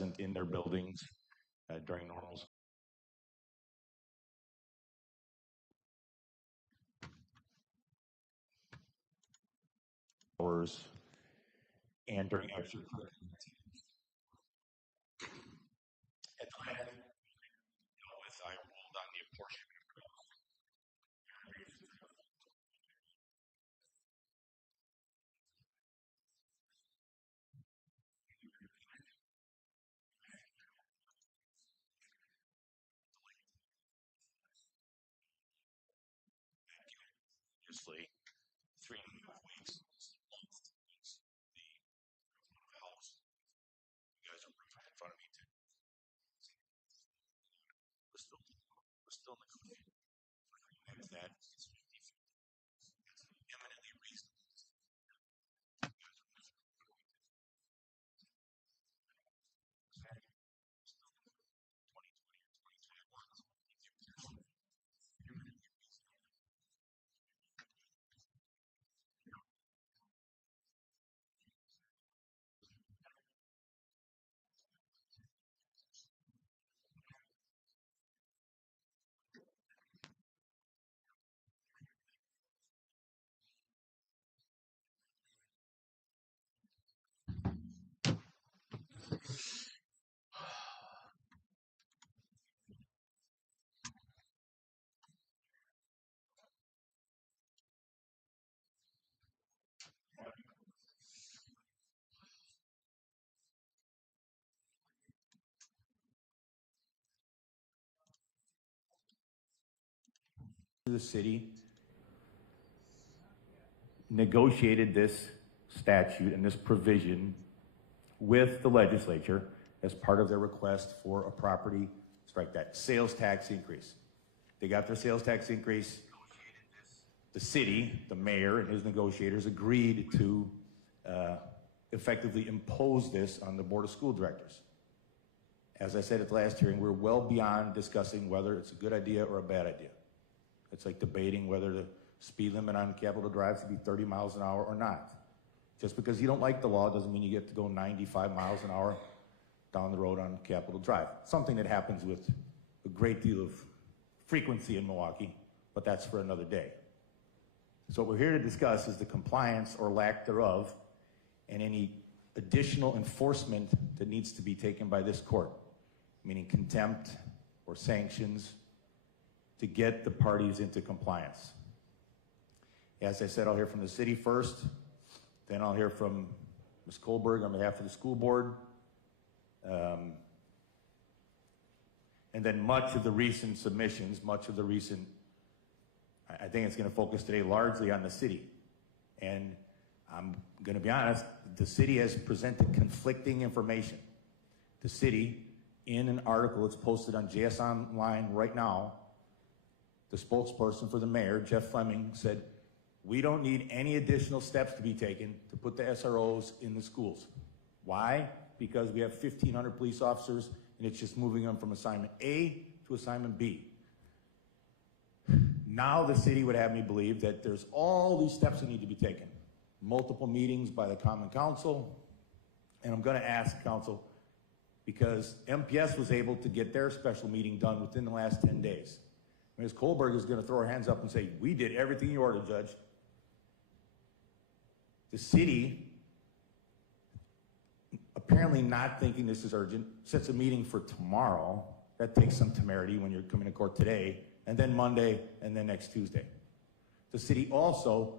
present in their buildings during normal hours and during extracurricular activities. At the time, I ruled on the apportionment of costs. Obviously, 3.5 weeks. The house. You guys are right in front of me too. We're still negotiating. That is eminently reasonable. The city negotiated this statute and this provision with the legislature as part of their request for a property, strike that, sales tax increase. They got their sales tax increase. The city, the mayor and his negotiators agreed to effectively impose this on the Board of School Directors. As I said at the last hearing, we're well beyond discussing whether it's a good idea or a bad idea. It's like debating whether the speed limit on Capitol Drive should be 30 miles an hour or not. Just because you don't like the law doesn't mean you get to go 95 miles an hour down the road on Capitol Drive. Something that happens with a great deal of frequency in Milwaukee, but that's for another day. So what we're here to discuss is the compliance or lack thereof and any additional enforcement that needs to be taken by this court, meaning contempt or sanctions, to get the parties into compliance. As I said, I'll hear from the city first, then I'll hear from Ms. Kohlberg on behalf of the school board, and then much of the recent submissions, I think it's going to focus today largely on the city. And I'm going to be honest, the city has presented conflicting information. The city, in an article that's posted on JS Online right now, the spokesperson for the mayor, Jeff Fleming, said, we don't need any additional steps to be taken to put the SROs in the schools. Why? Because we have 1,500 police officers and it's just moving them from assignment A to assignment B. Now the city would have me believe that there's all these steps that need to be taken. Multiple meetings by the Common Council, and I'm gonna ask Council, because MPS was able to get their special meeting done within the last 10 days. Ms. Kohlberg is going to throw her hands up and say, we did everything you ordered, Judge. The city, apparently not thinking this is urgent, sets a meeting for tomorrow. That takes some temerity when you're coming to court today, and then Monday, and then next Tuesday. The city also,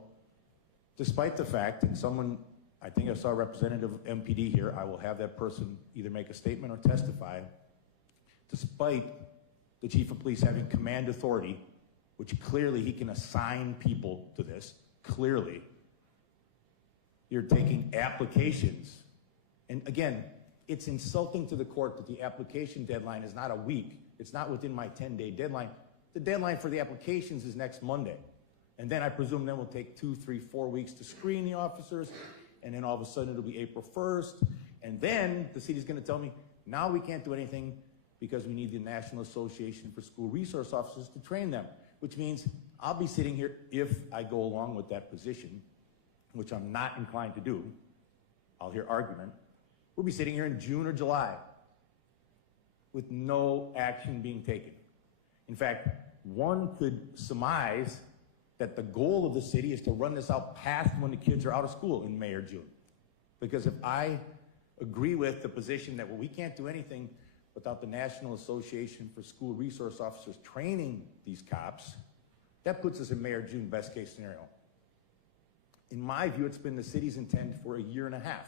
despite the fact, and someone, I think I saw a representative of MPD here, I will have that person either make a statement or testify, despite the chief of police having command authority, which clearly he can assign people to this, clearly. You're taking applications. And again, it's insulting to the court that the application deadline is not a week. It's not within my 10-day deadline. The deadline for the applications is next Monday. And then I presume then we'll take 2, 3, 4 weeks to screen the officers, and then all of a sudden it'll be April 1st. And then the city's gonna tell me, now we can't do anything because we need the National Association for School Resource Officers to train them, which means I'll be sitting here, if I go along with that position, which I'm not inclined to do, I'll hear argument, we'll be sitting here in June or July with no action being taken. In fact, one could surmise that the goal of the city is to run this out past when the kids are out of school in May or June. Because if I agree with the position that, well, we can't do anything without the National Association for School Resource Officers training these cops, that puts us in May or June, best case scenario. In my view, it's been the city's intent for a year and a half,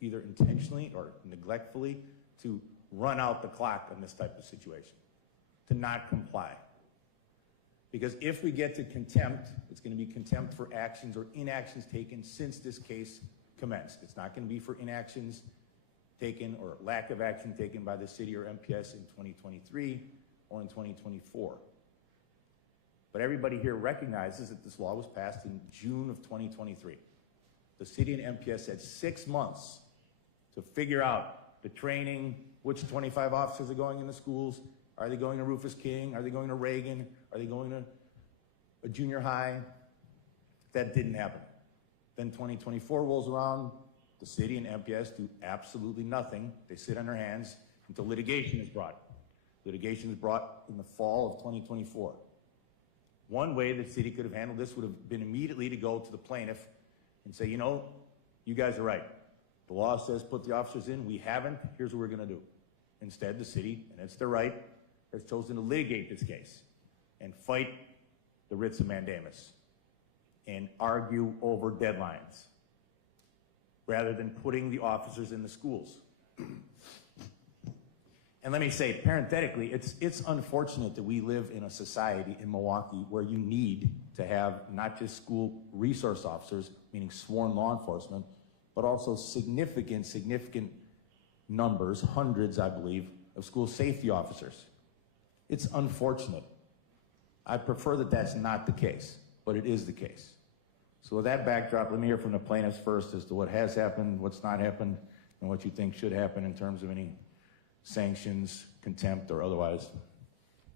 either intentionally or neglectfully, to run out the clock on this type of situation, to not comply. Because if we get to contempt, it's going to be contempt for actions or inactions taken since this case commenced. It's not going to be for inactions taken or lack of action taken by the city or MPS in 2023 or in 2024. But everybody here recognizes that this law was passed in June of 2023. The city and MPS had 6 months to figure out the training, which 25 officers are going in the schools. Are they going to Rufus King? Are they going to Reagan? Are they going to a junior high? That didn't happen. Then 2024 rolls around, the city and MPS do absolutely nothing. They sit on their hands until litigation is brought. Litigation is brought in the fall of 2024. One way the city could have handled this would have been immediately to go to the plaintiff and say, you know, you guys are right. The law says put the officers in. We haven't. Here's what we're going to do. Instead, the city, and it's their right, has chosen to litigate this case and fight the writs of mandamus and argue over deadlines rather than putting the officers in the schools. And let me say, parenthetically, it's unfortunate that we live in a society in Milwaukee where you need to have not just school resource officers, meaning sworn law enforcement, but also significant numbers, hundreds, I believe, of school safety officers. It's unfortunate. I prefer that that's not the case, but it is the case. So with that backdrop, let me hear from the plaintiffs first as to what has happened, what's not happened, and what you think should happen in terms of any sanctions, contempt, or otherwise.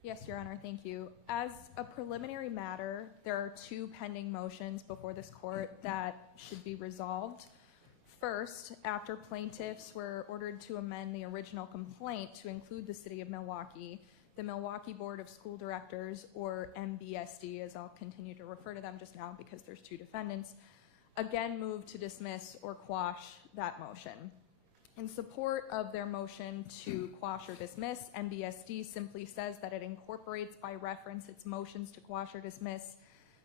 Yes, Your Honor, thank you. As a preliminary matter, there are 2 pending motions before this court that should be resolved. First, after plaintiffs were ordered to amend the original complaint to include the City of Milwaukee, the Milwaukee Board of School Directors, or MBSD, as I'll continue to refer to them just now because there's 2 defendants, again moved to dismiss or quash that motion. In support of their motion to quash or dismiss, MBSD simply says that it incorporates by reference its motions to quash or dismiss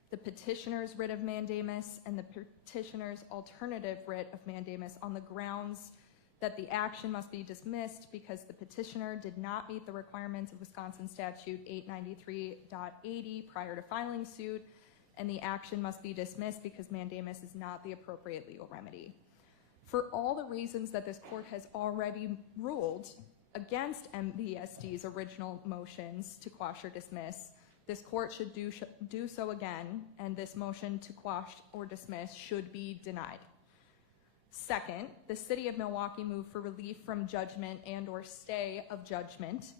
the petitioner's writ of mandamus and the petitioner's alternative writ of mandamus on the grounds that the action must be dismissed because the petitioner did not meet the requirements of Wisconsin Statute 893.80 prior to filing suit, and the action must be dismissed because mandamus is not the appropriate legal remedy. For all the reasons that this court has already ruled against MBSD's original motions to quash or dismiss, this court should do so again, and this motion to quash or dismiss should be denied. Second, the City of Milwaukee moved for relief from judgment and or stay of judgment.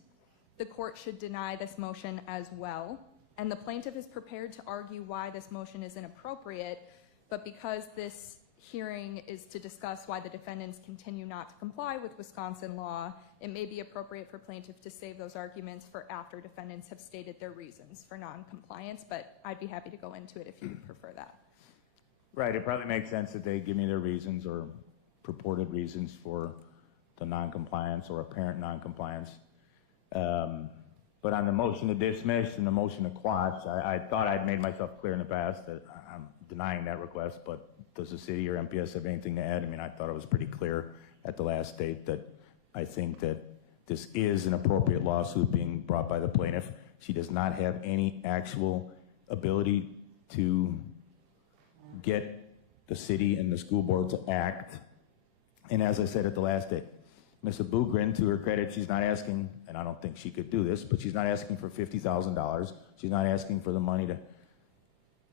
The court should deny this motion as well, and the plaintiff is prepared to argue why this motion is inappropriate, but because this hearing is to discuss why the defendants continue not to comply with Wisconsin law, it may be appropriate for plaintiff to save those arguments for after defendants have stated their reasons for non-compliance, but I'd be happy to go into it if you would prefer that. Right, it probably makes sense that they give me their reasons or purported reasons for the non-compliance or apparent non-compliance. But on the motion to dismiss and the motion to quash, I thought I'd made myself clear in the past that I'm denying that request, but does the city or MPS have anything to add? I mean, I thought it was pretty clear at the last date that I think that this is an appropriate lawsuit being brought by the plaintiff. She does not have any actual ability to get the city and the school board to act. And as I said at the last date, Ms. Abugrin, to her credit, she's not asking, and I don't think she could do this, but she's not asking for $50,000. She's not asking for the money to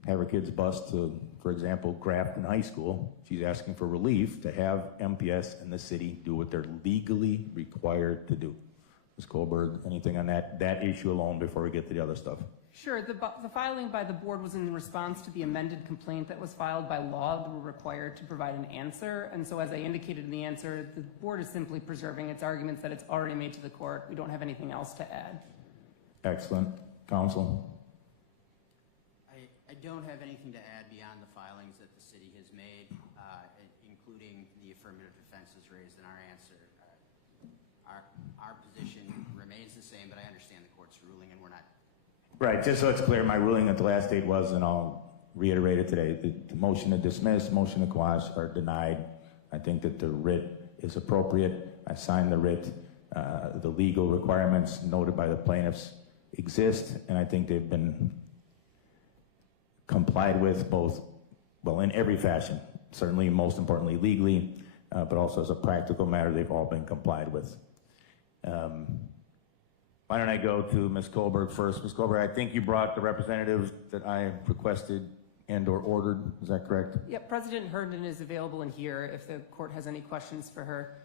have her kids bused to, for example, Grafton High School. She's asking for relief to have MPS and the city do what they're legally required to do. Ms. Kohlberg, anything on that issue alone before we get to the other stuff? Sure. The filing by the board was in response to the amended complaint that was filed by law that were required to provide an answer. And so as I indicated in the answer, the board is simply preserving its arguments that it's already made to the court. We don't have anything else to add. Excellent. Counsel? I don't have anything to add beyond the filings that the city has made, including the affirmative defenses raised in our answer. Our position remains the same, but I understand the court's ruling, and we're not. Right, just so it's clear, my ruling at the last date was, and I'll reiterate it today, the motion to dismiss, motion to quash are denied. I think that the writ is appropriate. I signed the writ. The legal requirements noted by the plaintiffs exist, and I think they've been complied with both, well, in every fashion, certainly most importantly legally, but also as a practical matter, they've all been complied with. Why don't I go to Ms. Kohlberg first? Ms. Kohlberg, I think you brought the representatives that I requested and or ordered. Is that correct? Yep, President Herndon is available in here if the court has any questions for her.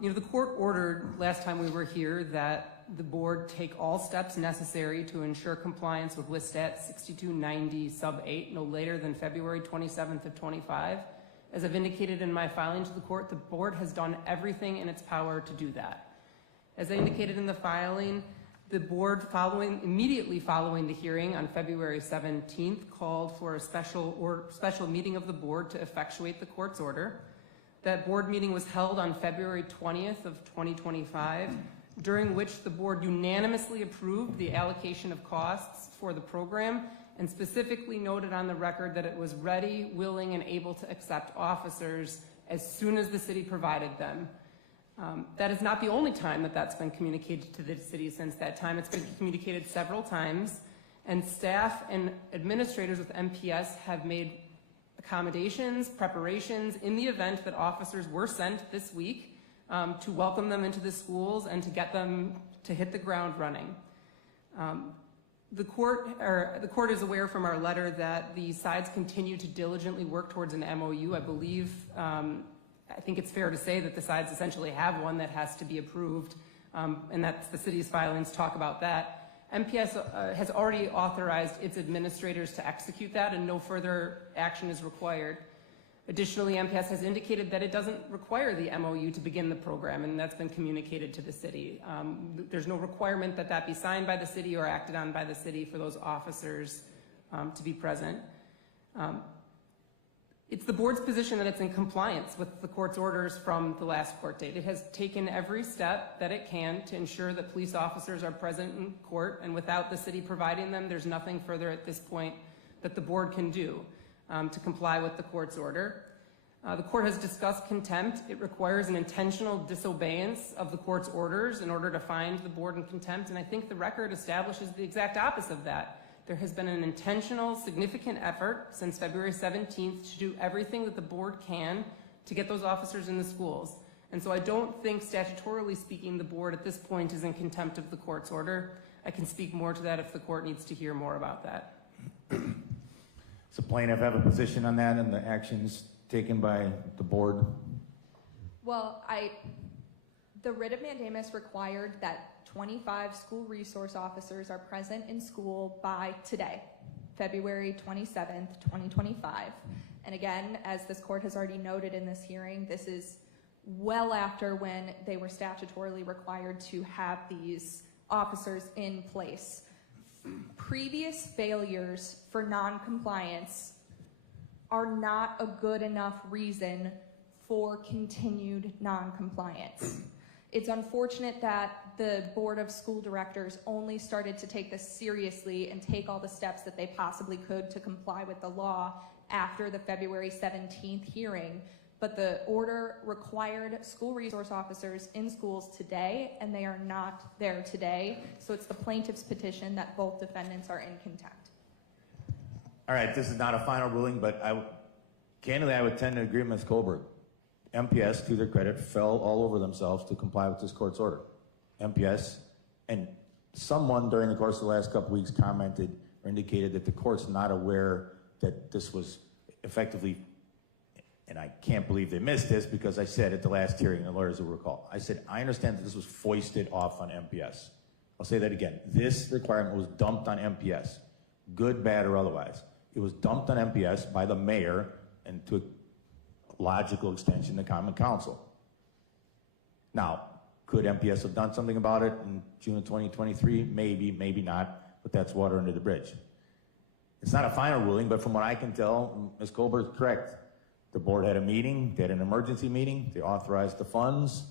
The court ordered last time we were here that the board take all steps necessary to ensure compliance with List Stat 6290 sub 8 no later than February 27th of 25. As I've indicated in my filing to the court, the board has done everything in its power to do that. As I indicated in the filing, the board immediately following the hearing on February 17th called for a special meeting of the board to effectuate the court's order. That board meeting was held on February 20th of 2025, during which the board unanimously approved the allocation of costs for the program and specifically noted on the record that it was ready, willing, and able to accept officers as soon as the city provided them. That is not the only time that that's been communicated to the city since that time. It's been communicated several times, and staff and administrators with MPS have made accommodations, preparations in the event that officers were sent this week to welcome them into the schools and to get them to hit the ground running. The court is aware from our letter that the sides continue to diligently work towards an MOU. I believe, I think it's fair to say that the sides essentially have one that has to be approved, and that's the city's filings talk about that. MPS has already authorized its administrators to execute that, and no further action is required. Additionally, MPS has indicated that it doesn't require the MOU to begin the program, and that's been communicated to the city. There's no requirement that that be signed by the city or acted on by the city for those officers to be present. It's the board's position that it's in compliance with the court's orders from the last court date. It has taken every step that it can to ensure that police officers are present in court, and without the city providing them, there's nothing further at this point that the board can do to comply with the court's order. The court has discussed contempt. It requires an intentional disobeyance of the court's orders in order to find the board in contempt, and I think the record establishes the exact opposite of that. There has been an intentional, significant effort since February 17th to do everything that the board can to get those officers in the schools. And so I don't think, statutorily speaking, the board at this point is in contempt of the court's order. I can speak more to that if the court needs to hear more about that. Does the plaintiff have a position on that and the actions taken by the board? Well, the writ of mandamus required that 25 school resource officers are present in school by today, February 27th, 2025. And again, as this court has already noted in this hearing, this is well after when they were statutorily required to have these officers in place. Previous failures for non-compliance are not a good enough reason for continued non-compliance. It's unfortunate that the Board of School Directors only started to take this seriously and take all the steps that they possibly could to comply with the law after the February 17th hearing. But the order required school resource officers in schools today, and they are not there today. So it's the plaintiff's petition that both defendants are in contempt. All right, this is not a final ruling, but candidly, I would tend to agree with Ms. Kohlberg. MPS, to their credit, fell all over themselves to comply with this court's order. MPS, and someone during the course of the last couple weeks commented or indicated that the court's not aware that this was effectively, and I can't believe they missed this because I said at the last hearing, the lawyers will recall, I said, I understand that this was foisted off on MPS. I'll say that again. This requirement was dumped on MPS, good, bad, or otherwise. It was dumped on MPS by the mayor and to a logical extension, the Common Council. Now, could MPS have done something about it in June of 2023? Maybe, maybe not, but that's water under the bridge. It's not a final ruling, but from what I can tell, Ms. Colbert's correct. The board had a meeting, they had an emergency meeting, they authorized the funds.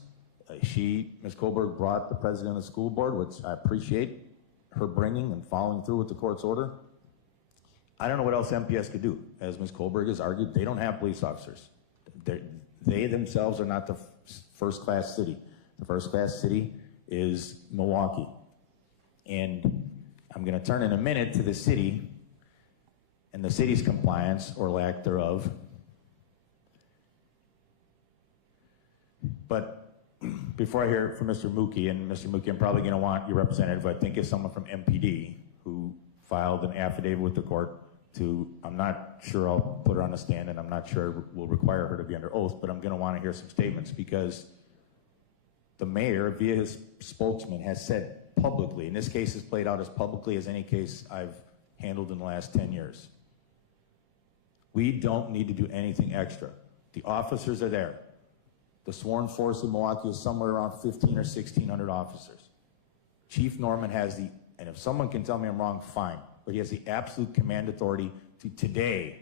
Ms. Colbert brought the president of the school board, which I appreciate her bringing and following through with the court's order. I don't know what else MPS could do. As Ms. Colbert has argued, they don't have police officers. They themselves are not the first-class city. The first-class city is Milwaukeee. And I'm going to turn in a minute to the city and the city's compliance or lack thereof. But before I hear from Mr. Mookie, and Mr. Mookie, I'm probably going to want your representative, I think it's someone from MPD, who filed an affidavit with the court to, I'm not sure I'll put her on the stand, and I'm not sure we'll require her to be under oath, but I'm going to want to hear some statements because the mayor, via his spokesman, has said publicly, and this case has played out as publicly as any case I've handled in the last 10 years. We don't need to do anything extra. The officers are there. The sworn force in Milwaukee is somewhere around 1,500 or 1,600 officers. Chief Norman has the, and if someone can tell me I'm wrong, fine, but he has the absolute command authority to today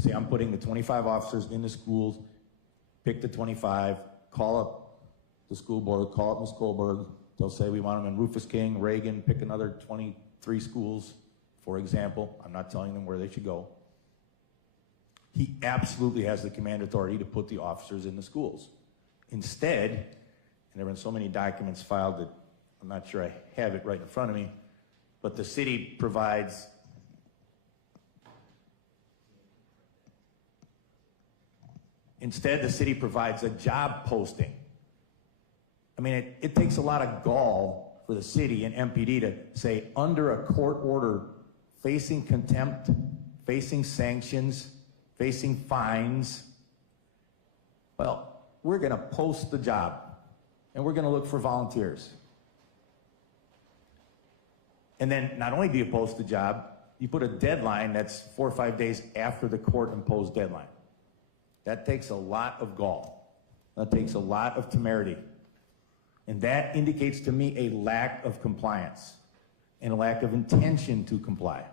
say, I'm putting the 25 officers in the schools, pick the 25, call up the school board, call up Ms. Kohlberg. They'll say we want them in Rufus King, Reagan, pick another 23 schools, for example. I'm not telling them where they should go. He absolutely has the command authority to put the officers in the schools. Instead, and there have been so many documents filed that I'm not sure I have it right in front of me, but the city provides a job posting. I mean, it takes a lot of gall for the city and MPD to say, under a court order, facing contempt, facing sanctions, facing fines, well, we're going to post the job and we're going to look for volunteers. And then not only do you post the job, you put a deadline that's 4 or 5 days after the court imposed deadline. That takes a lot of gall. That takes a lot of temerity. And that indicates to me a lack of compliance and a lack of intention to comply.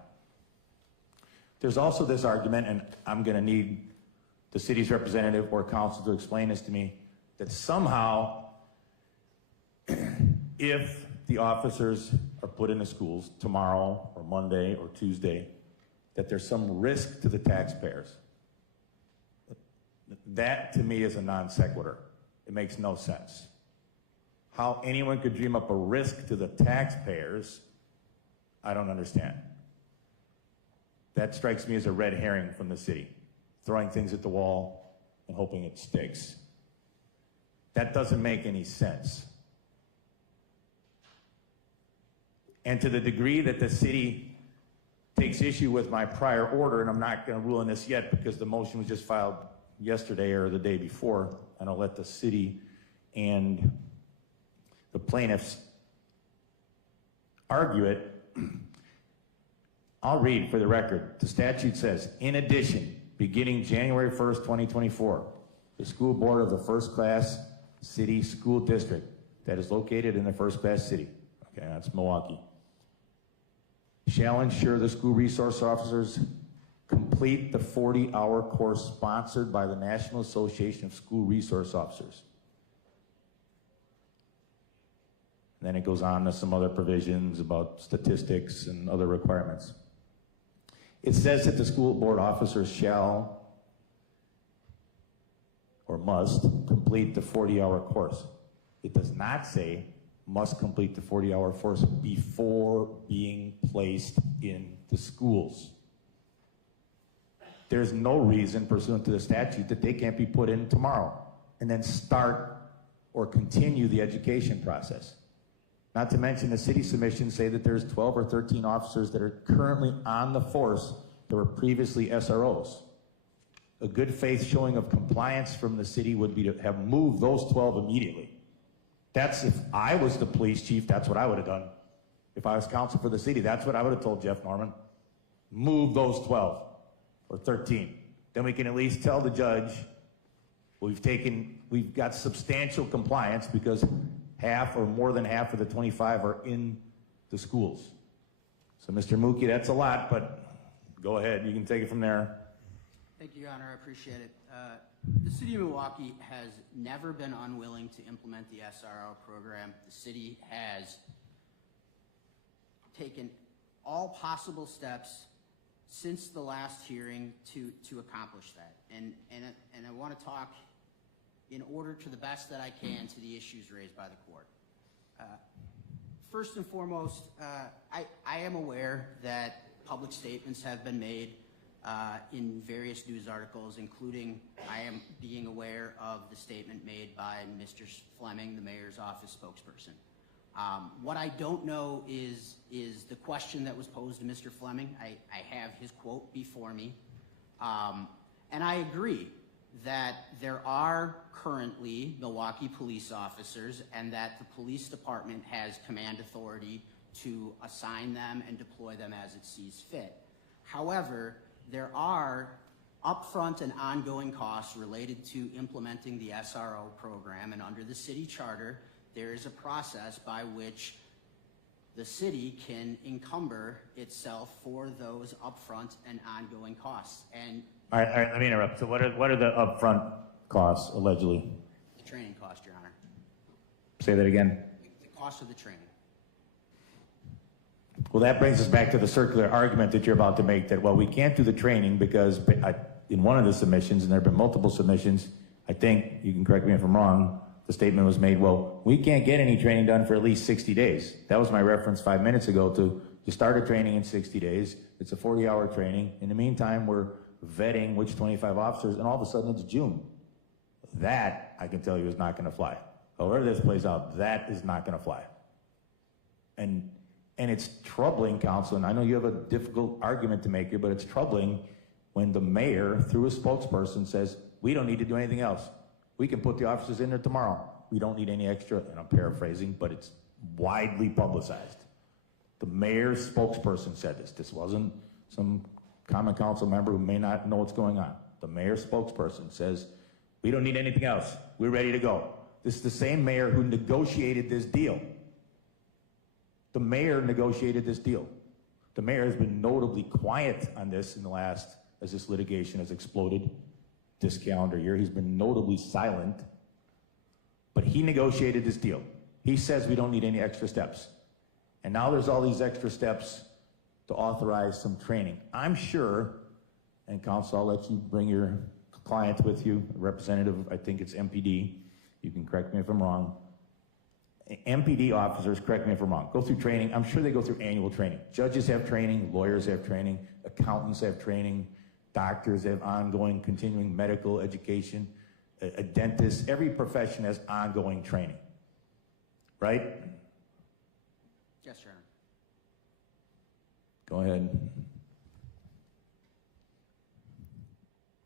There's also this argument, and I'm going to need the city's representative or council to explain this to me, that somehow if the officers are put in the schools tomorrow or Monday or Tuesday, that there's some risk to the taxpayers. That to me is a non sequitur. It makes no sense. How anyone could dream up a risk to the taxpayers, I don't understand. That strikes me as a red herring from the city, throwing things at the wall and hoping it sticks. That doesn't make any sense. And to the degree that the city takes issue with my prior order, and I'm not going to rule on this yet because the motion was just filed yesterday or the day before, and I'll let the city and the plaintiffs argue it. I'll read for the record. The statute says, in addition, beginning January 1st, 2024, the school board of the first-class city school district that is located in the first-class city, okay, that's Milwaukee, shall ensure the school resource officers complete the 40-hour course sponsored by the National Association of School Resource Officers. And then it goes on to some other provisions about statistics and other requirements. It says that the school board officers shall or must complete the 40-hour course. It does not say must complete the 40-hour course before being placed in the schools. There's no reason pursuant to the statute that they can't be put in tomorrow and then start or continue the education process. Not to mention the city submissions say that there's 12 or 13 officers that are currently on the force that were previously SROs. A good faith showing of compliance from the city would be to have moved those 12 immediately. That's, if I was the police chief, that's what I would have done. If I was counsel for the city, that's what I would have told Jeff Norman. Move those 12 or 13. Then we can at least tell the judge we've got substantial compliance because half or more than half of the 25 are in the schools. So Mr. Mookie, that's a lot, but go ahead, you can take it from there. Thank you, Your Honor. I appreciate it. The city of Milwaukee has never been unwilling to implement the SRO program. The city has taken all possible steps since the last hearing to accomplish that. And I want to talk in order to the best that I can to the issues raised by the court. First and foremost, I am aware that public statements have been made in various news articles, including I am being aware of the statement made by Mr. Fleming, the mayor's office spokesperson. What I don't know is the question that was posed to Mr. Fleming. I have his quote before me. And I agree that there are currently Milwaukee police officers and that the police department has command authority to assign them and deploy them as it sees fit. However, there are upfront and ongoing costs related to implementing the SRO program, and under the city charter, there is a process by which the city can encumber itself for those upfront and ongoing costs. And All right, let me interrupt. So what are the upfront costs, allegedly? the training cost, Your Honor. Say that again. The cost of the training. Well, that brings us back to the circular argument that you're about to make that, well, we can't do the training because in one of the submissions, and there have been multiple submissions, I think, you can correct me if I'm wrong, the statement was made, well, we can't get any training done for at least 60 days. That was my reference 5 minutes ago to start a training in 60 days. It's a 40-hour training. In the meantime, we're vetting which 25 officers, and all of a sudden it's June. That, I can tell you, is not going to fly. However this plays out, that is not going to fly. And it's troubling, counsel, and I know you have a difficult argument to make here, but it's troubling when the mayor, through a spokesperson, says, we don't need to do anything else. We can put the officers in there tomorrow. We don't need any extra, and I'm paraphrasing, but it's widely publicized. The mayor's spokesperson said this. This wasn't some common council member who may not know what's going on. The mayor's spokesperson says, we don't need anything else. We're ready to go. This is the same mayor who negotiated this deal. The mayor negotiated this deal. The mayor has been notably quiet on this in the last, as this litigation has exploded this calendar year. He's been notably silent, but he negotiated this deal. He says we don't need any extra steps. And now there's all these extra steps to authorize some training. I'm sure, and counsel, I'll let you bring your client with you, representative, I think it's MPD. You can correct me if I'm wrong. MPD officers, correct me if I'm wrong, go through training. I'm sure they go through annual training. Judges have training, lawyers have training, accountants have training, doctors have ongoing continuing medical education, a dentist, every profession has ongoing training, right? Yes, Your Honor. Go ahead.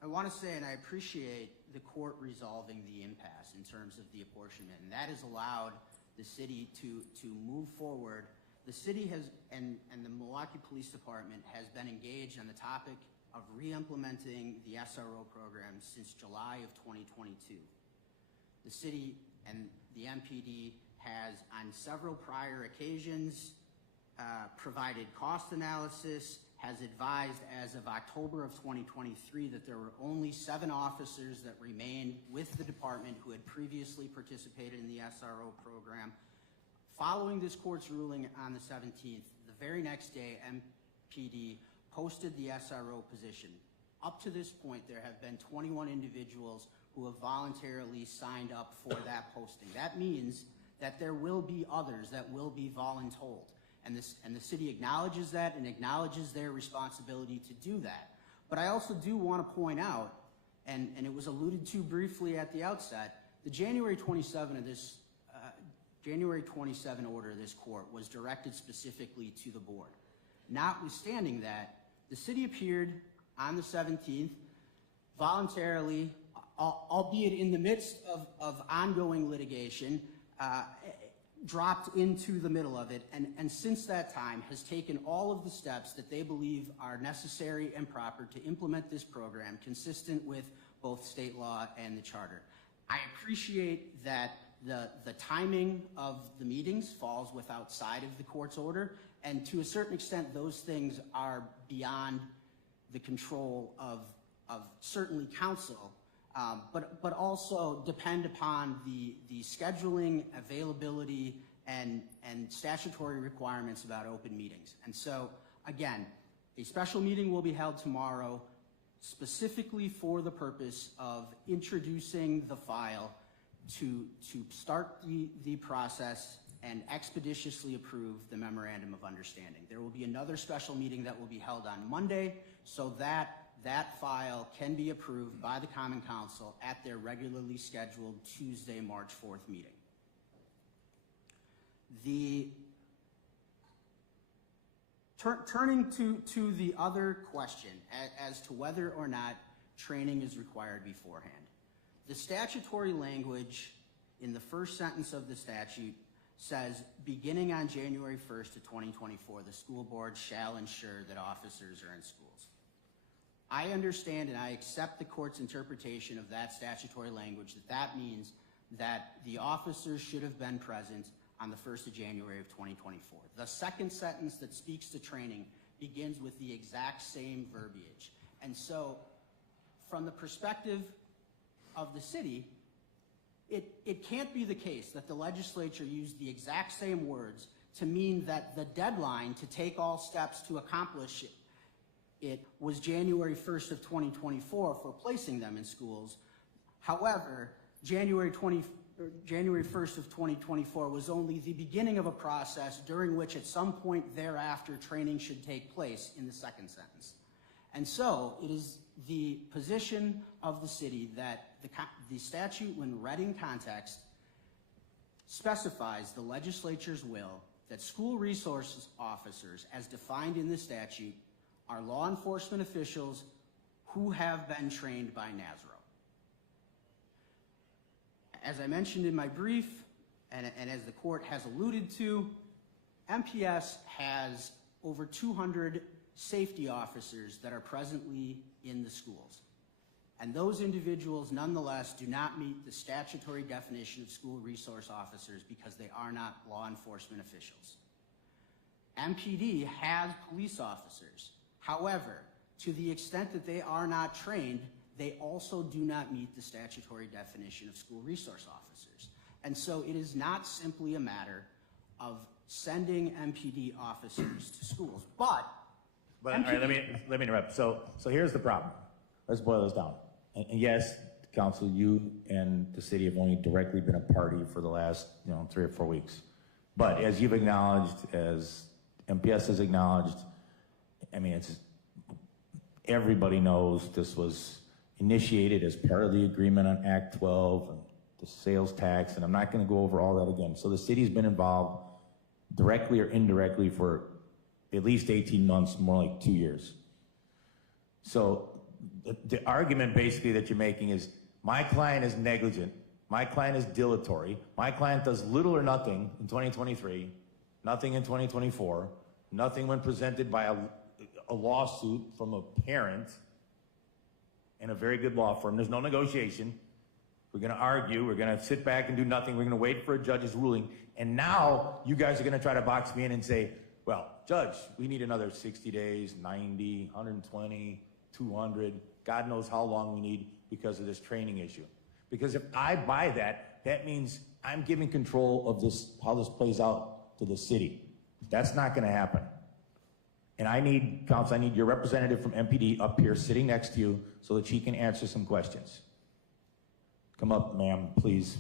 I want to say, and I appreciate the court resolving the impasse in terms of the apportionment, and that has allowed the city to move forward. The city has, and the Milwaukee Police Department has been engaged on the topic of re-implementing the SRO program since July of 2022. The city and the MPD has, on several prior occasions, provided cost analysis, has advised as of October of 2023 that there were only 7 officers that remained with the department who had previously participated in the SRO program. Following this court's ruling on the 17th, the very next day, MPD posted the SRO position. Up to this point, there have been 21 individuals who have voluntarily signed up for that posting. That means that there will be others that will be voluntold. And the city acknowledges that and acknowledges their responsibility to do that. But I also do want to point out, and it was alluded to briefly at the outset, the January 27 order of this court was directed specifically to the board. Notwithstanding that, the city appeared on the 17th voluntarily, albeit in the midst of ongoing litigation, dropped into the middle of it, and since that time has taken all of the steps that they believe are necessary and proper to implement this program consistent with both state law and the charter. I appreciate that the timing of the meetings falls outside of the court's order, and to a certain extent those things are beyond the control of certainly council, but also depend upon the scheduling, availability, and statutory requirements about open meetings. And so, again, a special meeting will be held tomorrow specifically for the purpose of introducing the file to start the process and expeditiously approve the memorandum of understanding. There will be another special meeting that will be held on Monday so that that file can be approved by the Common Council at their regularly scheduled Tuesday, March 4th meeting. Turning to the other question as to whether or not training is required beforehand. The statutory language in the first sentence of the statute says, beginning on January 1st of 2024, the school board shall ensure that officers are in schools. I understand and I accept the court's interpretation of that statutory language that means that the officers should have been present on the 1st of January of 2024. The second sentence that speaks to training begins with the exact same verbiage. And so, from the perspective of the city, it can't be the case that the legislature used the exact same words to mean that the deadline to take all steps to accomplish it was January 1st of 2024 for placing them in schools. However, January 1st of 2024 was only the beginning of a process during which at some point thereafter training should take place in the second sentence. And so it is the position of the city that the statute, when read in context, specifies the legislature's will that school resource officers, as defined in the statute, are law enforcement officials who have been trained by NASRO. As I mentioned in my brief, and as the court has alluded to, MPS has over 200 safety officers that are presently in the schools. And those individuals, nonetheless, do not meet the statutory definition of school resource officers because they are not law enforcement officials. MPD has police officers. However, to the extent that they are not trained, they also do not meet the statutory definition of school resource officers. And so it is not simply a matter of sending MPD officers to schools, but all right, let me interrupt. So here's the problem. Let's boil this down. And yes, council, you and the city have only directly been a party for the last 3 or 4 weeks. But as you've acknowledged, as MPS has acknowledged, I mean, everybody knows this was initiated as part of the agreement on Act 12 and the sales tax, and I'm not going to go over all that again. So the city's been involved directly or indirectly for at least 18 months, more like 2 years. So the argument basically that you're making is my client is negligent, my client is dilatory, my client does little or nothing in 2023, nothing in 2024, nothing when presented by a lawsuit from a parent and a very good law firm. There's no negotiation. We're going to argue. We're going to sit back and do nothing. We're going to wait for a judge's ruling. And now you guys are going to try to box me in and say, well, judge, we need another 60 days, 90, 120, 200. God knows how long we need because of this training issue. Because if I buy that, that means I'm giving control of this, how this plays out to the city. That's not going to happen. And I need, counsel, I need your representative from MPD up here sitting next to you so that she can answer some questions. Come up, ma'am, please.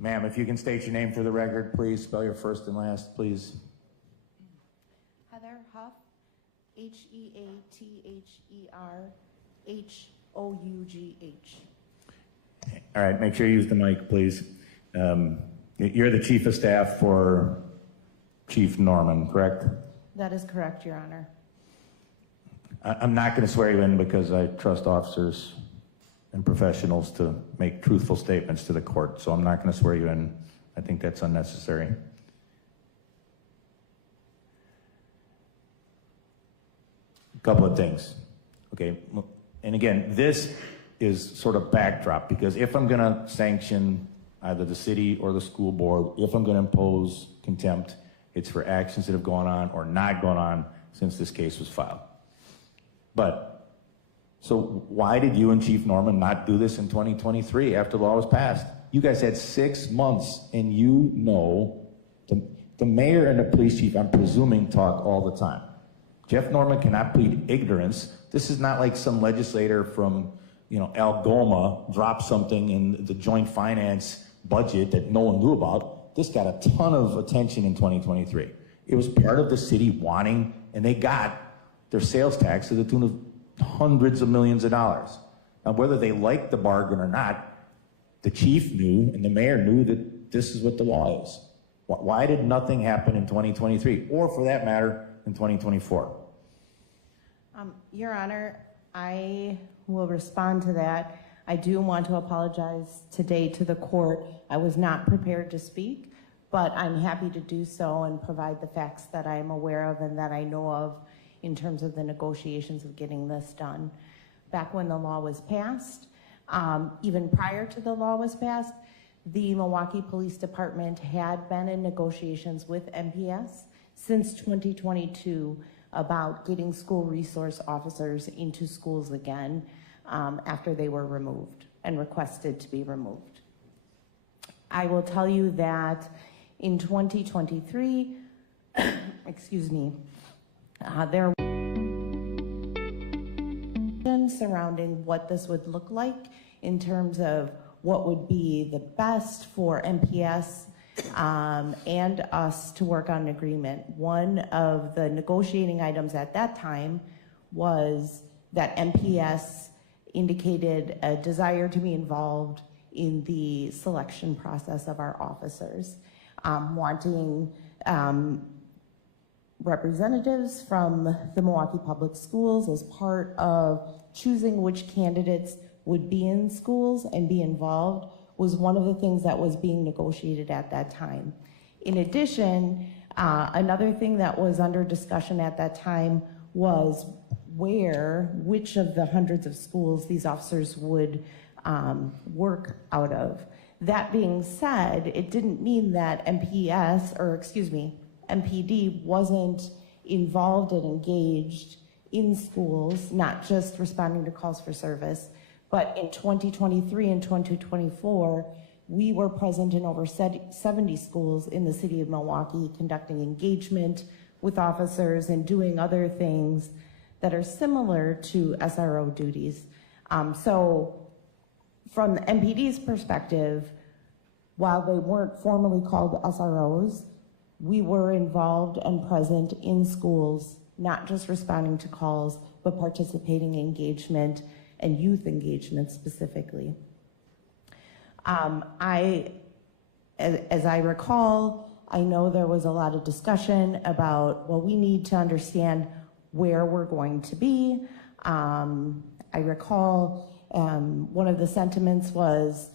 Ma'am, if you can state your name for the record, please. Spell your first and last, please. Heather Huff, Heatherhough. All right, make sure you use the mic, please. You're the chief of staff for Chief Norman, correct? That is correct, Your Honor. I'm not going to swear you in because I trust officers and professionals to make truthful statements to the court, so I'm not going to swear you in. I think that's unnecessary. A couple of things, okay? And again, this is sort of backdrop, because if I'm going to sanction either the city or the school board, if I'm going to impose contempt, it's for actions that have gone on or not gone on since this case was filed. But, so why did you and Chief Norman not do this in 2023 after the law was passed? You guys had 6 months, and you know, the mayor and the police chief, I'm presuming, talk all the time. Jeff Norman cannot plead ignorance. This is not like some legislator from, you know, Algoma dropped something in the joint finance budget that no one knew about. This got a ton of attention in 2023. It was part of the city wanting, and they got their sales tax to the tune of hundreds of millions of dollars. Now, whether they liked the bargain or not, the chief knew and the mayor knew that this is what the law is. Why did nothing happen in 2023, or for that matter, in 2024? Your Honor, I will respond to that. I do want to apologize today to the court. I was not prepared to speak, but I'm happy to do so and provide the facts that I am aware of and that I know of in terms of the negotiations of getting this done. Back when the law was passed, even prior to the law was passed, the Milwaukee Police Department had been in negotiations with MPS since 2022 about getting school resource officers into schools again after they were removed and requested to be removed. I will tell you that in 2023, excuse me, there was surrounding what this would look like in terms of what would be the best for MPS and us to work on an agreement. One of the negotiating items at that time was that MPS indicated a desire to be involved in the selection process of our officers, wanting representatives from the Milwaukee Public Schools as part of choosing which candidates would be in schools and be involved was one of the things that was being negotiated at that time. In addition, another thing that was under discussion at that time was which of the hundreds of schools these officers would work out of. That being said, it didn't mean that MPD wasn't involved and engaged in schools, not just responding to calls for service, but in 2023 and 2024, we were present in over 70 schools in the city of Milwaukee, conducting engagement with officers and doing other things that are similar to SRO duties. So from the MPD's perspective, while they weren't formally called SROs, we were involved and present in schools, not just responding to calls, but participating in engagement and youth engagement specifically. As I recall, I know there was a lot of discussion about, well, we need to understand where we're going to be. I recall one of the sentiments was,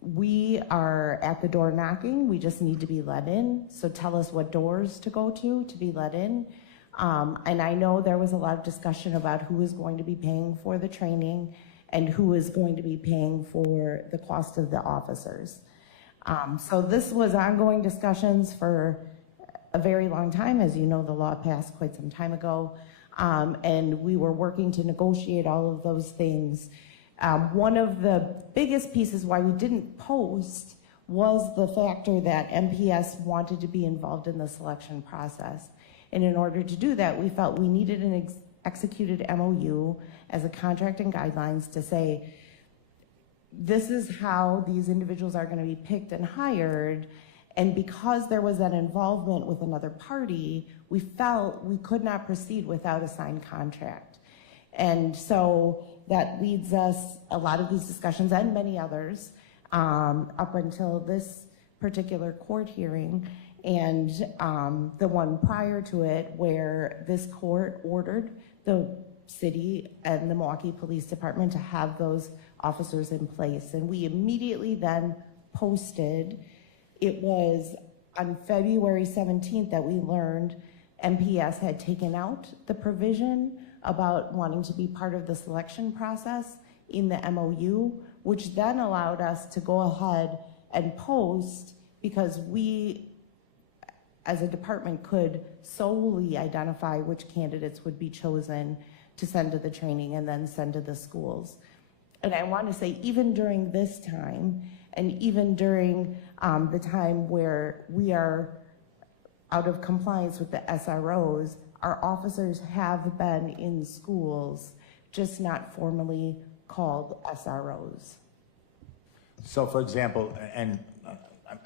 we are at the door knocking, we just need to be let in, so tell us what doors to go to be let in. And I know there was a lot of discussion about who is going to be paying for the training and who is going to be paying for the cost of the officers. So this was ongoing discussions for a very long time. As you know, the law passed quite some time ago, and we were working to negotiate all of those things. One of the biggest pieces why we didn't post was the factor that MPS wanted to be involved in the selection process. And in order to do that, we felt we needed an executed MOU as a contract and guidelines to say, this is how these individuals are going to be picked and hired. And because there was that involvement with another party, we felt we could not proceed without a signed contract. And so that leads us, a lot of these discussions and many others, up until this particular court hearing and the one prior to it, where this court ordered the city and the Milwaukee Police Department to have those officers in place. And we immediately then posted. It was on February 17th that we learned MPS had taken out the provision about wanting to be part of the selection process in the MOU, which then allowed us to go ahead and post, because we as a department could solely identify which candidates would be chosen to send to the training and then send to the schools. And I want to say, even during this time, and even during the time where we are out of compliance with the SROs, our officers have been in schools, just not formally called SROs. So, for example, and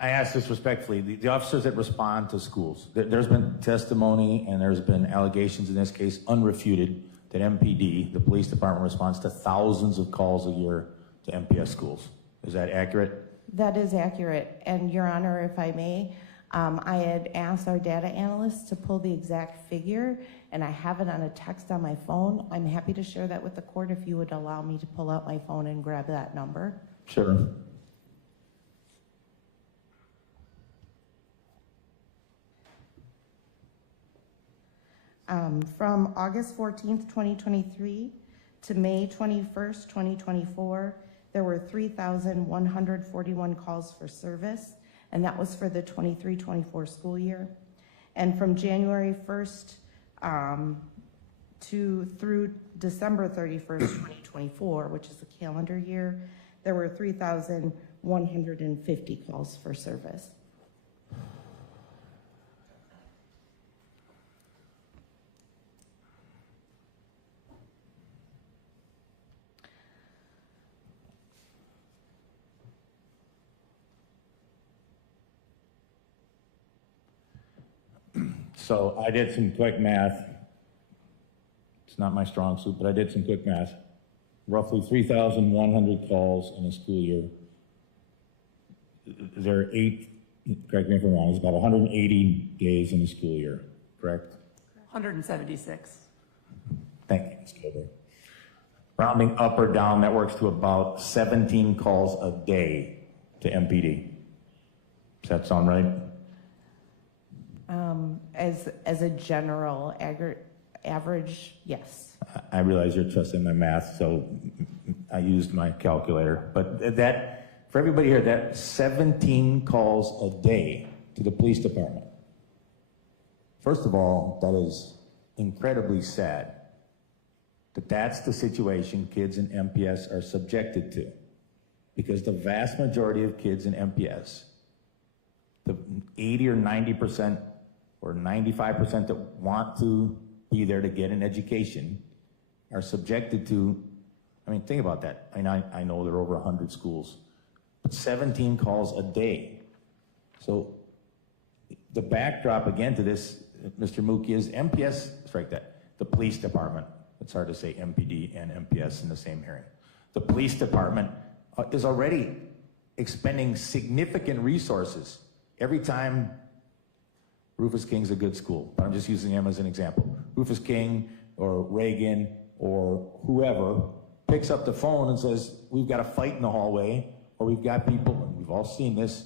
I ask this respectfully, the officers that respond to schools, there's been testimony and there's been allegations in this case, unrefuted, that MPD, the police department, responds to thousands of calls a year to MPS schools. Is that accurate? That is accurate. And Your Honor, if I may, I had asked our data analyst to pull the exact figure, and I have it on a text on my phone. I'm happy to share that with the court if you would allow me to pull out my phone and grab that number. Sure. From August 14th, 2023 to May 21st, 2024, there were 3,141 calls for service, and that was for the 23-24 school year. And from January 1st through December 31st, 2024, which is the calendar year, there were 3,150 calls for service. So I did some quick math. It's not my strong suit, but I did some quick math. Roughly 3,100 calls in a school year. There are correct me if I'm wrong, it's about 180 days in a school year, correct? 176. Thank you, Ms. Gilbert. Rounding up or down, that works to about 17 calls a day to MPD. Does that sound right? As a general average, yes. I realize you're trusting my math, so I used my calculator. But that, for everybody here, that's 17 calls a day to the police department. First of all, that is incredibly sad that that's the situation kids in MPS are subjected to. Because the vast majority of kids in MPS, the 80 or 90% or 95% that want to be there to get an education are subjected to, I mean, think about that. I know there are over 100 schools, but 17 calls a day. So the backdrop again to this, Mr. Mookie, is MPS, strike that, the police department. It's hard to say MPD and MPS in the same hearing. The police department is already expending significant resources every time. Rufus King's a good school, but I'm just using him as an example. Rufus King or Reagan or whoever picks up the phone and says, we've got a fight in the hallway, or we've got people, and we've all seen this,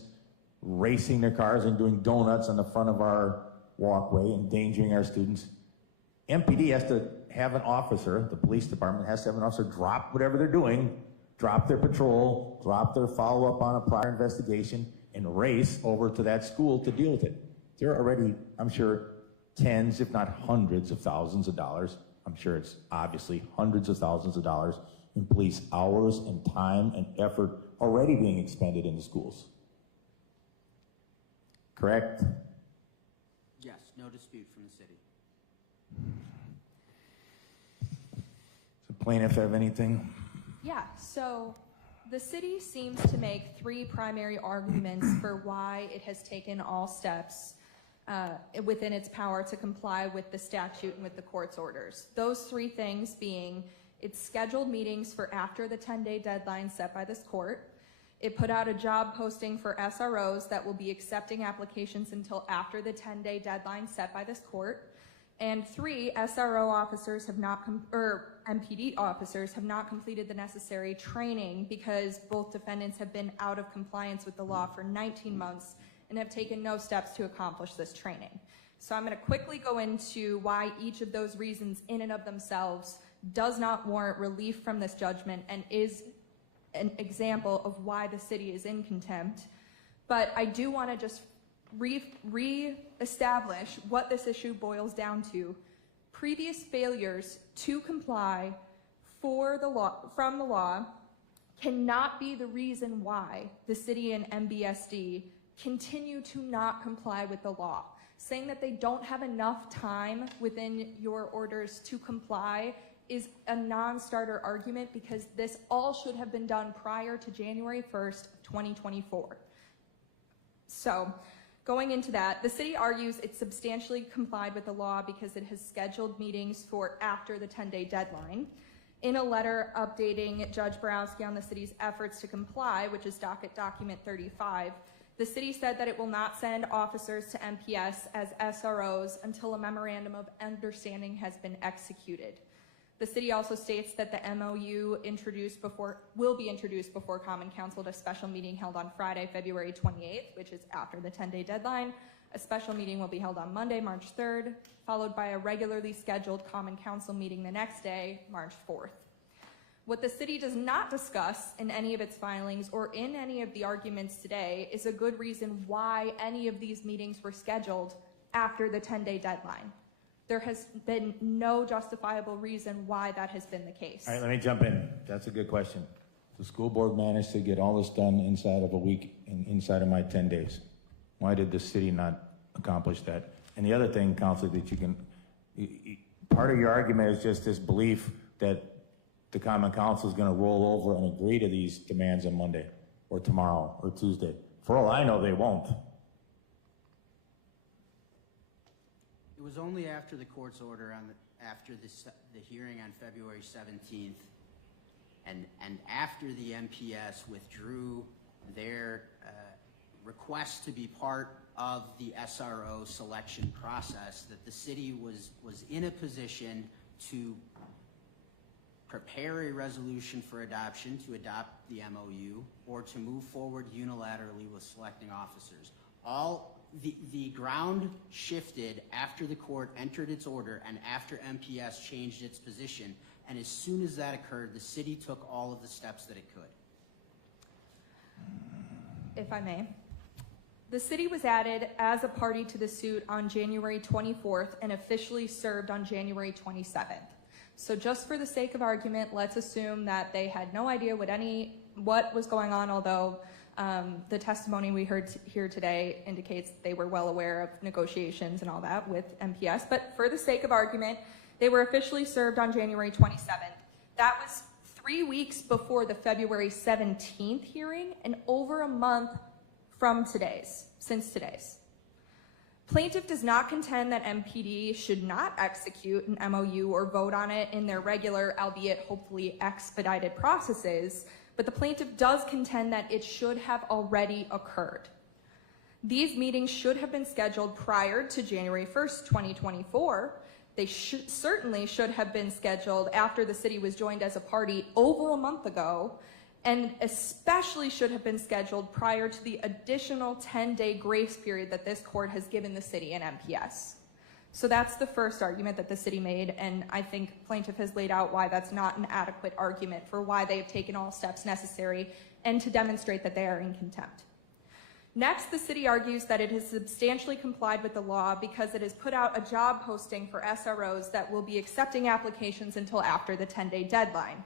racing their cars and doing donuts on the front of our walkway, endangering our students. MPD has to have an officer, the police department has to have an officer drop whatever they're doing, drop their patrol, drop their follow-up on a prior investigation, and race over to that school to deal with it. There are already, I'm sure, tens, if not hundreds of thousands of dollars. I'm sure it's obviously hundreds of thousands of dollars in police hours and time and effort already being expended in the schools. Correct? Yes, no dispute from the city. Does the plaintiff have anything? Yeah, so the city seems to make three primary arguments for why it has taken all steps within its power to comply with the statute and with the court's orders. Those three things being its scheduled meetings for after the 10-day deadline set by this court, It put out a job posting for SROs that will be accepting applications until after the 10-day deadline set by this court. And 3, SRO officers have not, MPD officers have not completed the necessary training because both defendants have been out of compliance with the law for 19 months and have taken no steps to accomplish this training. So I'm going to quickly go into why each of those reasons in and of themselves does not warrant relief from this judgment and is an example of why the city is in contempt. But I do want to just re-establish what this issue boils down to. Previous failures to comply from the law cannot be the reason why the city and MBSD continue to not comply with the law. Saying that they don't have enough time within your orders to comply is a non-starter argument because this all should have been done prior to January 1st, 2024. So, going into that, the city argues it substantially complied with the law because it has scheduled meetings for after the 10-day deadline. In a letter updating Judge Borowski on the city's efforts to comply, which is docket document 35, the city said that it will not send officers to MPS as SROs until a memorandum of understanding has been executed. The city also states that the MOU will be introduced before Common Council at a special meeting held on Friday, February 28th, which is after the 10-day deadline. A special meeting will be held on Monday, March 3rd, followed by a regularly scheduled Common Council meeting the next day, March 4th. What the city does not discuss in any of its filings or in any of the arguments today is a good reason why any of these meetings were scheduled after the 10-day deadline. There has been no justifiable reason why that has been the case. All right, let me jump in. That's a good question. The school board managed to get all this done inside of a week and inside of my 10 days. Why did the city not accomplish that? And the other thing, Counselor, that you can, part of your argument is just this belief that the Common Council is going to roll over and agree to these demands on Monday or tomorrow or Tuesday. For all I know, they won't. It was only after the court's order after the hearing on February 17th and after the MPS withdrew their request to be part of the SRO selection process that the city was in a position to prepare a resolution for adoption, to adopt the MOU, or to move forward unilaterally with selecting officers. The ground shifted after the court entered its order and after MPS changed its position, and as soon as that occurred, the city took all of the steps that it could. If I may. The city was added as a party to the suit on January 24th and officially served on January 27th. So just for the sake of argument, let's assume that they had no idea what was going on, although the testimony we heard here today indicates they were well aware of negotiations and all that with MPS. But for the sake of argument, they were officially served on January 27th. That was 3 weeks before the February 17th hearing and over a month from since today's. Plaintiff does not contend that MPD should not execute an MOU or vote on it in their regular, albeit hopefully expedited processes, but the plaintiff does contend that it should have already occurred. These meetings should have been scheduled prior to January 1st, 2024. They certainly should have been scheduled after the city was joined as a party over a month ago, and especially should have been scheduled prior to the additional 10-day grace period that this court has given the city and MPS. So that's the first argument that the city made, and I think plaintiff has laid out why that's not an adequate argument for why they have taken all steps necessary and to demonstrate that they are in contempt. Next, the city argues that it has substantially complied with the law because it has put out a job posting for SROs that will be accepting applications until after the 10-day deadline.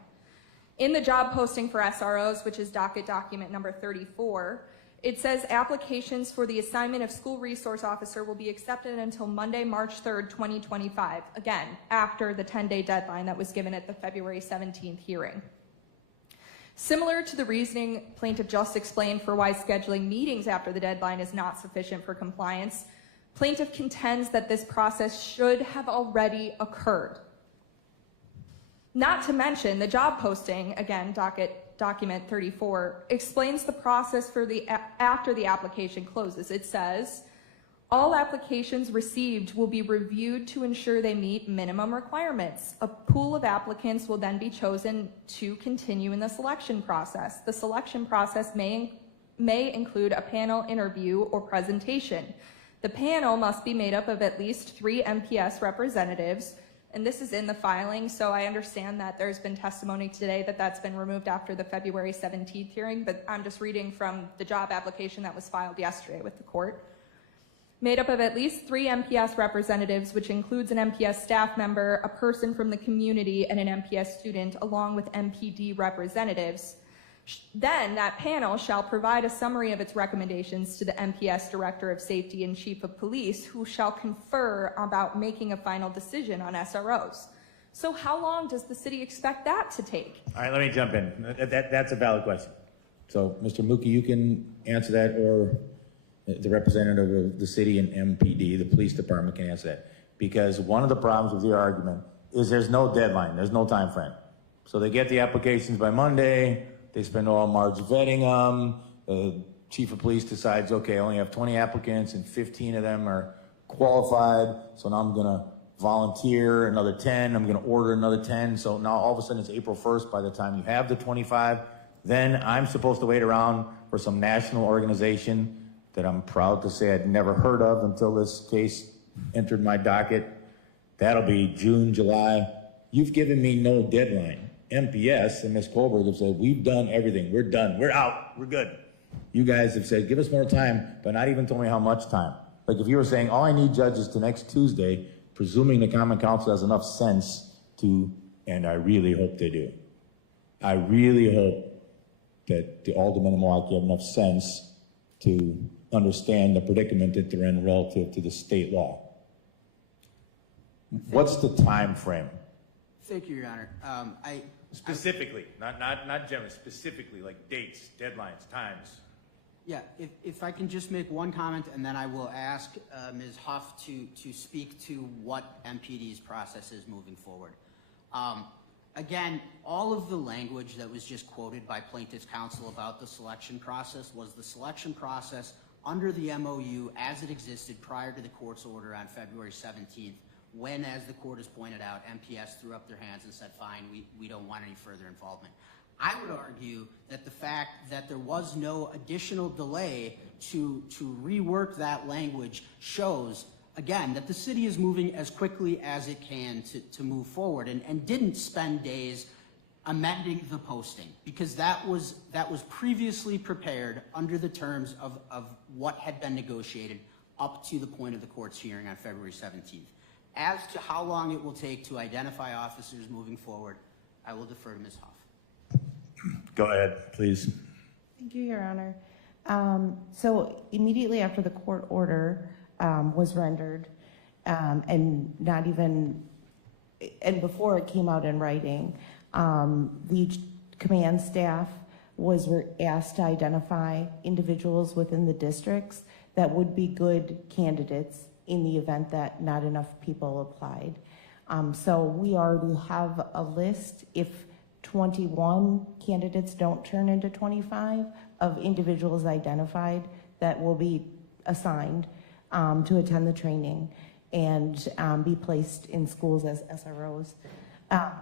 In the job posting for SROs, which is docket document number 34, it says applications for the assignment of school resource officer will be accepted until Monday, March 3rd, 2025. Again, after the 10-day deadline that was given at the February 17th hearing. Similar to the reasoning plaintiff just explained for why scheduling meetings after the deadline is not sufficient for compliance, plaintiff contends that this process should have already occurred. Not to mention the job posting, again, docket document 34, explains the process for after the application closes. It says, all applications received will be reviewed to ensure they meet minimum requirements. A pool of applicants will then be chosen to continue in the selection process. The selection process may include a panel interview or presentation. The panel must be made up of at least 3 MPS representatives, and this is in the filing, so I understand that there's been testimony today that that's been removed after the February 17th hearing, but I'm just reading from the job application that was filed yesterday with the court. Made up of at least 3 MPS representatives, which includes an MPS staff member, a person from the community, and an MPS student, along with MPD representatives. Then that panel shall provide a summary of its recommendations to the MPS Director of Safety and Chief of Police, who shall confer about making a final decision on SROs. So how long does the city expect that to take? All right, let me jump in. That's a valid question. So, Mr. Mookie, you can answer that, or the representative of the city and MPD, the police department, can answer that. Because one of the problems with your argument is there's no deadline, there's no time frame. So they get the applications by Monday, they spend all March vetting them, the chief of police decides, okay, I only have 20 applicants and 15 of them are qualified, so now I'm gonna volunteer another 10, I'm gonna order another 10, so now all of a sudden it's April 1st by the time you have the 25, then I'm supposed to wait around for some national organization that I'm proud to say I'd never heard of until this case entered my docket. That'll be June, July. You've given me no deadline. MPS and Ms. Colberg have said, we've done everything, we're done, we're out, we're good. You guys have said, give us more time, but not even told me how much time. Like if you were saying, all I need, Judge, is to next Tuesday, presuming the Common Council has enough sense to, and I really hope they do. I really hope that the Aldermen of Milwaukee have enough sense to understand the predicament that they're in relative to the state law. What's the time frame? Thank you, Your Honor. Specifically, not generally, specifically, like dates, deadlines, times. Yeah, if I can just make one comment, and then I will ask Ms. Huff to speak to what MPD's process is moving forward. Again, all of the language that was just quoted by Plaintiff's Counsel about the selection process was the selection process under the MOU as it existed prior to the court's order on February 17th, when, as the court has pointed out, MPS threw up their hands and said, fine, we don't want any further involvement. I would argue that the fact that there was no additional delay to rework that language shows, again, that the city is moving as quickly as it can to move forward and didn't spend days amending the posting, because that was previously prepared under the terms of what had been negotiated up to the point of the court's hearing on February 17th. As to how long it will take to identify officers moving forward, I will defer to Ms. Huff. Go ahead, please. Thank you, Your Honor. So immediately after the court order was rendered, and before it came out in writing, the command staff was asked to identify individuals within the districts that would be good candidates in the event that not enough people applied. So we already have a list, if 21 candidates don't turn into 25, of individuals identified that will be assigned to attend the training and be placed in schools as SROs.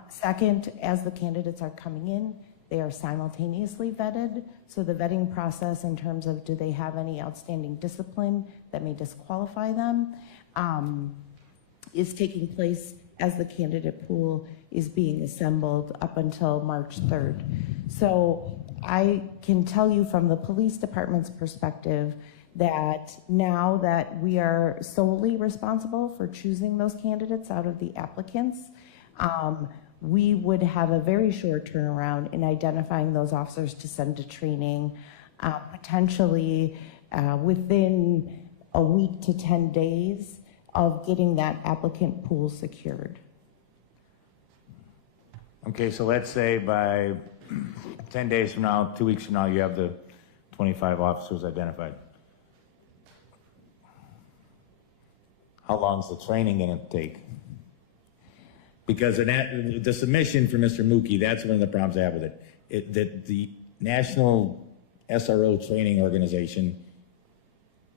Second, as the candidates are coming in, they are simultaneously vetted. So the vetting process in terms of do they have any outstanding discipline that may disqualify them is taking place as the candidate pool is being assembled up until March 3rd. So I can tell you from the police department's perspective that now that we are solely responsible for choosing those candidates out of the applicants, we would have a very short turnaround in identifying those officers to send to training, potentially within a week to 10 days of getting that applicant pool secured. Okay, so let's say by 10 days from now, 2 weeks from now, you have the 25 officers identified. How long is the training going to take? Because the submission for Mr. Mookie, that's one of the problems I have with it. That the National SRO Training Organization,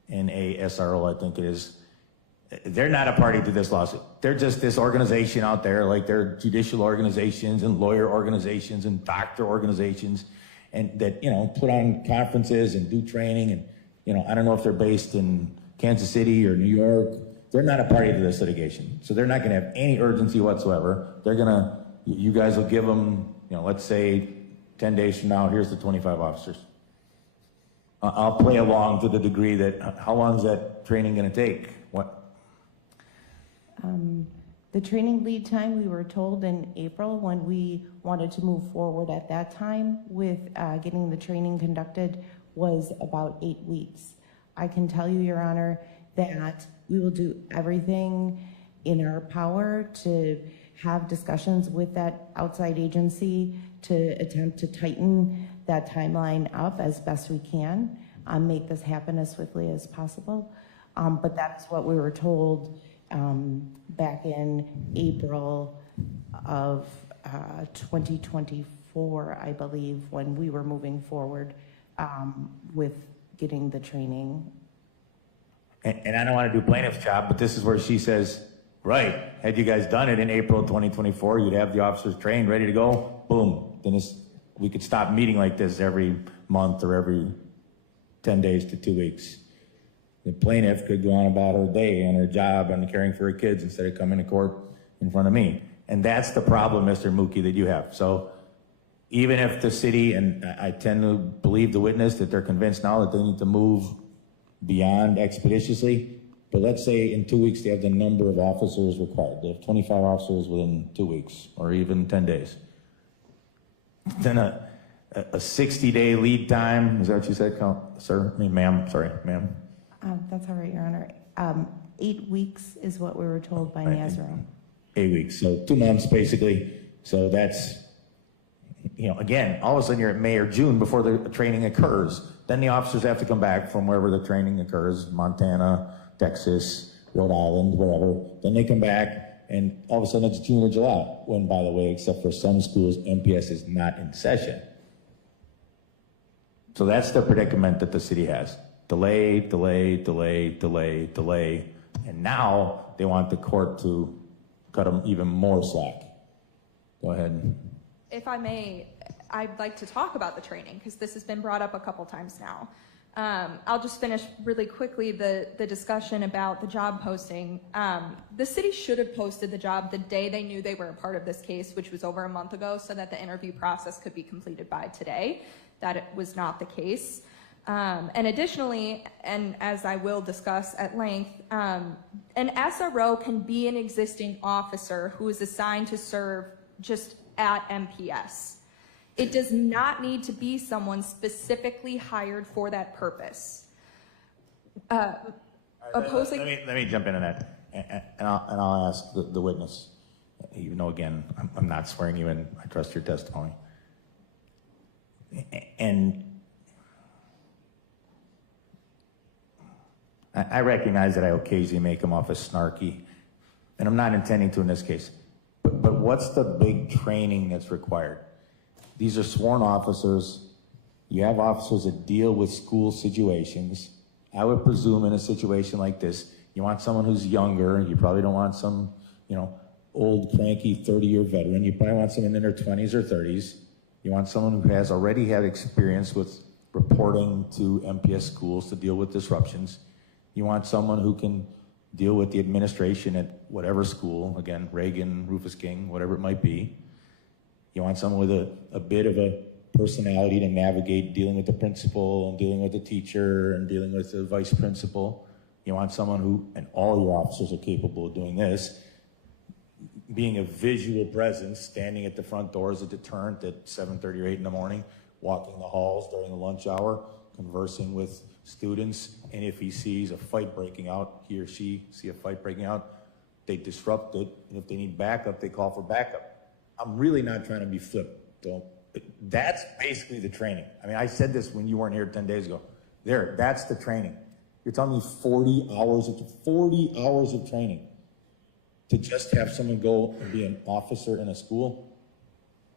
NASRO, I think it is, they're not a party to this lawsuit. They're just this organization out there, like they're judicial organizations and lawyer organizations and doctor organizations, and that, you know, put on conferences and do training. And, you know, I don't know if they're based in Kansas City or New York. They're not a party to this litigation. So they're not going to have any urgency whatsoever. They're going to, you guys will give them, you know, let's say 10 days from now, here's the 25 officers. I'll play along to the degree that, how long is that training going to take? What? The training lead time, we were told in April when we wanted to move forward at that time with getting the training conducted, was about 8 weeks. I can tell you, Your Honor, that we will do everything in our power to have discussions with that outside agency to attempt to tighten that timeline up as best we can, make this happen as swiftly as possible. But that's what we were told back in April of 2024, I believe, when we were moving forward with getting the training. And I don't want to do plaintiff's job, but this is where she says, right, had you guys done it in April 2024, you'd have the officers trained, ready to go, boom. Then we could stop meeting like this every month or every 10 days to 2 weeks. The plaintiff could go on about her day and her job and caring for her kids instead of coming to court in front of me. And that's the problem, Mr. Mookie, that you have. So even if the city, and I tend to believe the witness that they're convinced now that they need to move beyond expeditiously, but let's say in 2 weeks they have the number of officers required. They have 25 officers within 2 weeks or even 10 days. Then a 60-day lead time, is that what you said, sir? I mean, ma'am, sorry, ma'am. That's all right, Your Honor. 8 weeks is what we were told by NASRO. 8 weeks, so 2 months basically. So that's, you know, again, all of a sudden you're at May or June before the training occurs. Then the officers have to come back from wherever the training occurs, Montana, Texas, Rhode Island, wherever. Then they come back, and all of a sudden it's June or July, when, by the way, except for some schools, MPS is not in session. So that's the predicament that the city has. Delay, delay, delay, delay, delay. And now they want the court to cut them even more slack. Go ahead. If I may, I'd like to talk about the training because this has been brought up a couple times now. I'll just finish really quickly the discussion about the job posting. The city should have posted the job the day they knew they were a part of this case, which was over a month ago, so that the interview process could be completed by today. That it was not the case. And additionally, and as I will discuss at length, an SRO can be an existing officer who is assigned to serve just at MPS. It does not need to be someone specifically hired for that purpose. Opposing. Let me jump into that, and I'll ask the witness, even though again I'm not swearing you in. I trust your testimony. And I recognize that I occasionally make them off as snarky, and I'm not intending to in this case. But what's the big training that's required? These are sworn officers. You have officers that deal with school situations. I would presume in a situation like this, you want someone who's younger. You probably don't want some, you know, old, cranky 30-year veteran. You probably want someone in their 20s or 30s. You want someone who has already had experience with reporting to MPS schools to deal with disruptions. You want someone who can deal with the administration at whatever school, again, Reagan, Rufus King, whatever it might be. You want someone with a bit of a personality to navigate dealing with the principal and dealing with the teacher and dealing with the vice principal. You want someone who, and all your officers are capable of doing this, being a visual presence, standing at the front door as a deterrent at 7:30 or 8 in the morning, walking the halls during the lunch hour, conversing with students, and if he sees a fight breaking out, he or she see a fight breaking out, they disrupt it, and if they need backup, they call for backup. I'm really not trying to be flip. That's basically the training. I mean, I said this when you weren't here 10 days ago. That's the training. You're telling me 40 hours of training. to just have someone go and be an officer in a school,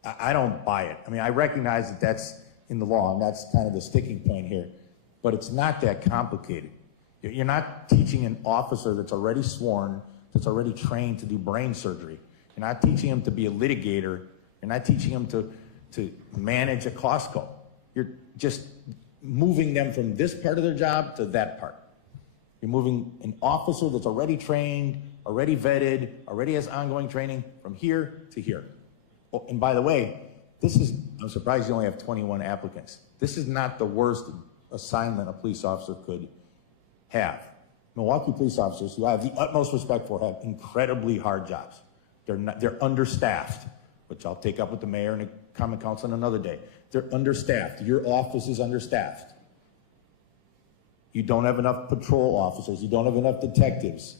I don't buy it. I mean, I recognize that that's in the law, and that's kind of the sticking point here, but it's not that complicated. You're not teaching an officer that's already sworn, that's already trained to do brain surgery. You're not teaching him to be a litigator. You're not teaching him to manage a Costco. You're just moving them from this part of their job to that part. You're moving an officer that's already trained, already vetted, already has ongoing training from here to here. Oh, and by the way, I'm surprised you only have 21 applicants. This is not the worst assignment a police officer could have. Milwaukee police officers, who I have the utmost respect for, have incredibly hard jobs. They're understaffed, which I'll take up with the mayor and the common council on another day. They're understaffed. Your office is understaffed. You don't have enough patrol officers. You don't have enough detectives.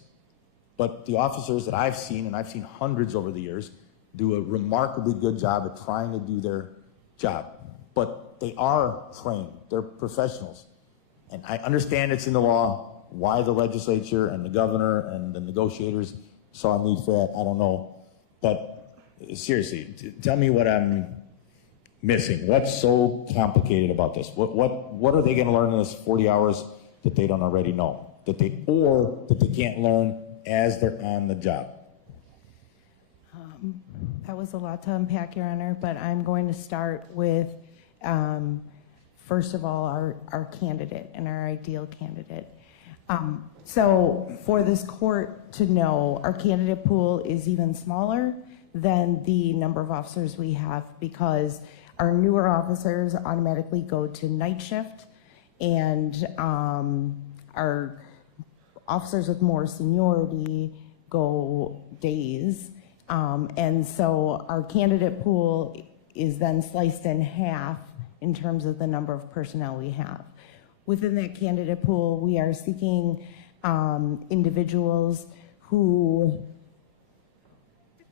But the officers that I've seen, and I've seen hundreds over the years, do a remarkably good job at trying to do their job. But they are trained. They're professionals. And I understand it's in the law why the legislature and the governor and the negotiators saw a need for that. I don't know. But seriously, tell me what I'm missing. What's so complicated about this? What are they going to learn in this 40 hours that they don't already know? That they can't learn as they're on the job? That was a lot to unpack, Your Honor, but I'm going to start with, first of all, our candidate and our ideal candidate. So for this court to know, our candidate pool is even smaller than the number of officers we have, because our newer officers automatically go to night shift, and our officers with more seniority go days. And so our candidate pool is then sliced in half in terms of the number of personnel we have. Within that candidate pool, we are seeking individuals who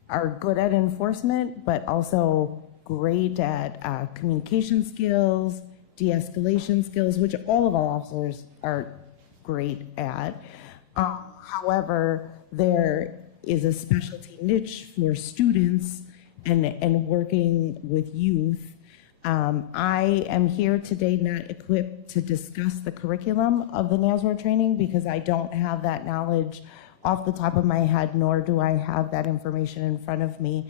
are good at enforcement, but also great at communication skills, de-escalation skills, which all of our officers are great at. However, there is a specialty niche for students and working with youth. I am here today not equipped to discuss the curriculum of the NASRO training, because I don't have that knowledge off the top of my head, nor do I have that information in front of me.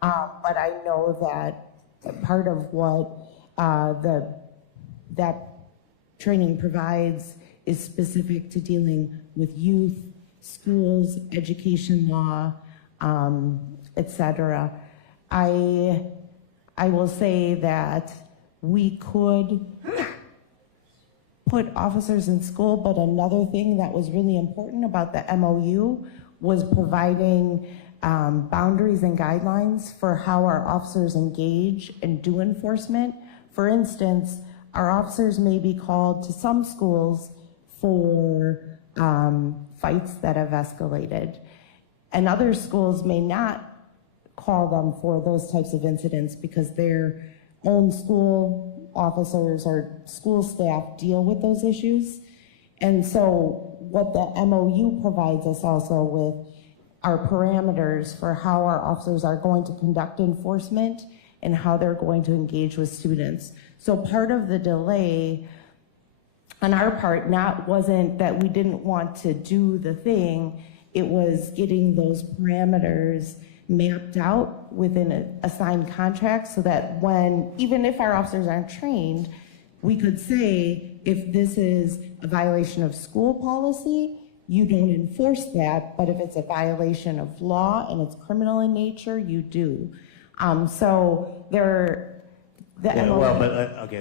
But I know that part of what that training provides is specific to dealing with youth, schools, education law, etc. I will say that we could put officers in school, but another thing that was really important about the MOU was providing boundaries and guidelines for how our officers engage and do enforcement. For instance, our officers may be called to some schools for fights that have escalated, and other schools may not call them for those types of incidents because their own school officers or school staff deal with those issues. And so what the MOU provides us also with are parameters for how our officers are going to conduct enforcement and how they're going to engage with students. So part of the delay on our part wasn't that we didn't want to do the thing, it was getting those parameters mapped out within a signed contract, so that even if our officers aren't trained, we could say, if this is a violation of school policy, you don't enforce that, but if it's a violation of law and it's criminal in nature, you do. Okay,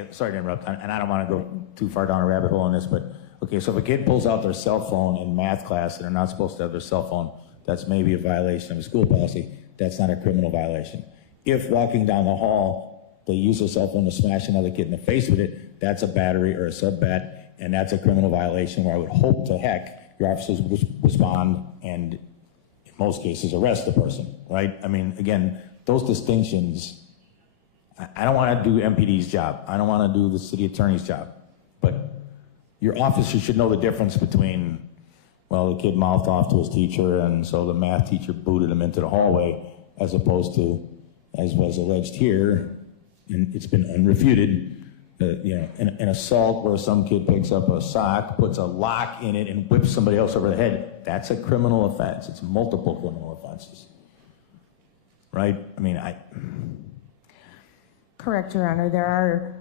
sorry to interrupt, and I don't want to go too far down a rabbit hole on this, but okay, so if a kid pulls out their cell phone in math class and they're not supposed to have their cell phone, that's maybe a violation of a school policy. That's not a criminal violation. If walking down the hall, they use their cell phone to smash another kid in the face with it, that's a battery or a sub-bat, and that's a criminal violation where I would hope to heck your officers would respond and, in most cases, arrest the person, right? I mean, again, those distinctions, I don't want to do MPD's job. I don't want to do the city attorney's job. But your officers should know the difference between well, the kid mouthed off to his teacher, and so the math teacher booted him into the hallway, as opposed to, as was alleged here, and it's been unrefuted, an assault where some kid picks up a sock, puts a lock in it, and whips somebody else over the head. That's a criminal offense. It's multiple criminal offenses. Right? I mean, Correct, Your Honor. There are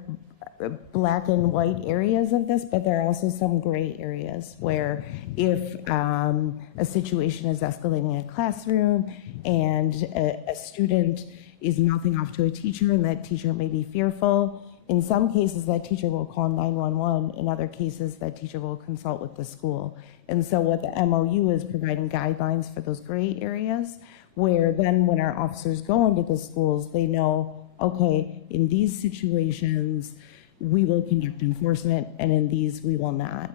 black and white areas of this, but there are also some gray areas where if a situation is escalating in a classroom and a student is mouthing off to a teacher and that teacher may be fearful, in some cases that teacher will call 911. In other cases, that teacher will consult with the school. And so what the MOU is providing guidelines for those gray areas, where then when our officers go into the schools, they know, okay, in these situations, we will conduct enforcement, and in these, we will not.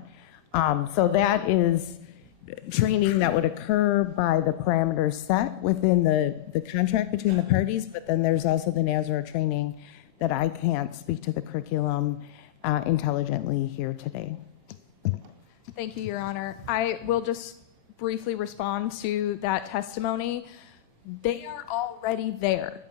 So that is training that would occur by the parameters set within the contract between the parties, but then there's also the NASRO training that I can't speak to the curriculum intelligently here today. Thank you, Your Honor. I will just briefly respond to that testimony. They are already there.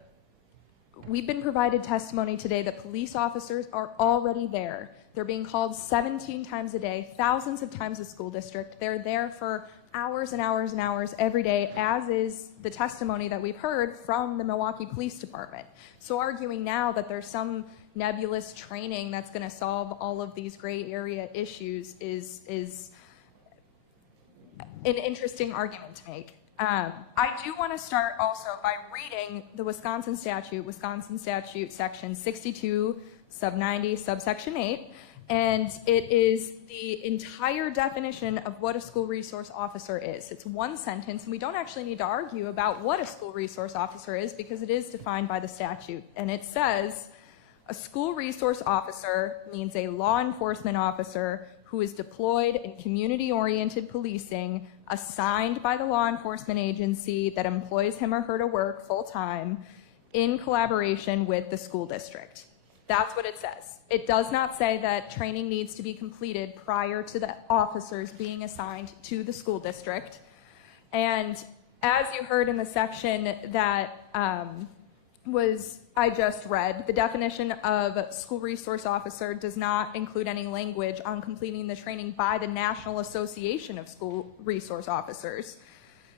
We've been provided testimony today that police officers are already there. They're being called 17 times a day, thousands of times a school district. They're there for hours and hours and hours every day, as is the testimony that we've heard from the Milwaukee Police Department. So arguing now that there's some nebulous training that's going to solve all of these gray area issues is an interesting argument to make. I do want to start also by reading the Wisconsin statute section 62, sub 90, subsection 8, and it is the entire definition of what a school resource officer is. It's one sentence, and we don't actually need to argue about what a school resource officer is because it is defined by the statute. And it says, a school resource officer means a law enforcement officer who is deployed in community-oriented policing, assigned by the law enforcement agency that employs him or her to work full-time in collaboration with the school district. That's what it says. It does not say that training needs to be completed prior to the officers being assigned to the school district. And as you heard in the section that I just read, the definition of school resource officer does not include any language on completing the training by the National Association of School Resource Officers.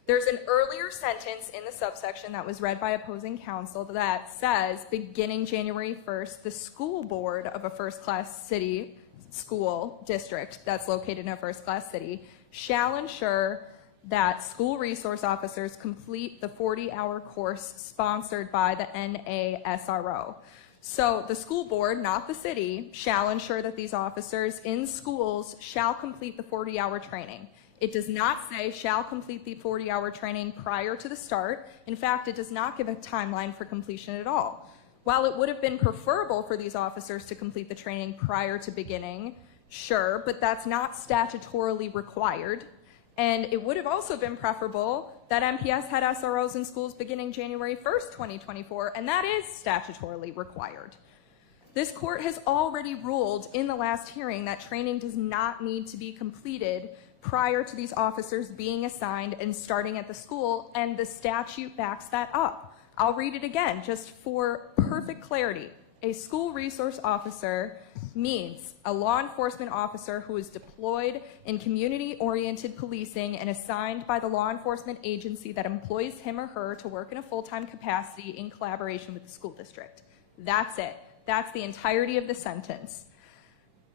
There's an earlier sentence in the subsection that was read by opposing counsel that says, beginning January 1st, the school board of a first-class city school district that's located in a first-class city shall ensure that school resource officers complete the 40-hour course sponsored by the NASRO. So the school board, not the city, shall ensure that these officers in schools shall complete the 40-hour training. It does not say shall complete the 40-hour training prior to the start. In fact, it does not give a timeline for completion at all. While it would have been preferable for these officers to complete the training prior to beginning, sure, but that's not statutorily required. And it would have also been preferable that MPS had SROs in schools beginning January 1st, 2024, and that is statutorily required. This court has already ruled in the last hearing that training does not need to be completed prior to these officers being assigned and starting at the school, and the statute backs that up. I'll read it again, just for perfect clarity. A school resource officer means a law enforcement officer who is deployed in community-oriented policing and assigned by the law enforcement agency that employs him or her to work in a full-time capacity in collaboration with the school district. That's it. That's the entirety of the sentence.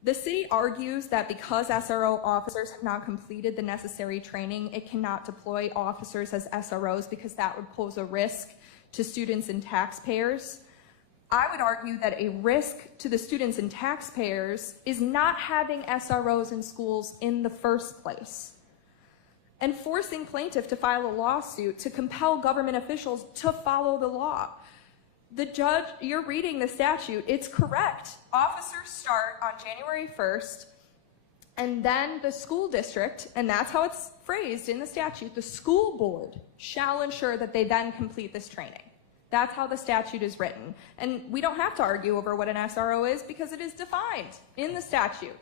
The city argues that because SRO officers have not completed the necessary training, it cannot deploy officers as SROs because that would pose a risk to students and taxpayers. I would argue that a risk to the students and taxpayers is not having SROs in schools in the first place and forcing plaintiff to file a lawsuit to compel government officials to follow the law. The judge, you're reading the statute, it's correct. Officers start on January 1st, and then the school district, and that's how it's phrased in the statute, the school board shall ensure that they then complete this training. That's how the statute is written. And we don't have to argue over what an SRO is because it is defined in the statute.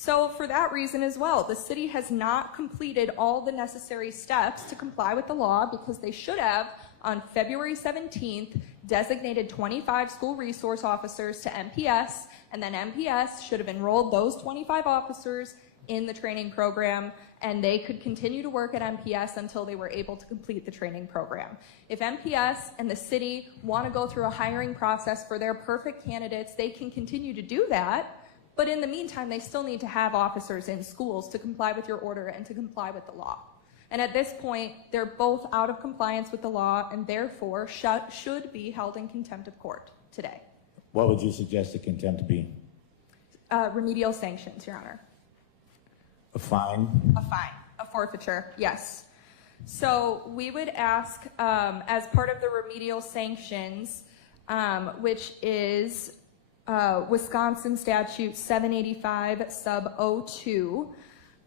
So for that reason as well, the city has not completed all the necessary steps to comply with the law because they should have, on February 17th, designated 25 school resource officers to MPS, and then MPS should have enrolled those 25 officers in the training program, and they could continue to work at MPS until they were able to complete the training program. If MPS and the city want to go through a hiring process for their perfect candidates, they can continue to do that, but in the meantime, they still need to have officers in schools to comply with your order and to comply with the law. And at this point, they're both out of compliance with the law and therefore should be held in contempt of court today. What would you suggest the contempt be? Remedial sanctions, Your Honor. A fine? A fine, a forfeiture, yes. So we would ask, as part of the remedial sanctions, which is Wisconsin statute 785 sub 02,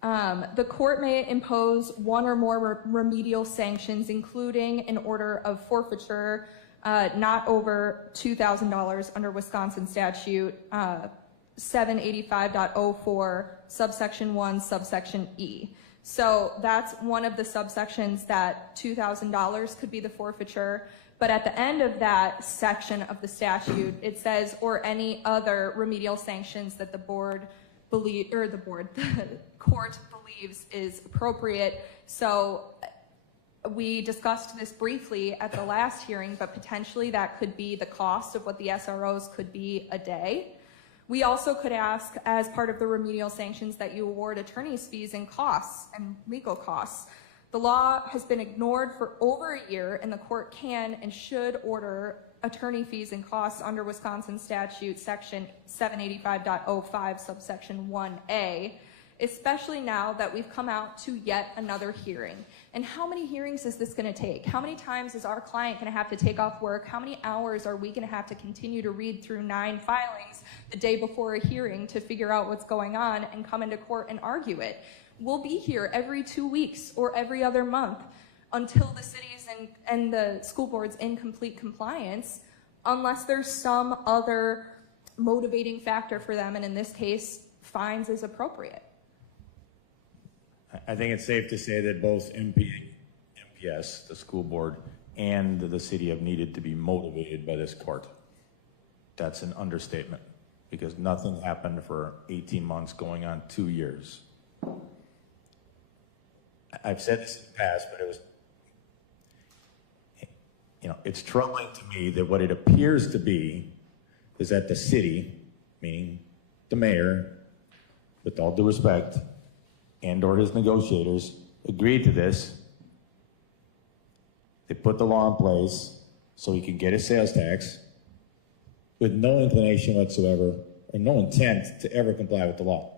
the court may impose one or more remedial sanctions, including an order of forfeiture not over $2,000 under Wisconsin statute 785.04 subsection 1 subsection E. So that's one of the subsections that $2,000 could be the forfeiture. But at the end of that section of the statute, it says, or any other remedial sanctions that the court believes is appropriate. So we discussed this briefly at the last hearing, but potentially that could be the cost of what the SROs could be a day. We also could ask, as part of the remedial sanctions, that you award attorney's fees and costs and legal costs. The law has been ignored for over a year, and the court can and should order attorney fees and costs under Wisconsin statute section 785.05 subsection 1A, especially now that we've come out to yet another hearing. And how many hearings is this going to take? How many times is our client going to have to take off work? How many hours are we going to have to continue to read through 9 filings the day before a hearing to figure out what's going on and come into court and argue it? We'll be here every 2 weeks or every other month until the city's and the school board's in complete compliance, unless there's some other motivating factor for them, and in this case, fines is appropriate. I think it's safe to say that both MPS, the school board, and the city have needed to be motivated by this court. That's an understatement, because nothing happened for 18 months going on 2 years. I've said this in the past, but it's troubling to me that what it appears to be is that the city, meaning the mayor, with all due respect, and or his negotiators, agreed to this. They put the law in place so he can get his sales tax with no inclination whatsoever or no intent to ever comply with the law.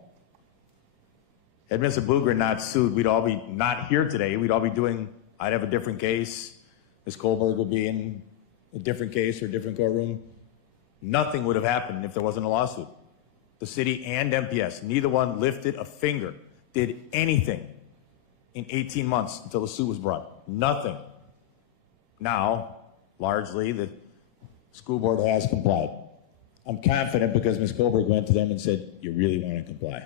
Had Mr. Booger not sued, we'd all be not here today. We'd all be I'd have a different case. Ms. Kohlberg would be in a different case or a different courtroom. Nothing would have happened if there wasn't a lawsuit. The city and MPS, neither one lifted a finger, did anything in 18 months until the suit was brought. Nothing. Now, largely, the school board has complied. I'm confident because Ms. Kohlberg went to them and said, you really want to comply.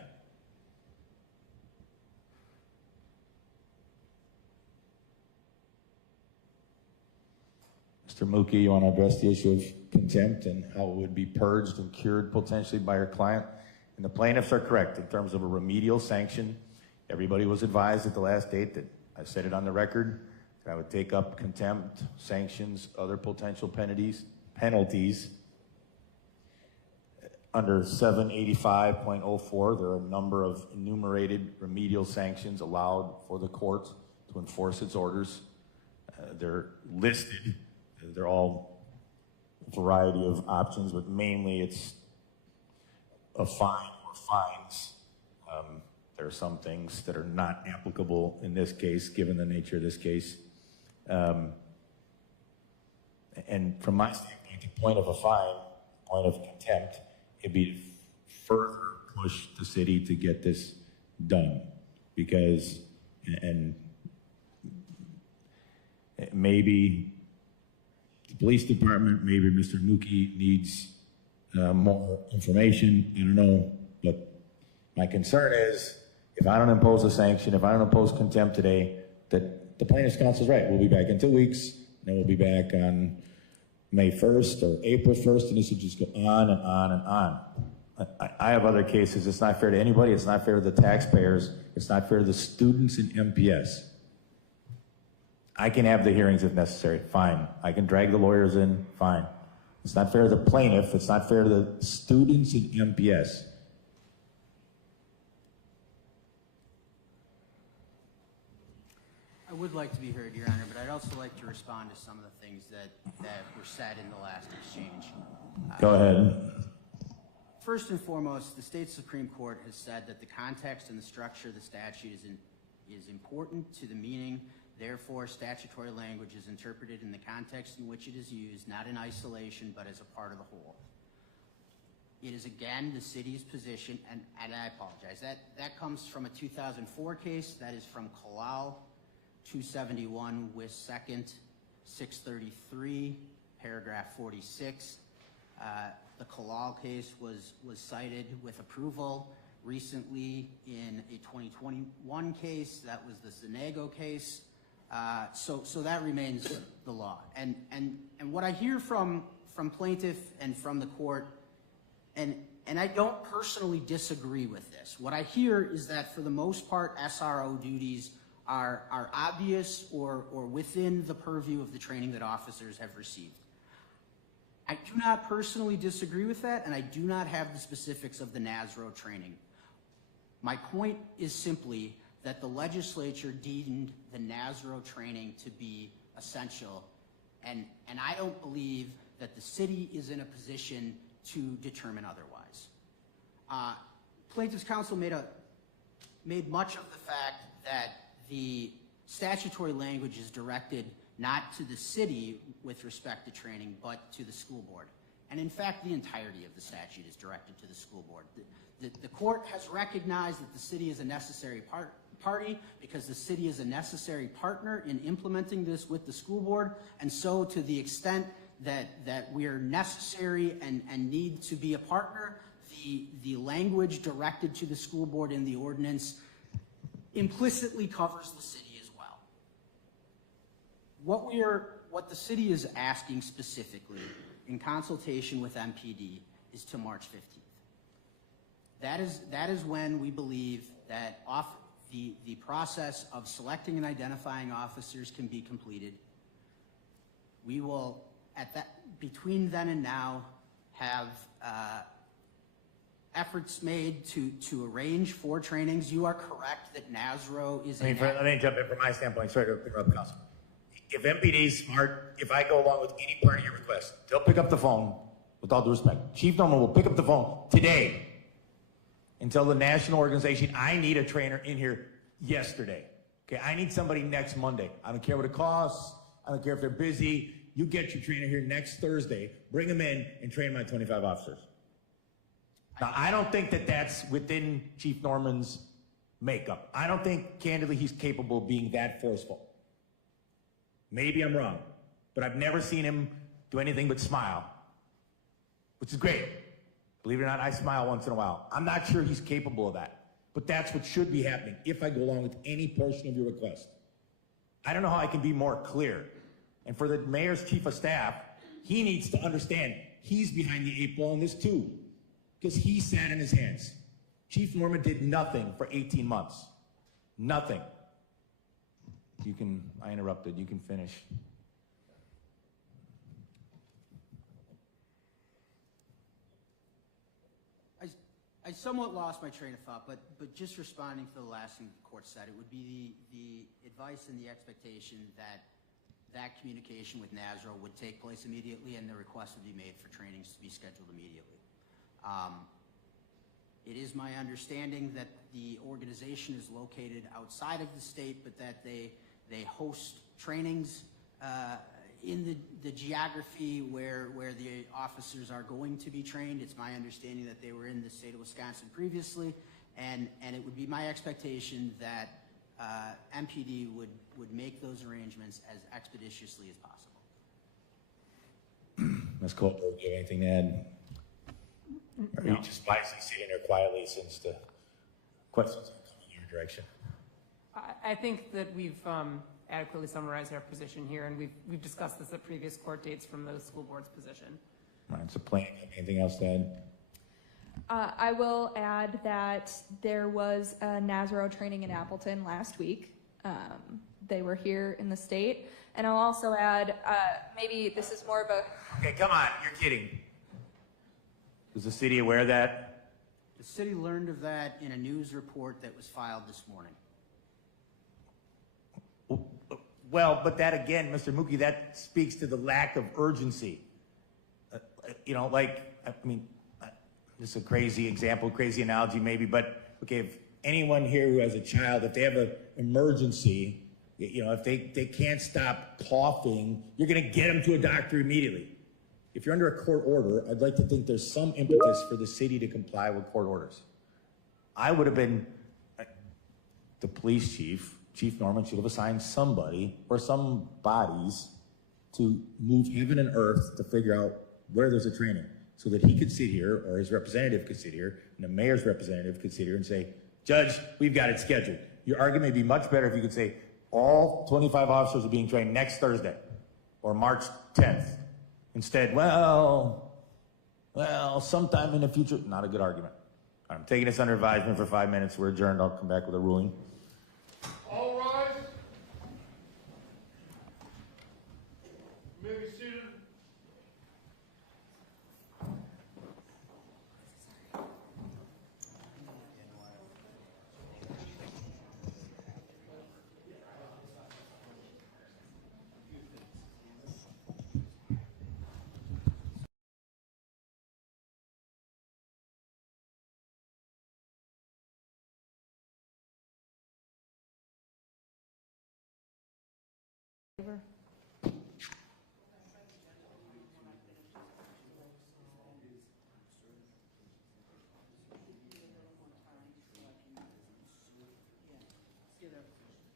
Mr. Mookie, you want to address the issue of contempt and how it would be purged and cured potentially by your client? And the plaintiffs are correct in terms of a remedial sanction. Everybody was advised at the last date that I said it on the record that I would take up contempt, sanctions, other potential penalties. Under 785.04, there are a number of enumerated remedial sanctions allowed for the court to enforce its orders. They're listed. They're all a variety of options, but mainly it's a fine or fines. There are some things that are not applicable in this case, given the nature of this case. And from my standpoint, the point of a fine, point of contempt, it'd be to further push the city to get this done. Because, and maybe the police department, maybe Mr. Mookie needs more information, I don't know, but My concern is, if I don't impose a sanction, if I don't impose contempt today, that the plaintiff's counsel's right. We'll be back in 2 weeks, then we'll be back on May 1st or April 1st, and this will just go on and on and on. I have other cases. It's not fair to anybody. It's not fair to the taxpayers. It's not fair to the students in MPS. I can have the hearings if necessary, fine. I can drag the lawyers in, fine. It's not fair to the plaintiff. It's not fair to the students in MPS. I would like to be heard, Your Honor, but I'd also like to respond to some of the things that were said in the last exchange. Go ahead. First and foremost, the state Supreme Court has said that the context and the structure of the statute is important to the meaning. Therefore, statutory language is interpreted in the context in which it is used, not in isolation, but as a part of the whole. It is, again, the city's position, and I apologize, that comes from a 2004 case. That is from Kalal, 271 West 2nd, 633, paragraph 46. The Kalal case was cited with approval recently in a 2021 case. That was the Senego case. So that remains the law. And what I hear from plaintiff and from the court, and I don't personally disagree with this. What I hear is that for the most part, SRO duties are obvious or within the purview of the training that officers have received. I do not personally disagree with that, and I do not have the specifics of the NASRO training. My point is simply that the legislature deemed the NASRO training to be essential, and I don't believe that the city is in a position to determine otherwise. Plaintiff's counsel made much of the fact that the statutory language is directed not to the city with respect to training, but to the school board. And in fact, the entirety of the statute is directed to the school board. The court has recognized that the city is a necessary party because the city is a necessary partner in implementing this with the school board. And so to the extent that we are necessary and need to be a partner, the language directed to the school board in the ordinance implicitly covers the city as well. What the city is asking specifically in consultation with MPD is to March 15th. That is when we believe that the process of selecting and identifying officers can be completed. We will, between then and now, have efforts made to arrange for trainings. You are correct that NASRO is. Let me jump in from my standpoint. Sorry to interrupt, Council. If MPD is smart, if I go along with any part of your request, they'll pick up the phone. With all due respect, Chief Norman will pick up the phone today and tell the national organization, I need a trainer in here yesterday. Okay, I need somebody next Monday. I don't care what it costs. I don't care if they're busy. You get your trainer here next Thursday. Bring them in and train my 25 officers. Now, I don't think that that's within Chief Norman's makeup. I don't think, candidly, he's capable of being that forceful. Maybe I'm wrong, but I've never seen him do anything but smile, which is great. Believe it or not, I smile once in a while. I'm not sure he's capable of that, but that's what should be happening if I go along with any portion of your request. I don't know how I can be more clear. And for the mayor's chief of staff, he needs to understand he's behind the 8 ball in this too, because he sat in his hands. Chief Norman did nothing for 18 months. Nothing. I interrupted, you can finish. I somewhat lost my train of thought, but just responding to the last thing the court said, it would be the advice and the expectation that communication with NASRO would take place immediately and the request would be made for trainings to be scheduled immediately. It is my understanding that the organization is located outside of the state, but that they host trainings in the geography where the officers are going to be trained. It's my understanding that they were in the state of Wisconsin previously, and it would be my expectation that MPD would make those arrangements as expeditiously as possible. Ms. Colbert, do you have anything to add? Or are you just wisely sitting there quietly since the questions in your direction. I think that we've adequately summarized our position here, and we've discussed this at previous court dates from the school board's position. All right, so plan, anything else to add? I will add that there was a NASRO training in Appleton last week. They were here in the state. And I'll also add, maybe this is more of a... Okay, come on, you're kidding. Is the city aware of that? The city learned of that in a news report that was filed this morning. Well, but that again, Mr. Mookie, that speaks to the lack of urgency. You know, like, I mean, this is a crazy example, crazy analogy maybe, but okay, if anyone here who has a child, if they have an emergency, you know, if they can't stop coughing, you're going to get them to a doctor immediately. If you're under a court order, I'd like to think there's some impetus for the city to comply with court orders. I would have been, the police chief, Chief Norman, should have assigned somebody or some bodies to move heaven and earth to figure out where there's a training so that he could sit here, or his representative could sit here, and the mayor's representative could sit here and say, Judge, we've got it scheduled. Your argument would be much better if you could say, all 25 officers are being trained next Thursday or March 10th. Instead, well, sometime in the future. Not a good argument. I'm taking this under advisement for 5 minutes. We're adjourned. I'll come back with a ruling. All rise. You may be seated.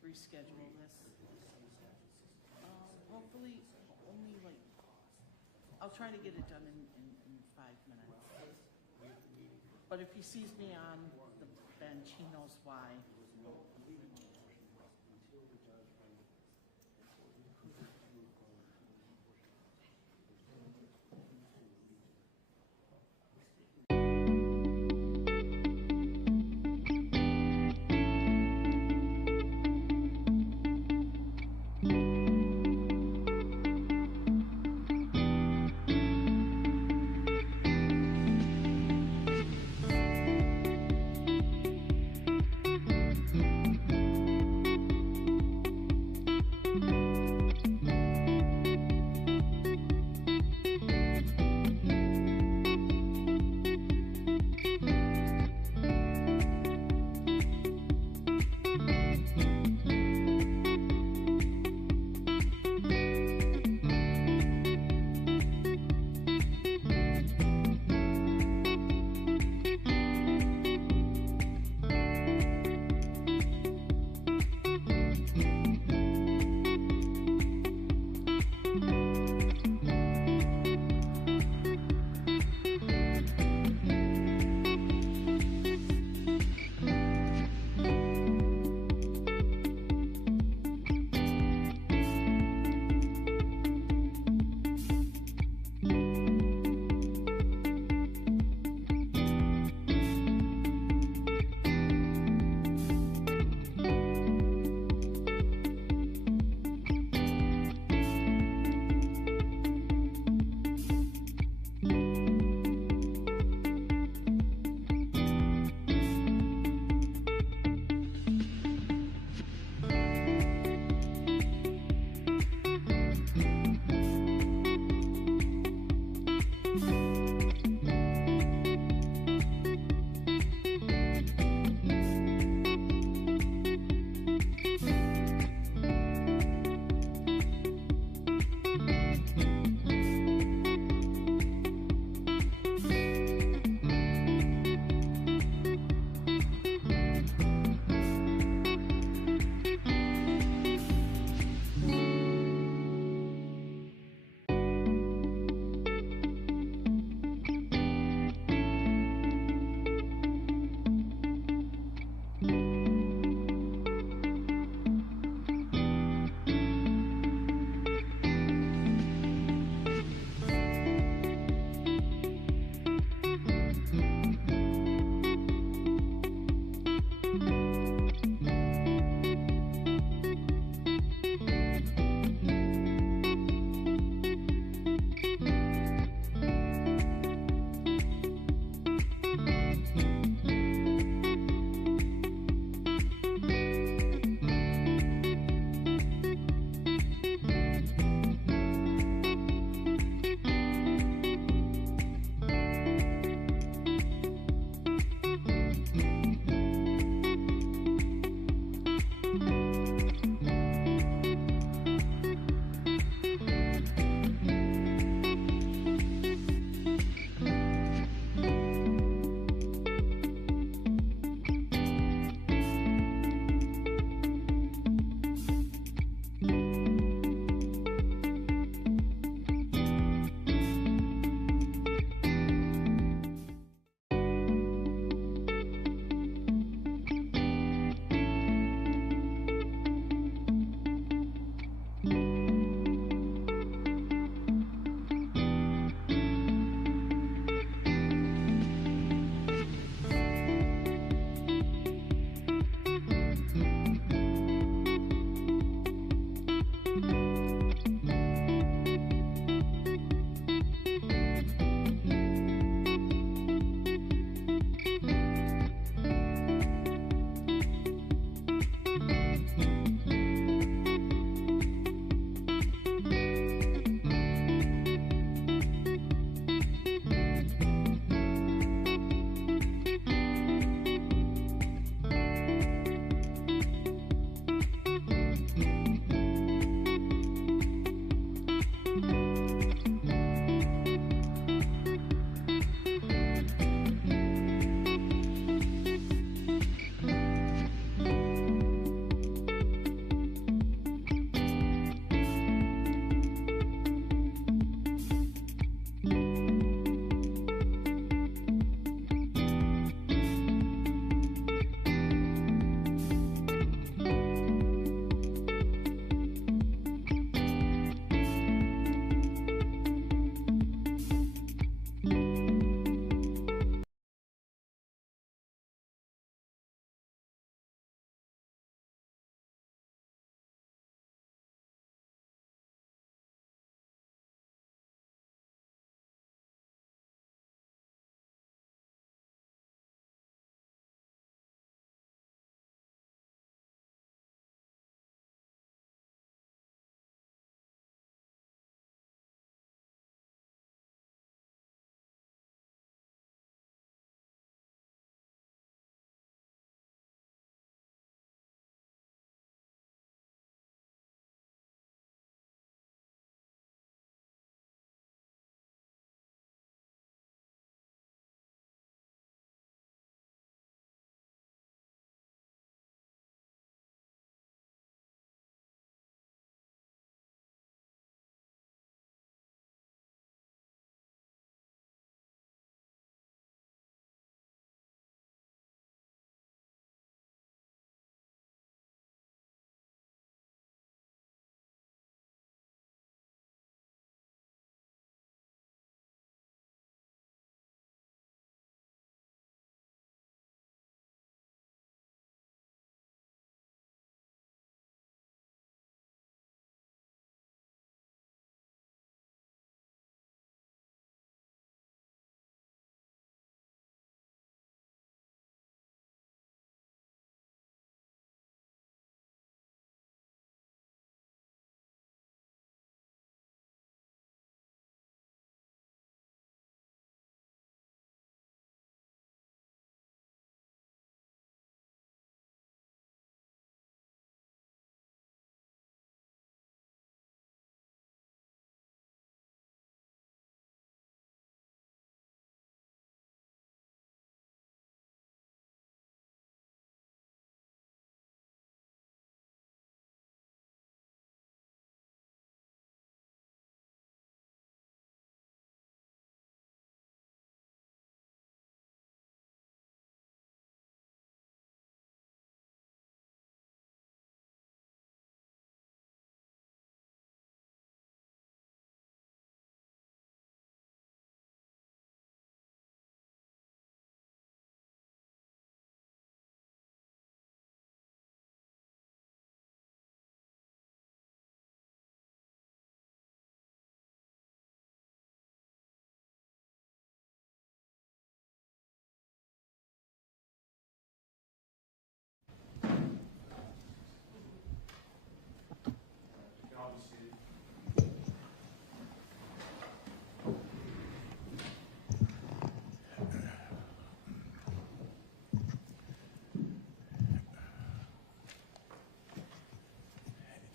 Reschedule this. Hopefully, only like, I'll try to get it done in 5 minutes. But if he sees me on the bench, he knows why.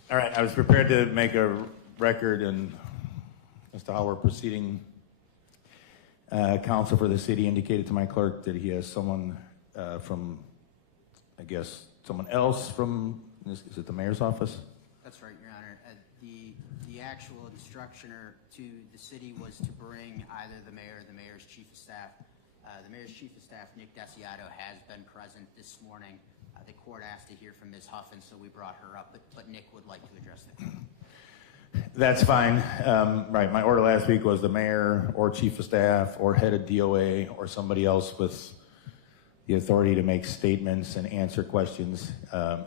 All right, I was prepared to make a record as to how we're proceeding. Counsel for the city indicated to my clerk that he has someone from, I guess, someone else from, is it the mayor's office? That's right, Your Honor. The actual instructioner to the city was to bring either the mayor or the mayor's chief of staff. The mayor's chief of staff, Nick Desiato, has been present this morning. The court asked to hear from Ms. Huffin, so we brought her up, but Nick would like to address the court. That's fine. Right, my order last week was the mayor or chief of staff or head of DOA or somebody else with the authority to make statements and answer questions.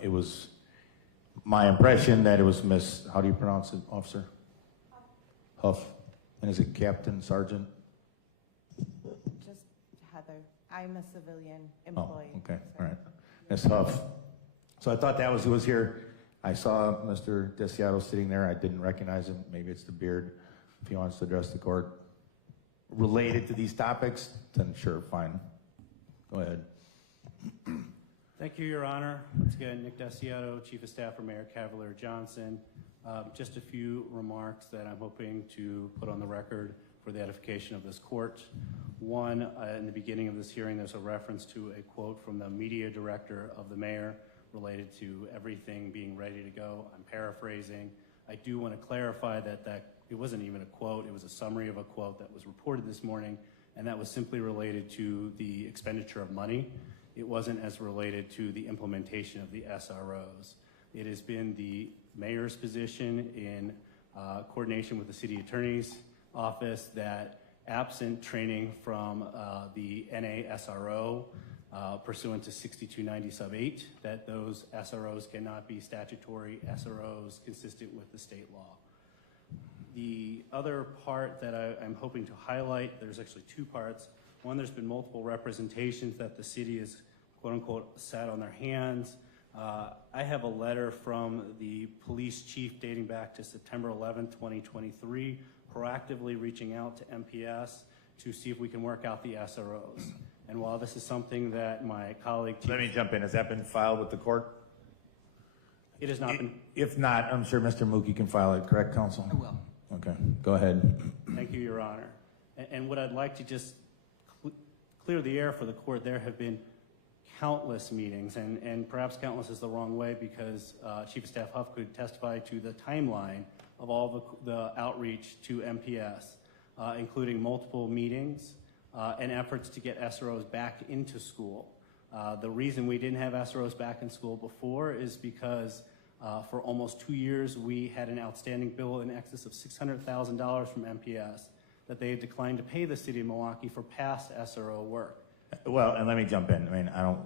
It was my impression that it was Miss, how do you pronounce it, officer? Huff. And is it captain, sergeant? Just Heather. I'm a civilian employee. Oh, okay, all right. Miss Huff. So I thought that was who was here. I saw Mr. Desiato sitting there. I didn't recognize him. Maybe it's the beard. If he wants to address the court related to these topics, then sure, fine. Go ahead. Thank you, Your Honor. Once again, Nick Desiato, Chief of Staff for Mayor Cavalier Johnson. Just a few remarks that I'm hoping to put on the record for the edification of this court. One, in the beginning of this hearing, there's a reference to a quote from the media director of the mayor related to everything being ready to go. I'm paraphrasing. I do want to clarify that it wasn't even a quote, it was a summary of a quote that was reported this morning, and that was simply related to the expenditure of money. It wasn't as related to the implementation of the SROs. It has been the mayor's position in coordination with the city attorney's office that absent training from the NA SRO, pursuant to 6290 sub 8, that those SROs cannot be statutory SROs consistent with the state law. The other part that I'm hoping to highlight, there's actually two parts. One, there's been multiple representations that the city is quote unquote sat on their hands. I have a letter from the police chief dating back to September 11, 2023, proactively reaching out to MPS to see if we can work out the SROs. And while this is something that my colleague... Let me jump in. Has that been filed with the court? It has not been... If not, I'm sure Mr. Mookie can file it, correct, counsel? I will. Okay, go ahead. Thank you, Your Honor. And what I'd like to just clear the air for the court, there have been countless meetings, and perhaps countless is the wrong way because Chief of Staff Huff could testify to the timeline of all the outreach to MPS, including multiple meetings, and efforts to get SROs back into school. The reason we didn't have SROs back in school before is because for almost 2 years we had an outstanding bill in excess of $600,000 from MPS that they had declined to pay the city of Milwaukee for past SRO work. Well, and let me jump in. I mean, I don't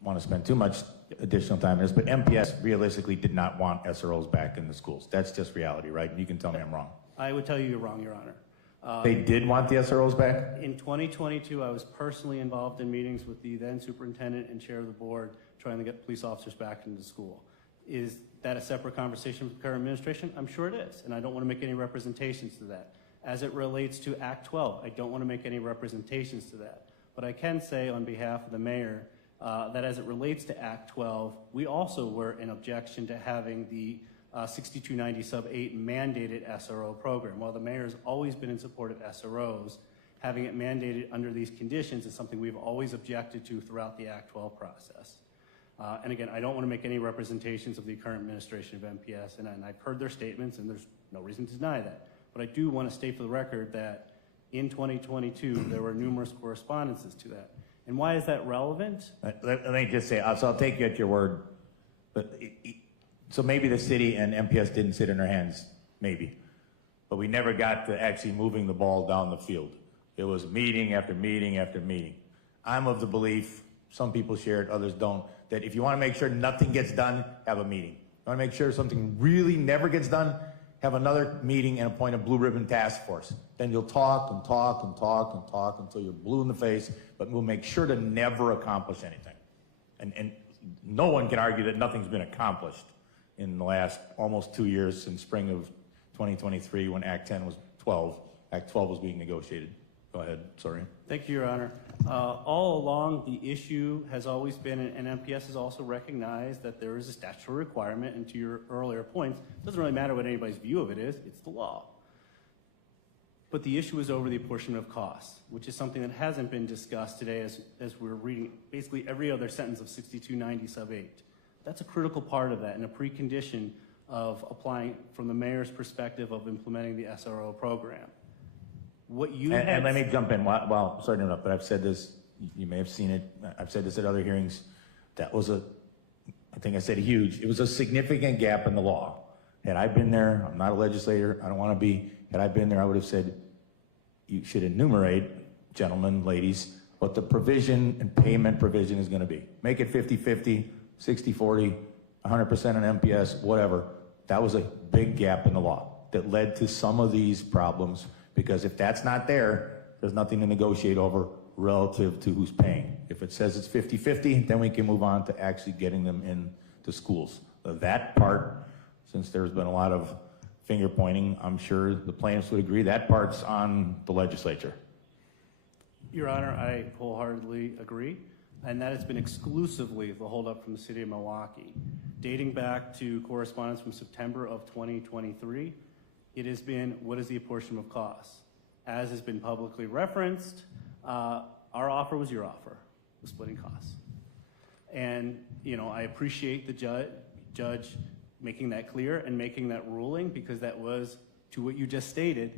want to spend too much additional time on this, but MPS realistically did not want SROs back in the schools. That's just reality, right? And you can tell me I'm wrong. I would tell you you're wrong, Your Honor. They did want the SROs back? In 2022, I was personally involved in meetings with the then superintendent and chair of the board trying to get police officers back into school. Is that a separate conversation with the current administration? I'm sure it is, and I don't want to make any representations to that. As it relates to Act 12, I don't want to make any representations to that. But I can say on behalf of the mayor that as it relates to Act 12, we also were in objection to having the 6290 sub 8 mandated SRO program. While the mayor has always been in support of SROs, having it mandated under these conditions is something we've always objected to throughout the Act 12 process. And again, I don't want to make any representations of the current administration of MPS, and I've heard their statements, and there's no reason to deny that. But I do want to state for the record that in 2022, there were numerous correspondences to that. And why is that relevant? Let me just say, so I'll take you at your word. But so maybe the city and MPS didn't sit in their hands, maybe. But we never got to actually moving the ball down the field. It was meeting after meeting after meeting. I'm of the belief, some people share it, others don't, that if you want to make sure nothing gets done, have a meeting. You want to make sure something really never gets done, have another meeting and appoint a blue ribbon task force. Then you'll talk and talk and talk and talk until you're blue in the face, but we'll make sure to never accomplish anything. And no one can argue that nothing's been accomplished in the last almost 2 years since spring of 2023 when Act 12 was being negotiated. Go ahead, sorry. Thank you, Your Honor. All along, the issue has always been, and MPS has also recognized that there is a statutory requirement, and to your earlier points, it doesn't really matter what anybody's view of it is, it's the law. But the issue is over the apportionment of costs, which is something that hasn't been discussed today as we're reading basically every other sentence of 6290 sub 8. That's a critical part of that and a precondition of applying from the mayor's perspective of implementing the SRO program. What you And let me jump in. Well, sorry to interrupt, but I've said this, you may have seen it, I've said this at other hearings. That was I think I said huge. It was a significant gap in the law. Had I been there, I'm not a legislator, I don't want to be, had I been there, I would have said, you should enumerate, gentlemen, ladies, what the provision and payment provision is going to be. Make it 50-50, 60-40, 100% on MPS, whatever. That was a big gap in the law that led to some of these problems, because if that's not there, there's nothing to negotiate over relative to who's paying. If it says it's 50-50, then we can move on to actually getting them into schools. So that part, since there's been a lot of finger pointing, I'm sure the plaintiffs would agree that part's on the legislature. Your Honor, I wholeheartedly agree, and that has been exclusively the holdup from the city of Milwaukee. Dating back to correspondence from September of 2023, it has been, what is the apportionment of costs? As has been publicly referenced, our offer was your offer, the splitting costs. And, you know, I appreciate the judge making that clear and making that ruling, because that was, to what you just stated,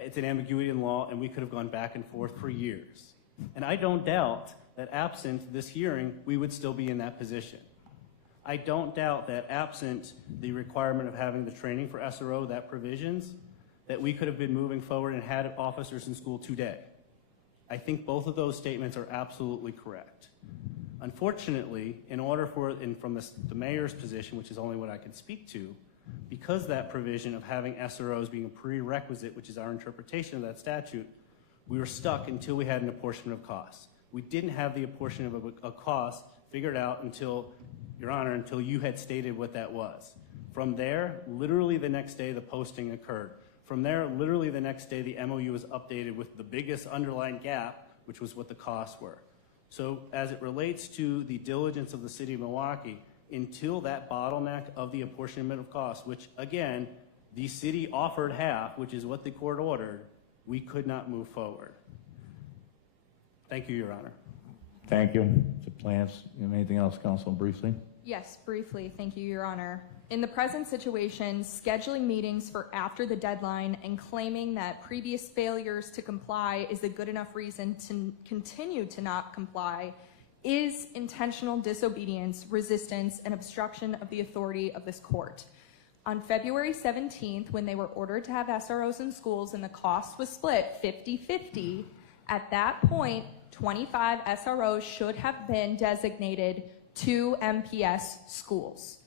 it's an ambiguity in law, and we could have gone back and forth for years. And I don't doubt that absent this hearing, we would still be in that position. I don't doubt that absent the requirement of having the training for SRO, that provisions, that we could have been moving forward and had officers in school today. I think both of those statements are absolutely correct. Unfortunately, in order for, and from the mayor's position, which is only what I can speak to, because that provision of having SROs being a prerequisite, which is our interpretation of that statute, we were stuck until we had an apportionment of costs. We didn't have the apportionment of a cost figured out until, Your Honor, until you had stated what that was. From there, literally the next day, the posting occurred. From there, literally the next day, the MOU was updated with the biggest underlying gap, which was what the costs were. So as it relates to the diligence of the city of Milwaukee, until that bottleneck of the apportionment of costs, which again, the city offered half, which is what the court ordered, we could not move forward. Thank you, Your Honor. Thank you. To plaintiffs, you have anything else, counsel, briefly? Yes, briefly. Thank you, Your Honor. In the present situation, scheduling meetings for after the deadline and claiming that previous failures to comply is a good enough reason to continue to not comply is intentional disobedience, resistance, and obstruction of the authority of this court. On February 17th, when they were ordered to have SROs in schools and the cost was split 50-50, at that point, 25 SROs should have been designated to MPS schools.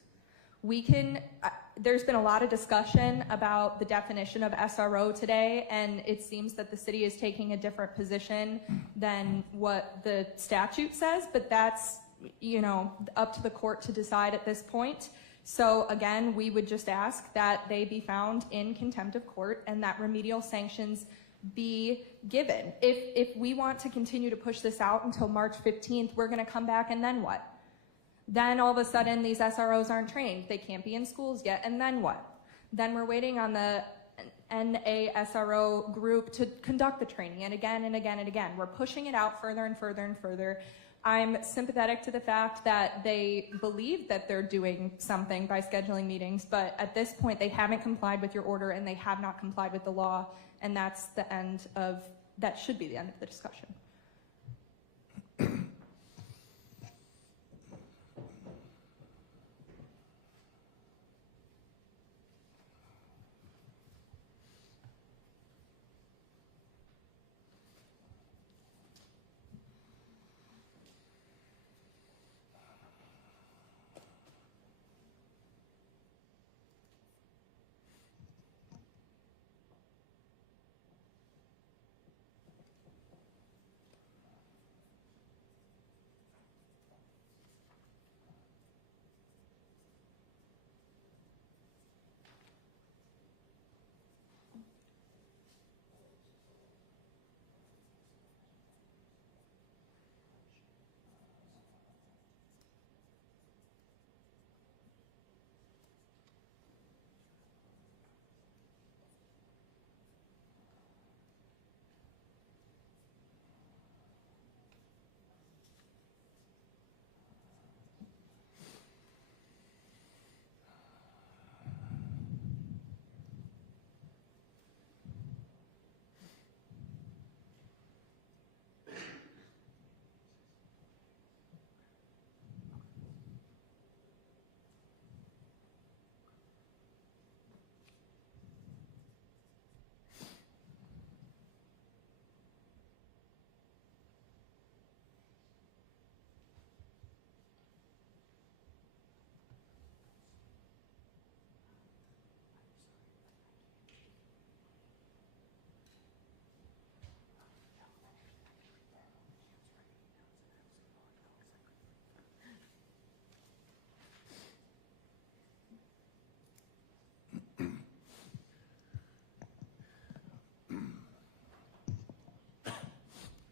There's been a lot of discussion about the definition of SRO today, and it seems that the city is taking a different position than what the statute says, but that's, you know, up to the court to decide at this point. So again, we would just ask that they be found in contempt of court and that remedial sanctions be given. If we want to continue to push this out until March 15th, we're gonna come back, and then what? Then all of a sudden these SROs aren't trained. They can't be in schools yet, and then what? Then we're waiting on the NASRO group to conduct the training, and again and again and again. We're pushing it out further and further and further. I'm sympathetic to the fact that they believe that they're doing something by scheduling meetings, but at this point they haven't complied with your order and they have not complied with the law, and that's the end of, that should be the end of the discussion.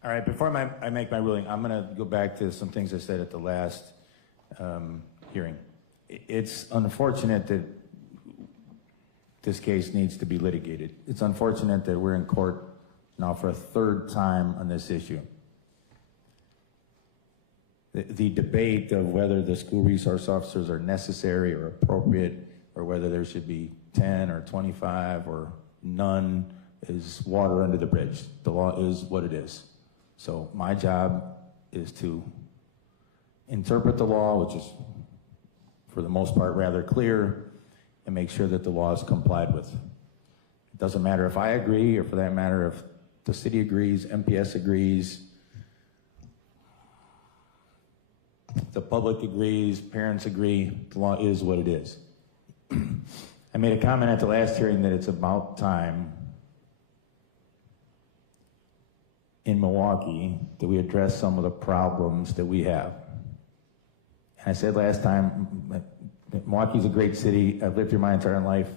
All right, before I make my ruling, I'm going to go back to some things I said at the last hearing. It's unfortunate that this case needs to be litigated. It's unfortunate that we're in court now for a third time on this issue. The debate of whether the school resource officers are necessary or appropriate, or whether there should be 10 or 25 or none, is water under the bridge. The law is what it is. So my job is to interpret the law, which is for the most part rather clear, and make sure that the law is complied with. It doesn't matter if I agree, or for that matter, if the city agrees, MPS agrees, the public agrees, parents agree, the law is what it is. I made a comment at the last hearing that it's about time in Milwaukee that we address some of the problems that we have. And I said last time, Milwaukee's a great city. I've lived here my entire life,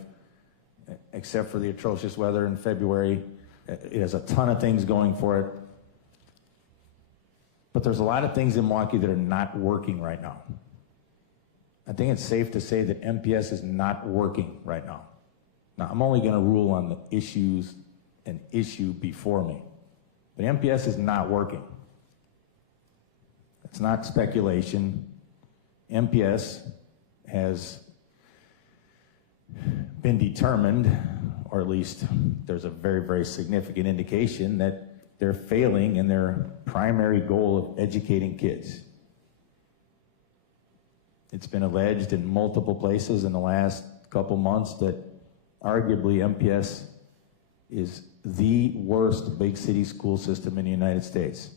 except for the atrocious weather in February. It has a ton of things going for it. But there's a lot of things in Milwaukee that are not working right now. I think it's safe to say that MPS is not working right now. Now, I'm only going to rule on the issues an issue before me. But MPS is not working. It's not speculation. MPS has been determined, or at least there's a very, very significant indication that they're failing in their primary goal of educating kids. It's been alleged in multiple places in the last couple months that arguably MPS is the worst big city school system in the United States.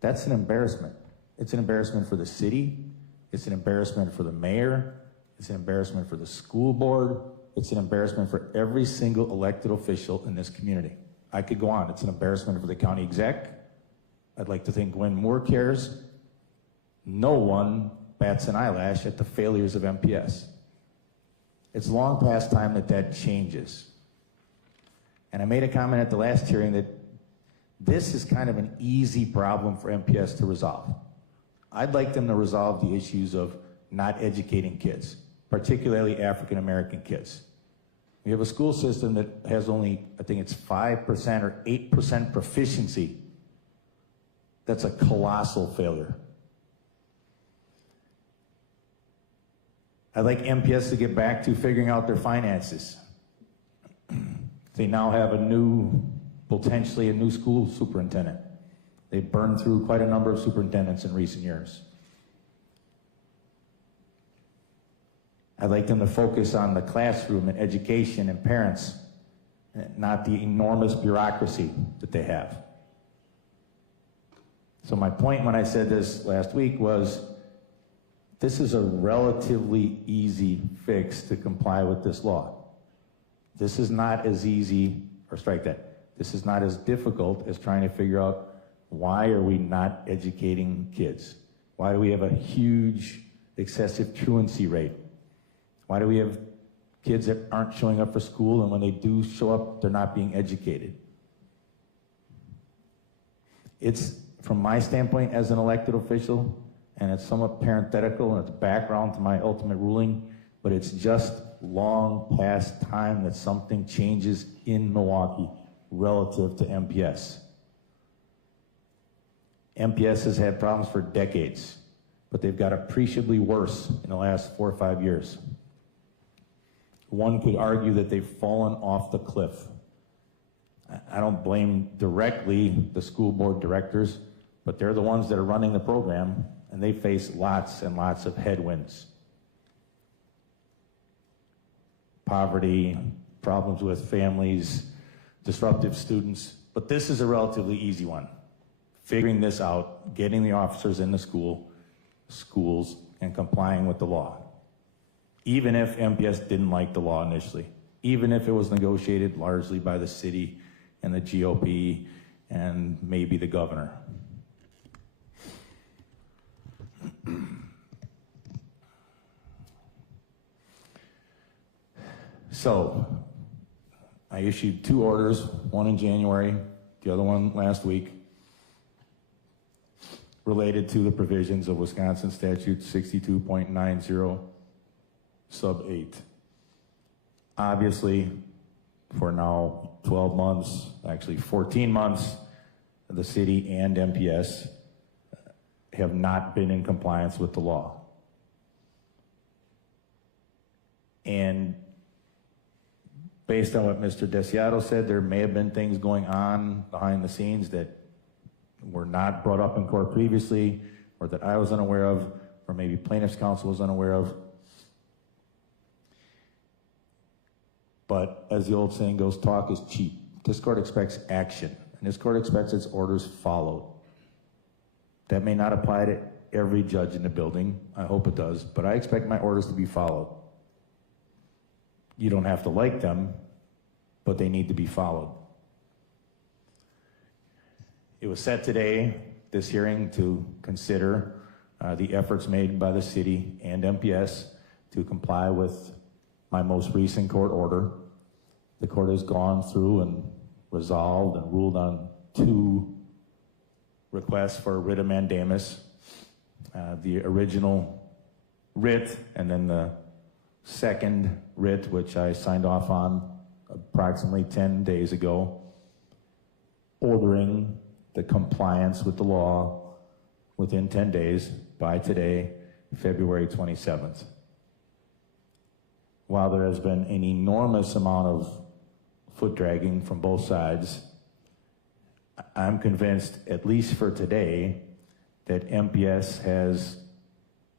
That's an embarrassment. It's an embarrassment for the city. It's an embarrassment for the mayor. It's an embarrassment for the school board. It's an embarrassment for every single elected official in this community. I could go on. It's an embarrassment for the county exec. I'd like to think Gwen Moore cares. No one bats an eyelash at the failures of MPS. It's long past time that that changes. And I made a comment at the last hearing that this is kind of an easy problem for MPS to resolve. I'd like them to resolve the issues of not educating kids, particularly African American kids. We have a school system that has only, I think it's 5% or 8% proficiency. That's a colossal failure. I'd like MPS to get back to figuring out their finances. They now have potentially a new school superintendent. They burned through quite a number of superintendents in recent years. I'd like them to focus on the classroom and education and parents, not the enormous bureaucracy that they have. So my point when I said this last week was, this is a relatively easy fix to comply with this law. This is not as easy, or strike that, this is not as difficult as trying to figure out why are we not educating kids? Why do we have a huge excessive truancy rate? Why do we have kids that aren't showing up for school, and when they do show up, they're not being educated? It's, from my standpoint as an elected official, and it's somewhat parenthetical and it's background to my ultimate ruling, but it's just long past time that something changes in Milwaukee relative to MPS. MPS has had problems for decades, but they've got appreciably worse in the last 4 or 5 years. One could argue that they've fallen off the cliff. I don't blame directly the school board directors, but they're the ones that are running the program, and they face lots and lots of headwinds. Poverty, problems with families, disruptive students, but this is a relatively easy one. Figuring this out, getting the officers in the schools, and complying with the law. Even if MPS didn't like the law initially, even if it was negotiated largely by the city and the GOP and maybe the governor. So, I issued 2 orders, one in January, the other one last week. related to the provisions of Wisconsin Statute 62.90 sub 8. Obviously, for now 12 months, actually 14 months, the city and MPS have not been in compliance with the law. And based on what Mr. Desiato said, there may have been things going on behind the scenes that were not brought up in court previously, or that I was unaware of, or maybe plaintiff's counsel was unaware of. But as the old saying goes, talk is cheap. This court expects action, and this court expects its orders followed. That may not apply to every judge in the building. I hope it does, but I expect my orders to be followed. You don't have to like them, but they need to be followed. It was set today, this hearing, to consider the efforts made by the city and MPS to comply with my most recent court order. The court has gone through and resolved and ruled on 2 requests for writ of mandamus. The original writ and then the second writ, which I signed off on approximately 10 days ago, ordering the compliance with the law within 10 days by today, February 27th. While there has been an enormous amount of foot dragging from both sides, I'm convinced, at least for today, that MPS has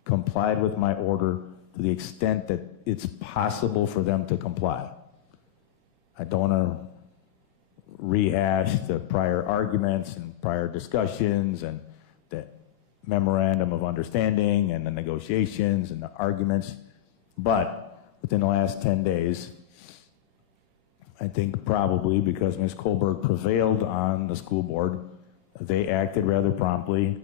complied with my order to the extent that it's possible for them to comply. I don't want to rehash the prior arguments and prior discussions and the memorandum of understanding and the negotiations and the arguments, but within the last 10 days, I think probably because Ms. Kohlberg prevailed on the school board, they acted rather promptly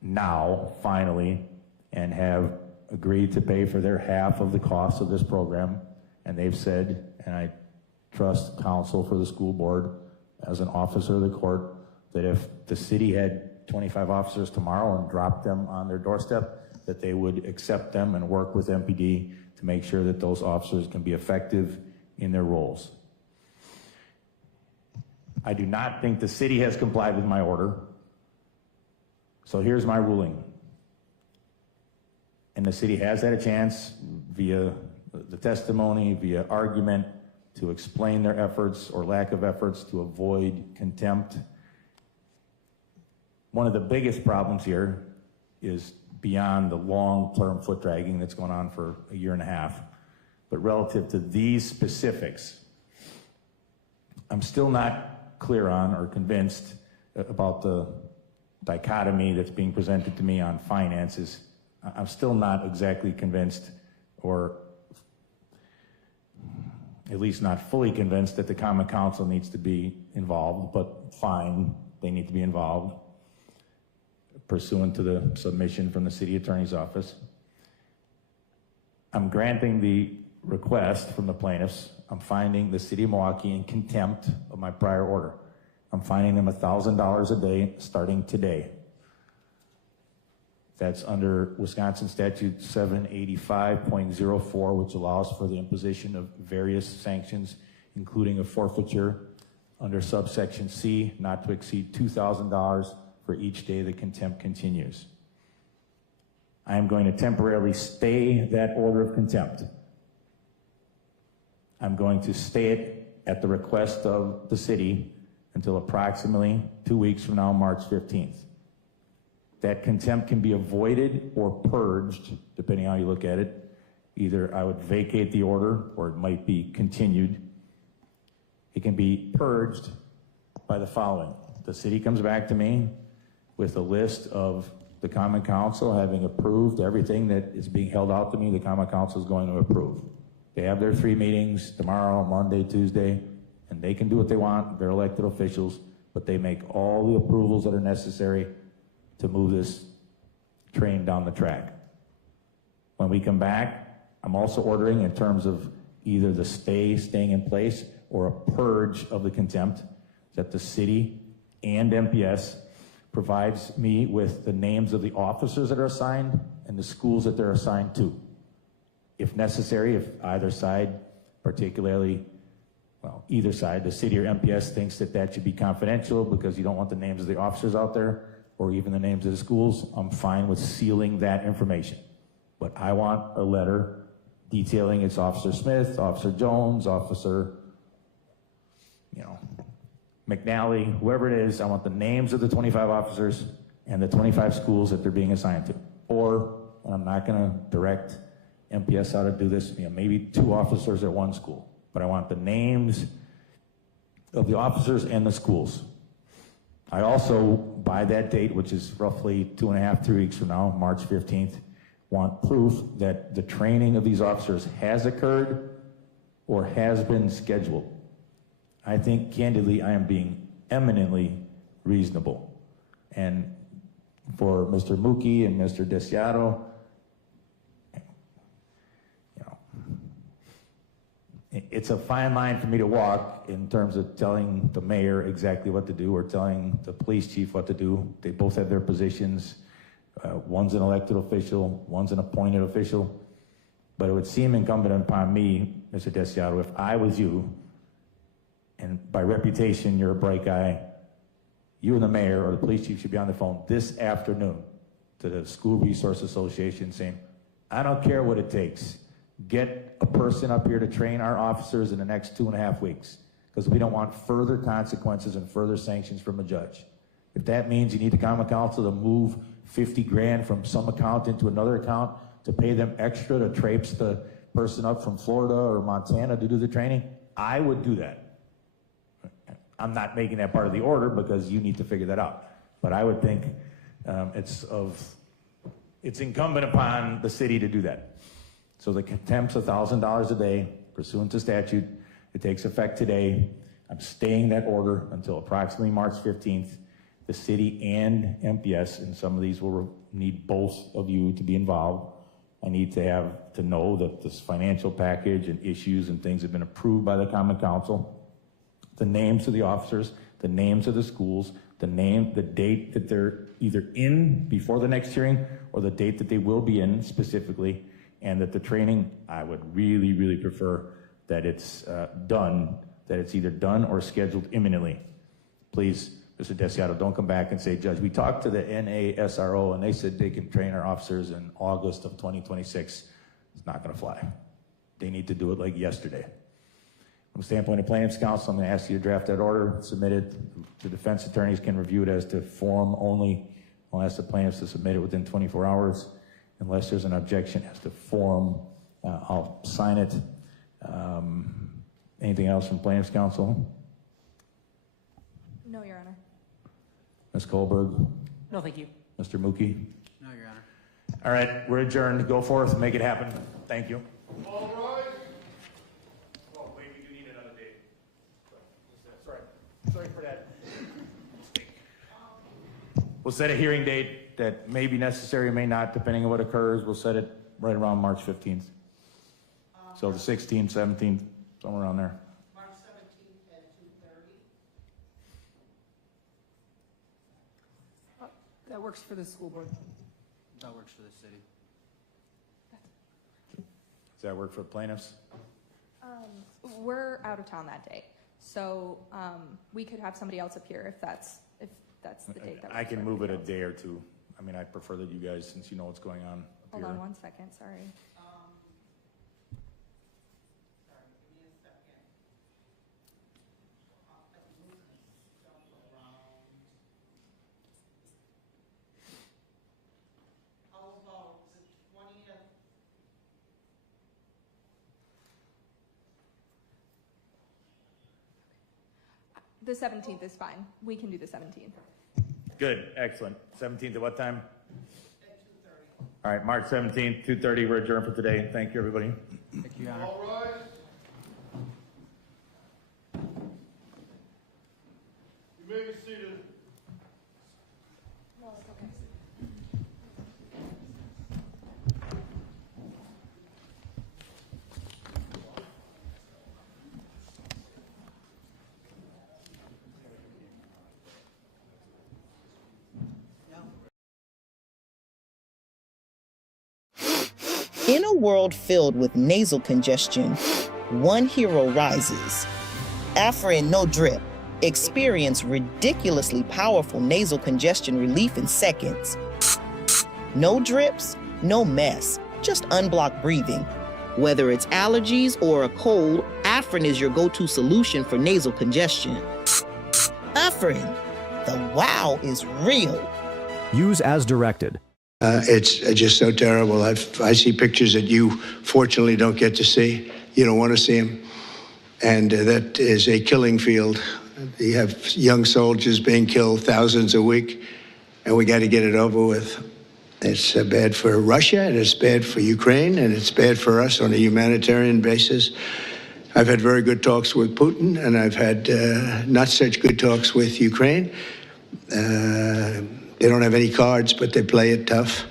now, finally, and have agreed to pay for their half of the cost of this program. And they've said, and I trust counsel for the school board as an officer of the court, that if the city had 25 officers tomorrow and dropped them on their doorstep, that they would accept them and work with MPD to make sure that those officers can be effective in their roles. I do not think the city has complied with my order. So here's my ruling. And the city has had a chance via the testimony, via argument, to explain their efforts or lack of efforts to avoid contempt. One of the biggest problems here is beyond the long-term foot dragging that's going on for a year and a half. But relative to these specifics, I'm still not clear on or convinced about the dichotomy that's being presented to me on finances. I'm still not exactly convinced, or at least not fully convinced, that the Common Council needs to be involved, but fine, they need to be involved pursuant to the submission from the City Attorney's Office. I'm granting the request from the plaintiffs. I'm finding the City of Milwaukee in contempt of my prior order. I'm finding them $1,000 a day starting today. That's under Wisconsin Statute 785.04, which allows for the imposition of various sanctions, including a forfeiture under subsection C, not to exceed $2,000 for each day the contempt continues. I am going to temporarily stay that order of contempt. I'm going to stay it at the request of the city until approximately 2 weeks from now, March 15th. That contempt can be avoided or purged, depending on how you look at it. Either I would vacate the order, or it might be continued. It can be purged by the following. The city comes back to me with a list of the Common Council having approved everything that is being held out to me, the Common Council is going to approve. They have their 3 meetings tomorrow, Monday, Tuesday, and they can do what they want. They're elected officials, but they make all the approvals that are necessary to move this train down the track. When we come back, I'm also ordering, in terms of either the staying in place or a purge of the contempt, that the city and MPS provides me with the names of the officers that are assigned and the schools that they're assigned to. If necessary, if either side, particularly, well, either side, the city or MPS thinks that that should be confidential because you don't want the names of the officers out there or even the names of the schools, I'm fine with sealing that information. But I want a letter detailing it's Officer Smith, Officer Jones, Officer, McNally, whoever it is. I want the names of the 25 officers and the 25 schools that they're being assigned to. Or, and I'm not gonna direct MPS how to do this, maybe 2 officers at one school. But I want the names of the officers and the schools. I also, by that date, which is roughly 2.5, 3 weeks from now, March 15th, want proof that the training of these officers has occurred or has been scheduled. I think, candidly, I am being eminently reasonable. And for Mr. Mookie and Mr. Desiato, it's a fine line for me to walk in terms of telling the mayor exactly what to do or telling the police chief what to do. They both have their positions. One's an elected official, one's an appointed official. But it would seem incumbent upon me, Mr. Desiato, if I was you, and by reputation you're a bright guy, you and the mayor or the police chief should be on the phone this afternoon to the School Resource Association saying, I don't care what it takes. Get a person up here to train our officers in the next 2.5 weeks, because we don't want further consequences and further sanctions from a judge. If that means you need the common council to move 50 grand from some account into another account to pay them extra to traipse the person up from Florida or Montana to do the training, I would do that. I'm not making that part of the order because you need to figure that out. But I would think it's incumbent upon the city to do that. So the contempt's $1,000 a day, pursuant to statute. It takes effect today. I'm staying that order until approximately March 15th. The city and MPS, and some of these will need both of you to be involved. I need to know that this financial package and issues and things have been approved by the Common Council. The names of the officers, the names of the schools, the date that they're either in before the next hearing or the date that they will be in specifically, and that the training, I would really, really prefer that it's done, that it's either done or scheduled imminently. Please, Mr. Desiato, don't come back and say, Judge, we talked to the NASRO and they said they can train our officers in August of 2026. It's not gonna fly. They need to do it like yesterday. From the standpoint of plaintiff's counsel, I'm going to ask you to draft that order, submit it. The defense attorneys can review it as to form only. I'll ask the plaintiffs to submit it within 24 hours. Unless there's an objection as to form, I'll sign it. Anything else from plaintiff's counsel? No, Your Honor. Ms. Kohlberg? No, thank you. Mr. Mookie? No, Your Honor. All right, we're adjourned. Go forth and make it happen. Thank you. All rise. Oh, wait, we do need another date. Sorry for that. We'll set a hearing date that may be necessary or may not, depending on what occurs. We'll set it right around March 15th. So the 16th, 17th, somewhere around there. March 17th at 2:30. That works for the school board. That works for the city. Does that work for plaintiffs? We're out of town that day, so we could have somebody else appear if that's the date that I works can for move it a everybody day or two. I mean, I prefer that you guys, since you know what's going on. else. Hold on 1 second, sorry. Sorry, give me a second. I'll have to move stuff around. How about the 20th? The 17th is fine. We can do the 17th. Good, excellent. 17th at what time? At 2:30. All right, March 17th, 2:30. We're adjourned for today. Thank you, everybody. Thank you, Your Honor. All rise. You may be seated. No, it's okay. In a world filled with nasal congestion, one hero rises. Afrin No Drip. Experience ridiculously powerful nasal congestion relief in seconds. No drips, no mess, just unblocked breathing. Whether it's allergies or a cold, Afrin is your go-to solution for nasal congestion. Afrin, the wow is real. Use as directed. It's just so terrible. I see pictures that you fortunately don't get to see. You don't want to see them. And that is a killing field. You have young soldiers being killed, thousands a week, and we got to get it over with. It's bad for Russia, and it's bad for Ukraine, and it's bad for us on a humanitarian basis. I've had very good talks with Putin, and I've had not such good talks with Ukraine. They don't have any cards, but they play it tough.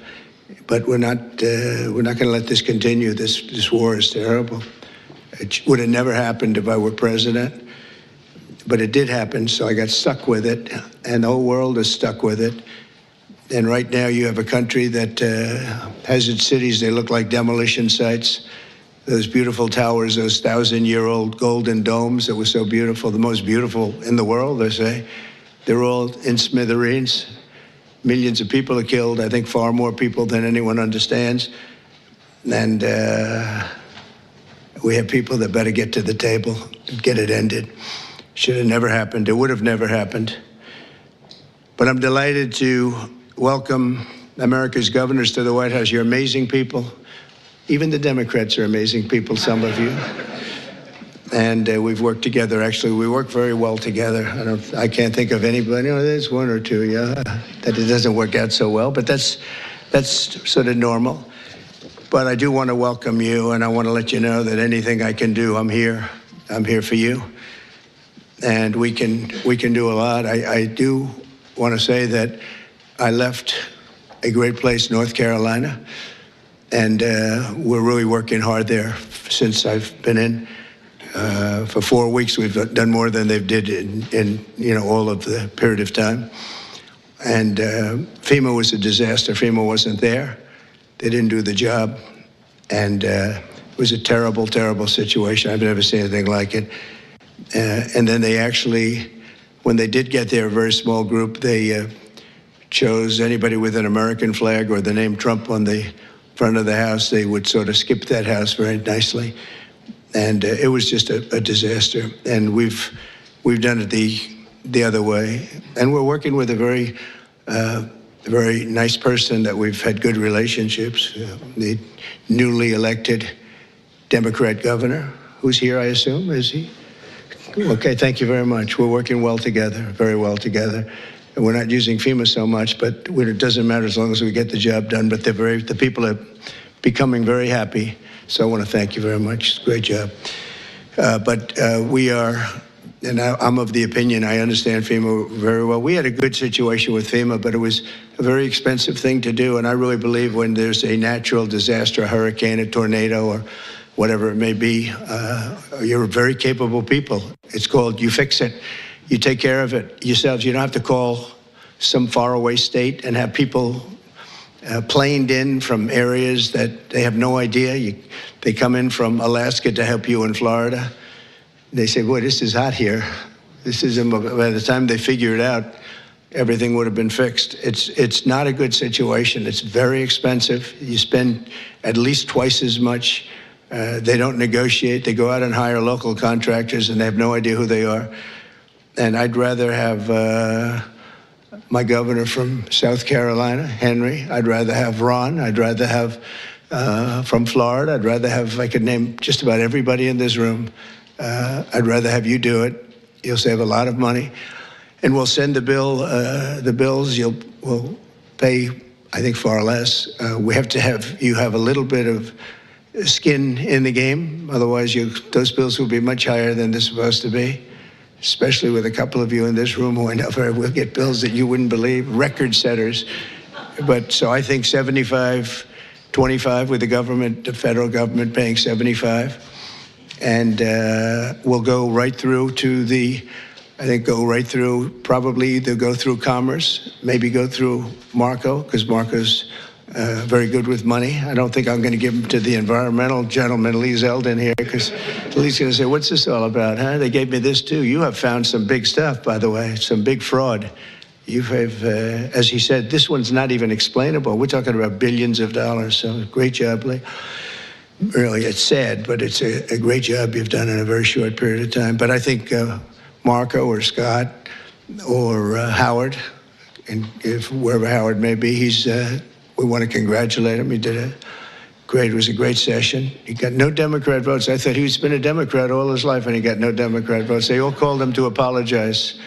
But we're not going to let this continue. This war is terrible. It would have never happened if I were president, but it did happen, so I got stuck with it, and the whole world is stuck with it. And right now you have a country that has its cities, they look like demolition sites. Those beautiful towers, those 1,000-year-old golden domes that were so beautiful, the most beautiful in the world, they say, they're all in smithereens. Millions of people are killed, I think far more people than anyone understands. And we have people that better get to the table and get it ended. Should have never happened. It would have never happened. But I'm delighted to welcome America's governors to the White House. You're amazing people. Even the Democrats are amazing people, some of you. And we've worked together. Actually, we work very well together. I can't think of anybody. There's one or two, yeah, that it doesn't work out so well, but that's sort of normal. But I do want to welcome you, and I want to let you know that anything I can do, I'm here. I'm here for you. And we can do a lot. I do want to say that I left a great place, North Carolina, and we're really working hard there since I've been in. For 4 weeks, we've done more than they've did in all of the period of time. And FEMA was a disaster. FEMA wasn't there. They didn't do the job. And it was a terrible, terrible situation. I've never seen anything like it. And then they actually, when they did get there, a very small group, they chose anybody with an American flag or the name Trump on the front of the house. They would sort of skip that house very nicely. And it was just a disaster. And we've done it the other way. And we're working with a very nice person that we've had good relationships, the newly elected Democrat governor, who's here, I assume, is he? Okay, thank you very much. We're working well together, very well together. And we're not using FEMA so much, but it doesn't matter as long as we get the job done. But the people are becoming very happy. So I want to thank you very much. Great job. But we are, and I'm of the opinion, I understand FEMA very well. We had a good situation with FEMA, but it was a very expensive thing to do. And I really believe when there's a natural disaster, a hurricane, a tornado, or whatever it may be, you're very capable people. It's called, you fix it. You take care of it yourselves. You don't have to call some faraway state and have people planed in from areas that they have no idea. They come in from Alaska to help you in Florida. They say, boy, this is hot here. This is, by the time they figure it out, everything would have been fixed. It's not a good situation. It's very expensive. You spend at least twice as much. They don't negotiate. They go out and hire local contractors, and they have no idea who they are. And I'd rather have my governor from South Carolina, Henry. I'd rather have Ron. I'd rather have from Florida. I'd rather have, I could name just about everybody in this room. I'd rather have you do it. You'll save a lot of money. And we'll send the bills. We'll pay, I think, far less. We have to have, you have a little bit of skin in the game. Otherwise, those bills will be much higher than they're supposed to be. Especially with a couple of you in this room who I know will get bills that you wouldn't believe, record setters. But so I think 75-25 with the government, the federal government paying 75. And we'll go right through to probably either go through Commerce, maybe go through Marco, because Marco's very good with money. I don't think I'm going to give them to the environmental gentleman, Lee Zeldin here, because Lee's going to say, what's this all about, huh? They gave me this too. You have found some big stuff, by the way, some big fraud. You have, as he said, this one's not even explainable. We're talking about billions of dollars, so great job, Lee. Really, it's sad, but it's a great job you've done in a very short period of time. But I think Marco or Scott or Howard, and if wherever Howard may be, we want to congratulate him. He did it was a great session. He got no Democrat votes. I thought he's been a Democrat all his life, and he got no Democrat votes. They all called him to apologize.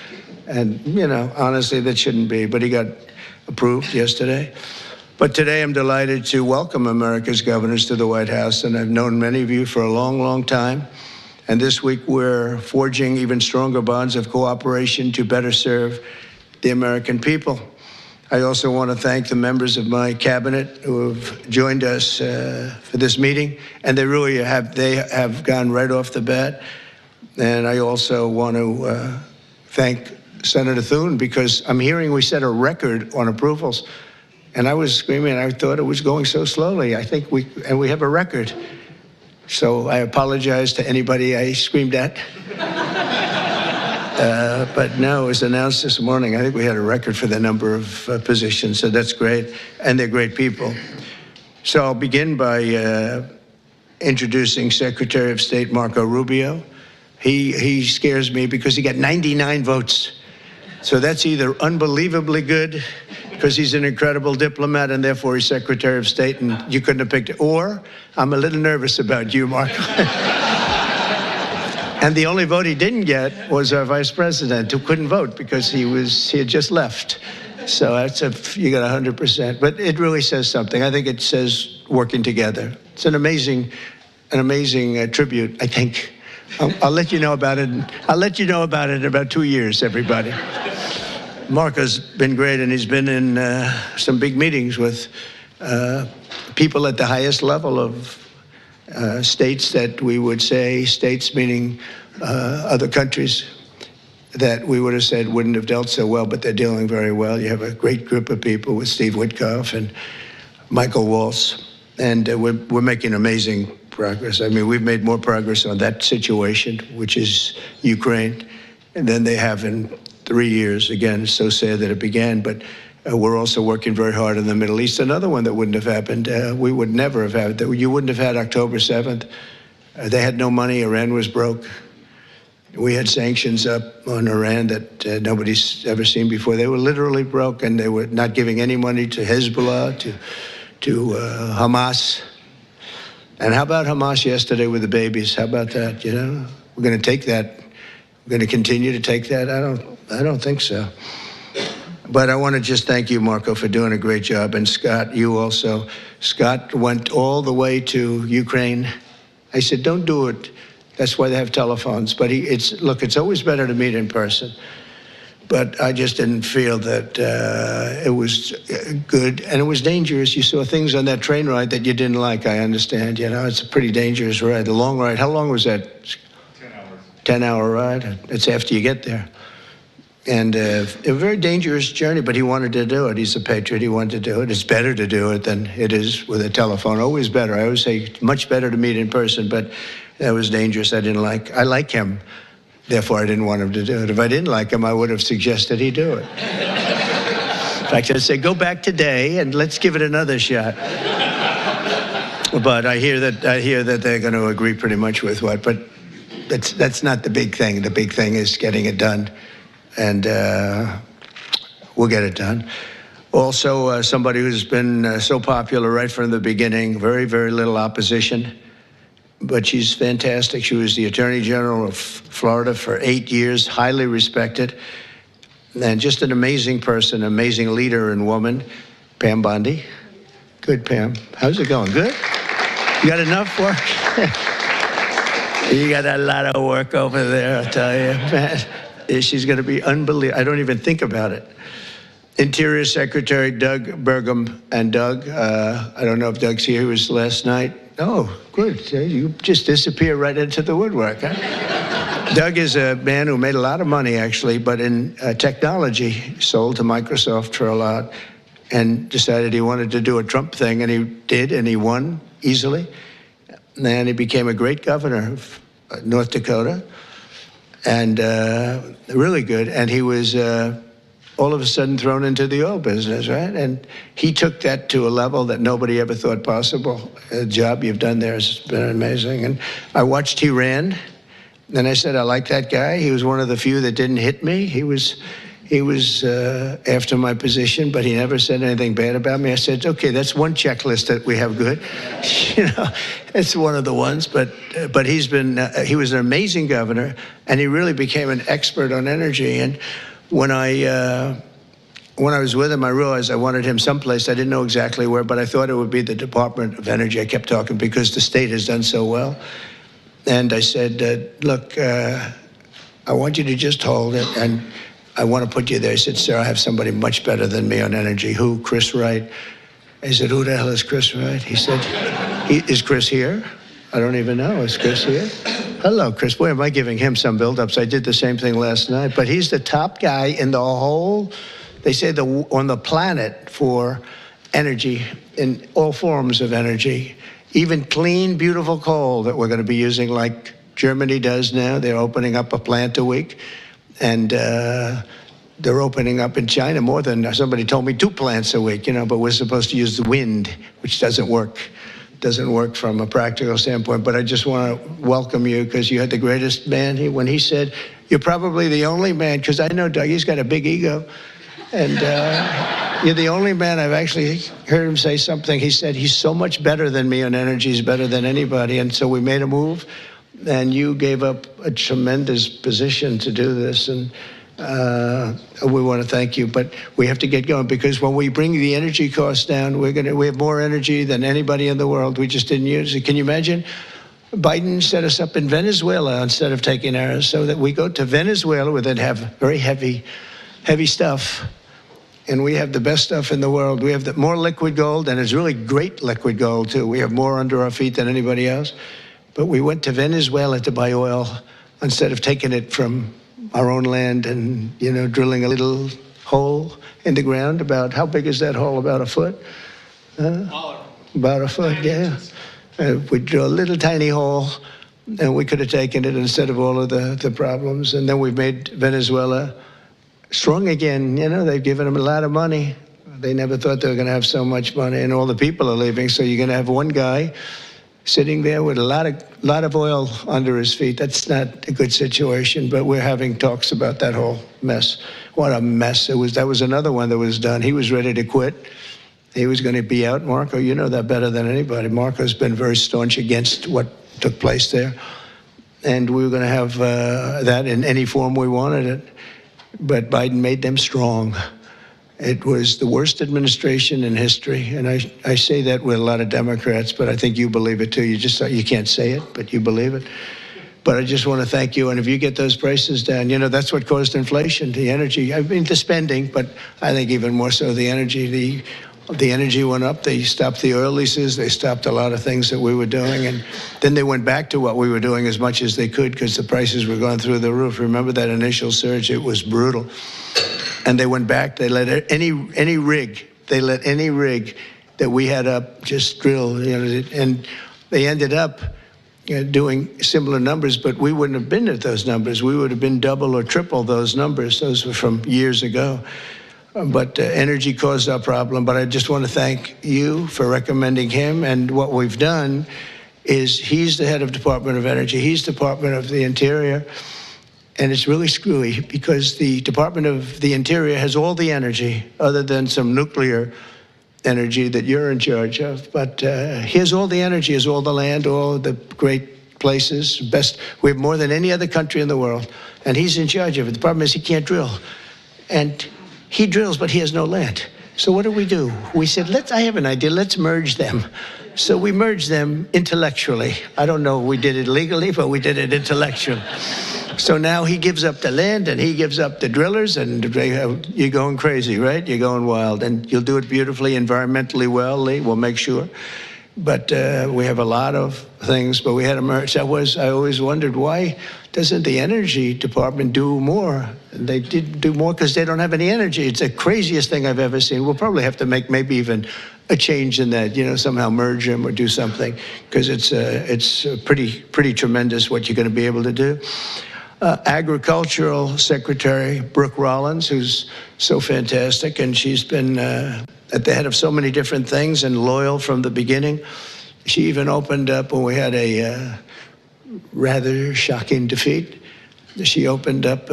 And, you know, honestly, that shouldn't be. But he got approved yesterday. But today I'm delighted to welcome America's governors to the White House. And I've known many of you for a long, long time. And this week we're forging even stronger bonds of cooperation to better serve the American people. I also want to thank the members of my cabinet who have joined us for this meeting, and they have gone right off the bat. And I also want to thank Senator Thune, because I'm hearing we set a record on approvals, and I was screaming. I thought it was going so slowly. I think we have a record. So I apologize to anybody I screamed at. But no, it was announced this morning. I think we had a record for the number of positions, so that's great. And they're great people. So I'll begin by introducing Secretary of State Marco Rubio. He scares me because he got 99 votes. So that's either unbelievably good, because he's an incredible diplomat and therefore he's Secretary of State and you couldn't have picked it, or I'm a little nervous about you, Marco. And the only vote he didn't get was our vice president, who couldn't vote because he had just left. So you got 100%. But it really says something. I think it says working together. It's an amazing tribute, I think. I'll let you know about it. I'll let you know about it in about 2 years, everybody. Marco's been great, and he's been in some big meetings with people at the highest level of states that we would say, states meaning other countries that we would have said wouldn't have dealt so well, but they're dealing very well. You have a great group of people with Steve Witkoff and Michael Waltz, and we're making amazing progress. I mean, we've made more progress on that situation, which is Ukraine, than they have in 3 years. Again, it's so sad that it began, but we're also working very hard in the Middle East. Another one that wouldn't have happened, we would never have had, that you wouldn't have had October 7th. They had no money, Iran was broke. We had sanctions up on Iran that nobody's ever seen before. They were literally broke, and they were not giving any money to Hezbollah, to Hamas. And how about Hamas yesterday with the babies? How about that, you know? We're going to take that. We're going to continue to take that? I don't think so. But I want to just thank you, Marco, for doing a great job. And Scott, you also. Scott went all the way to Ukraine. I said, don't do it. That's why they have telephones. But it's always better to meet in person. But I just didn't feel that it was good. And it was dangerous. You saw things on that train ride that you didn't like, I understand. You know, it's a pretty dangerous ride, a long ride. How long was that? 10 hours. 10-hour ride. It's after you get there. And a very dangerous journey, but he wanted to do it. He's a patriot. He wanted to do it. It's better to do it than it is with a telephone. Always better. I always say much better to meet in person, but that was dangerous. I like him. Therefore, I didn't want him to do it. If I didn't like him, I would have suggested he do it. In fact, I'd say, go back today and let's give it another shot. But I hear that they're going to agree pretty much with what. But that's not the big thing. The big thing is getting it done. And we'll get it done. Also, somebody who's been so popular right from the beginning, very, very little opposition, but she's fantastic. She was the Attorney General of Florida for 8 years, highly respected, and just an amazing person, amazing leader and woman, Pam Bondi. Good, Pam. How's it going? Good? You got enough work? You got a lot of work over there, I'll tell you, man. She's going to be unbelievable. I don't even think about it. Interior Secretary Doug Burgum. And Doug, I don't know if Doug's here. He was last night. Oh, good. You just disappear right into the woodwork, huh? Doug is a man who made a lot of money, actually, but in technology, sold to Microsoft for a lot. and decided he wanted to do a Trump thing, and he did, and he won easily. And he became a great governor of North Dakota, and really good. And he was all of a sudden thrown into the oil business, right? And he took that to a level that nobody ever thought possible. The job you've done there has been amazing. And I watched he ran, and I said, I like that guy. He was one of the few that didn't hit me. He was after my position, but he never said anything bad about me. I said, okay, that's one checklist that we have good. You know, it's one of the ones, but he was an amazing governor, and he really became an expert on energy. And when I was with him, I realized I wanted him someplace. I didn't know exactly where, but I thought it would be the Department of Energy. I kept talking because the state has done so well. And I said, look, I want you to just hold it, and I want to put you there. He said, sir, I have somebody much better than me on energy. Who? Chris Wright. I said, who the hell is Chris Wright? He said, is Chris here? I don't even know. Is Chris here? Hello, Chris. Boy, am I giving him some build-ups. I did the same thing last night. But he's the top guy in the whole, they say, on the planet for energy, in all forms of energy. Even clean, beautiful coal that we're going to be using like Germany does now. They're opening up a plant a week. And they're opening up in China more than, somebody told me, 2 plants a week, you know, but we're supposed to use the wind, which doesn't work. Doesn't work from a practical standpoint. But I just want to welcome you because you had the greatest man. When he said, you're probably the only man, because I know Doug, he's got a big ego. And you're the only man I've actually heard him say something. He said, he's so much better than me on energy, he's better than anybody. And so we made a move. And you gave up a tremendous position to do this, and we want to thank you. But we have to get going because when we bring the energy costs down, we have more energy than anybody in the world. We just didn't use it. Can you imagine? Biden set us up in Venezuela instead of taking ours, so that we go to Venezuela where they'd have very heavy stuff, and we have the best stuff in the world. We have more liquid gold, and it's really great liquid gold too. We have more under our feet than anybody else. But we went to Venezuela to buy oil instead of taking it from our own land and, you know, drilling a little hole in the ground. About, how big is that hole? About a foot? About a foot, yeah. We drill a little tiny hole, and we could have taken it instead of all of the problems. And then we've made Venezuela strong again. You know, they've given them a lot of money. They never thought they were going to have so much money, and all the people are leaving. So you're going to have one guy sitting there with a lot of oil under his feet. That's not a good situation, but we're having talks about that whole mess. What a mess it was. That was another one that was done. He was ready to quit. He was going to be out. Marco, you know that better than anybody. Marco's been very staunch against what took place there. And we were going to have that in any form we wanted it. But Biden made them strong. It was the worst administration in history, and I say that with a lot of Democrats, but I think you believe it too. You can't say it, but you believe it. But I just want to thank you, and if you get those prices down, you know, that's what caused inflation, the energy. I mean, the spending, but I think even more so the energy. The energy went up. They stopped the oil leases. They stopped a lot of things that we were doing, and then they went back to what we were doing as much as they could because the prices were going through the roof. Remember that initial surge? It was brutal. And they went back. They let any rig. They let any rig that we had up just drill. You know, and they ended up doing similar numbers, but we wouldn't have been at those numbers. We would have been double or triple those numbers. Those were from years ago. But energy caused our problem. But I just want to thank you for recommending him. And what we've done is he's the head of Department of Energy. He's Department of the Interior. And it's really screwy because the Department of the Interior has all the energy other than some nuclear energy that you're in charge of. But he has all the energy, has all the land, all the great places, best. We have more than any other country in the world. And he's in charge of it. The problem is he can't drill. And he drills, but he has no land. So what do? We said, I have an idea. Let's merge them. So we merged them intellectually. I don't know if we did it legally, but we did it intellectually. So now he gives up the land and he gives up the drillers, and you're going crazy, right? You're going wild. And you'll do it beautifully, environmentally well, Lee. We'll make sure. But we have a lot of things, but we had to merge. I always wondered, why doesn't the Energy Department do more? They didn't do more because they don't have any energy. It's the craziest thing I've ever seen. We'll probably have to make maybe even a change in that, somehow merge them or do something, because it's pretty tremendous what you're going to be able to do. Agricultural Secretary Brooke Rollins, who's so fantastic, and she's been at the head of so many different things and loyal from the beginning. She even opened up when we had a rather shocking defeat. She opened up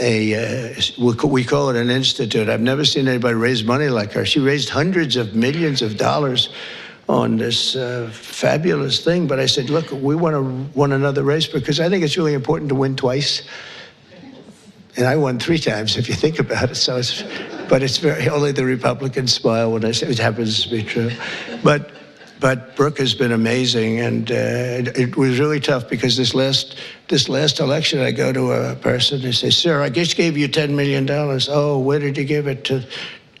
we call it an institute. I've never seen anybody raise money like her. She raised hundreds of millions of dollars on this fabulous thing. But I said, look, we want to win another race because I think it's really important to win twice. And I won 3 times, if you think about it. So but it's only the Republicans smile when I say it happens to be true. But Brooke has been amazing, and it was really tough because this last election, I go to a person and say, "Sir, I just gave you $10 million. Oh, where did you give it to?"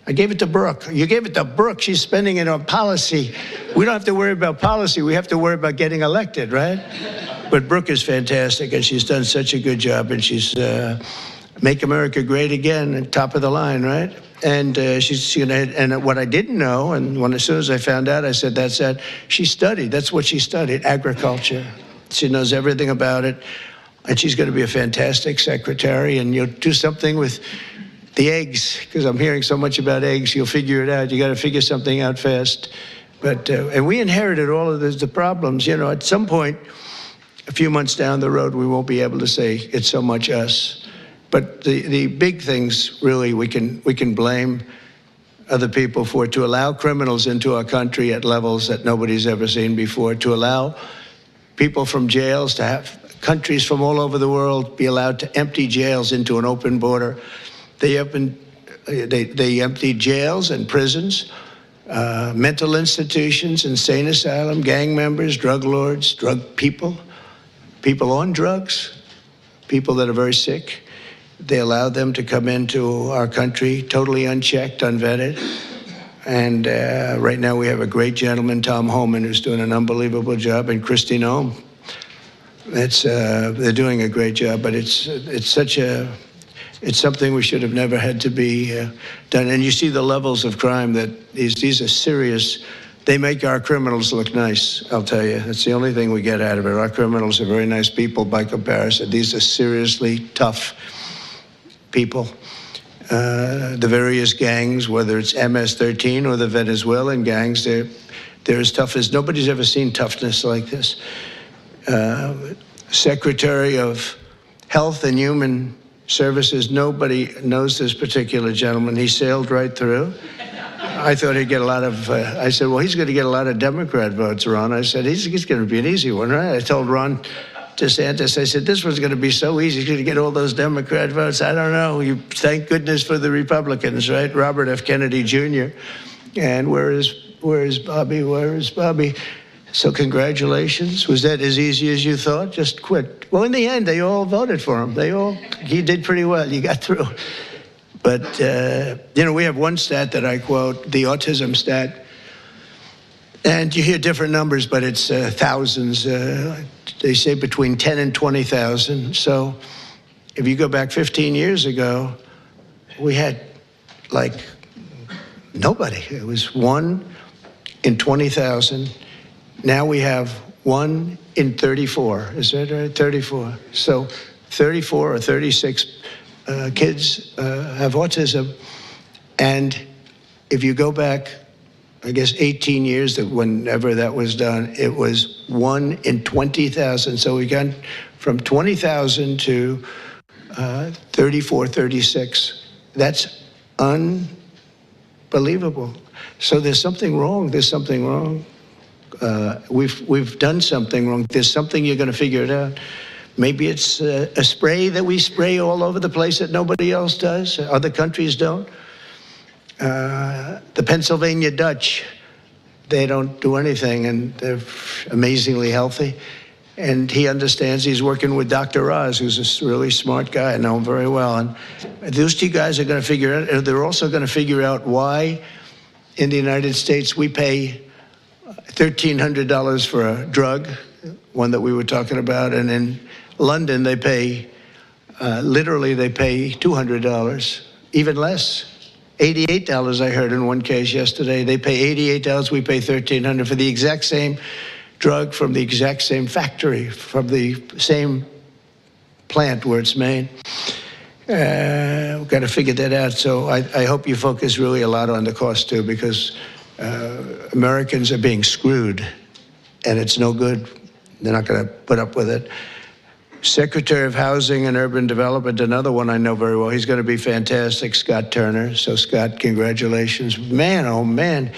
I gave it to Brooke. You gave it to Brooke. She's spending it on policy. We don't have to worry about policy. We have to worry about getting elected, right? But Brooke is fantastic, and she's done such a good job, and she's make America great again, and top of the line, right? And she's gonna. And what I didn't know, and as soon as I found out, I said, "That's that." She studied. That's what she studied: agriculture. She knows everything about it, and she's going to be a fantastic secretary. And you'll do something with the eggs, because I'm hearing so much about eggs. You'll figure it out. You got to figure something out fast. But and we inherited all of the problems. At some point, a few months down the road, we won't be able to say it's so much us. But the big things, really, we can blame other people for, to allow criminals into our country at levels that nobody's ever seen before, to allow people from jails to have countries from all over the world be allowed to empty jails into an open border. They emptied jails and prisons, mental institutions, insane asylum, gang members, drug lords, drug people on drugs, people that are very sick. They allowed them to come into our country totally unchecked, unvetted. And right now we have a great gentleman, Tom Homan, who's doing an unbelievable job, and Kristi Noem. They're doing a great job, but it's something we should have never had to be done. And you see the levels of crime that these are serious. They make our criminals look nice, I'll tell you. That's the only thing we get out of it. Our criminals are very nice people by comparison. These are seriously tough people. The various gangs, whether it's MS-13 or the Venezuelan gangs, they're as tough as nobody's ever seen toughness like this. Secretary of Health and Human Services, nobody knows this particular gentleman. He sailed right through. I thought he'd get a lot of, I said, well, he's going to get a lot of Democrat votes, Ron. I said, he's going to be an easy one, right? I told Ron DeSantis, I said, this one's going to be so easy. He's going to get all those Democrat votes. I don't know. You thank goodness for the Republicans, right? Robert F. Kennedy Jr. And where is Bobby? Where is Bobby? So congratulations. Was that as easy as you thought? Just quit. Well, in the end, they all voted for him. He did pretty well. You got through. But, we have one stat that I quote, the autism stat. And you hear different numbers, but it's thousands. They say between 10 and 20,000. So if you go back 15 years ago, we had like nobody. It was 1 in 20,000. Now we have 1 in 34. Is that right? 34. So 34 or 36 kids have autism. And if you go back, I guess 18 years, that whenever that was done, it was 1 in 20,000. So we got from 20,000 to 34, 36. That's unbelievable. So there's something wrong. There's something wrong. We've done something wrong. There's something, you're going to figure it out. Maybe it's a spray that we spray all over the place that nobody else does. Other countries don't. The Pennsylvania Dutch, they don't do anything, and they're amazingly healthy. And he understands. He's working with Dr. Oz, who's a really smart guy. I know him very well. And those two guys are going to figure it out. They're also going to figure out why in the United States we pay $1,300 for a drug, one that we were talking about, and in London they pay Literally, they pay $200, even less. $88, I heard in one case yesterday. They pay $88, we pay $1,300 for the exact same drug from the exact same factory, from the same plant where it's made. We've got to figure that out. So I hope you focus really a lot on the cost too, because Americans are being screwed, and it's no good. They're not going to put up with it. Secretary of Housing and Urban Development, another one I know very well. He's going to be fantastic, Scott Turner. So, Scott, congratulations. Man, oh, man,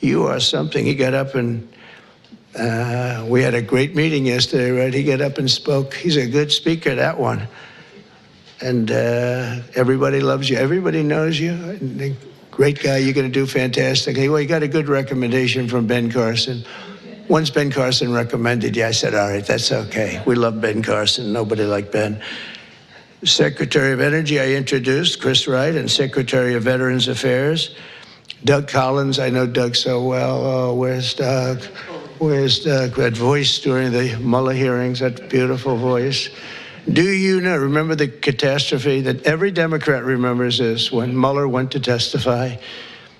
you are something. He got up and we had a great meeting yesterday, right? He got up and spoke. He's a good speaker, that one. And everybody loves you. Everybody knows you. Great guy. You're going to do fantastically. Well, you got a good recommendation from Ben Carson. Once Ben Carson recommended you, I said, all right, that's okay. We love Ben Carson. Nobody like Ben. Secretary of Energy, I introduced, Chris Wright, and Secretary of Veterans Affairs, Doug Collins. I know Doug so well. Oh, where's Doug? Where's Doug? That voice during the Mueller hearings, that beautiful voice. Do you know, remember the catastrophe that every Democrat remembers this, when Mueller went to testify?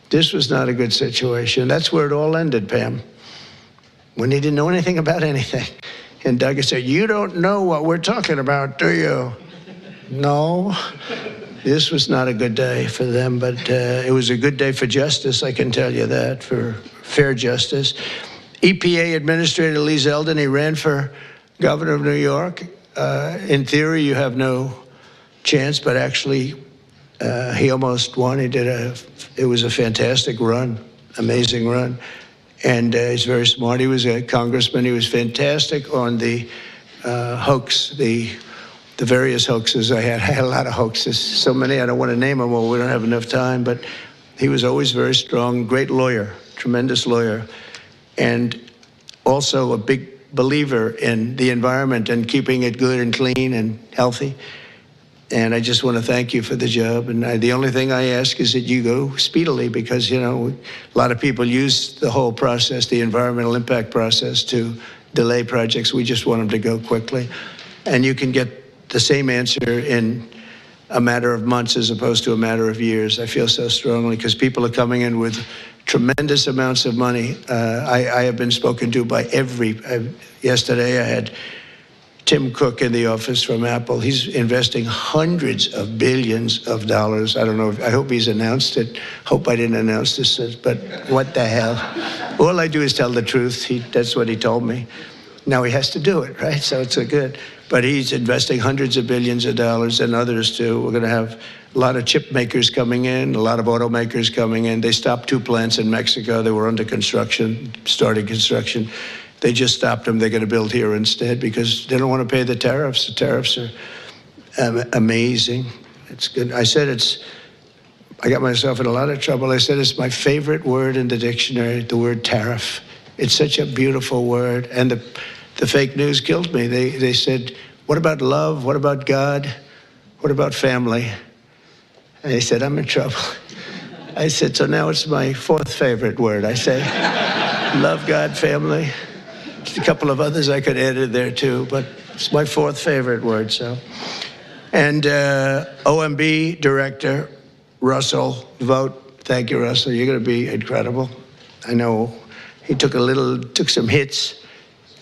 This was not a good situation. That's where it all ended, Pam. When he didn't know anything about anything. And Doug said, you don't know what we're talking about, do you? No. This was not a good day for them, but it was a good day for justice, I can tell you that, for fair justice. EPA Administrator Lee Zeldin, he ran for governor of New York. In theory, you have no chance, but actually, he almost won. It was a fantastic run, amazing run. And he's very smart. He was a congressman. He was fantastic on the hoax, the various hoaxes I had. I had a lot of hoaxes, so many I don't want to name them all. We don't have enough time. But he was always very strong, great lawyer, tremendous lawyer, and also a big believer in the environment and keeping it good and clean and healthy. And I just want to thank you for the job. And the only thing I ask is that you go speedily, because, you know, a lot of people use the whole process, the environmental impact process, to delay projects. We just want them to go quickly. And you can get the same answer in a matter of months as opposed to a matter of years. I feel so strongly, because people are coming in with tremendous amounts of money. I have been spoken to by yesterday I had Tim Cook in the office from Apple. He's investing hundreds of billions of dollars. I don't know, I hope he's announced it. Hope I didn't announce this, but what the hell? All I do is tell the truth. That's what he told me. Now he has to do it, right? So it's good. But he's investing hundreds of billions of dollars, and others too. We're going to have a lot of chip makers coming in, a lot of automakers coming in. They stopped 2 plants in Mexico. They were under construction, starting construction. They just stopped them. They're going to build here instead because they don't want to pay the tariffs. The tariffs are amazing. It's good. I said I got myself in a lot of trouble. I said it's my favorite word in the dictionary, the word tariff. It's such a beautiful word. And the fake news killed me. They said, what about love? What about God? What about family? And they said, I'm in trouble. I said, so now it's my 4th favorite word. I say, love, God, family. Just a couple of others I could add in there too, but it's my 4th favorite word. So, and OMB Director Russell Vogt. Thank you, Russell. You're going to be incredible. I know he took some hits,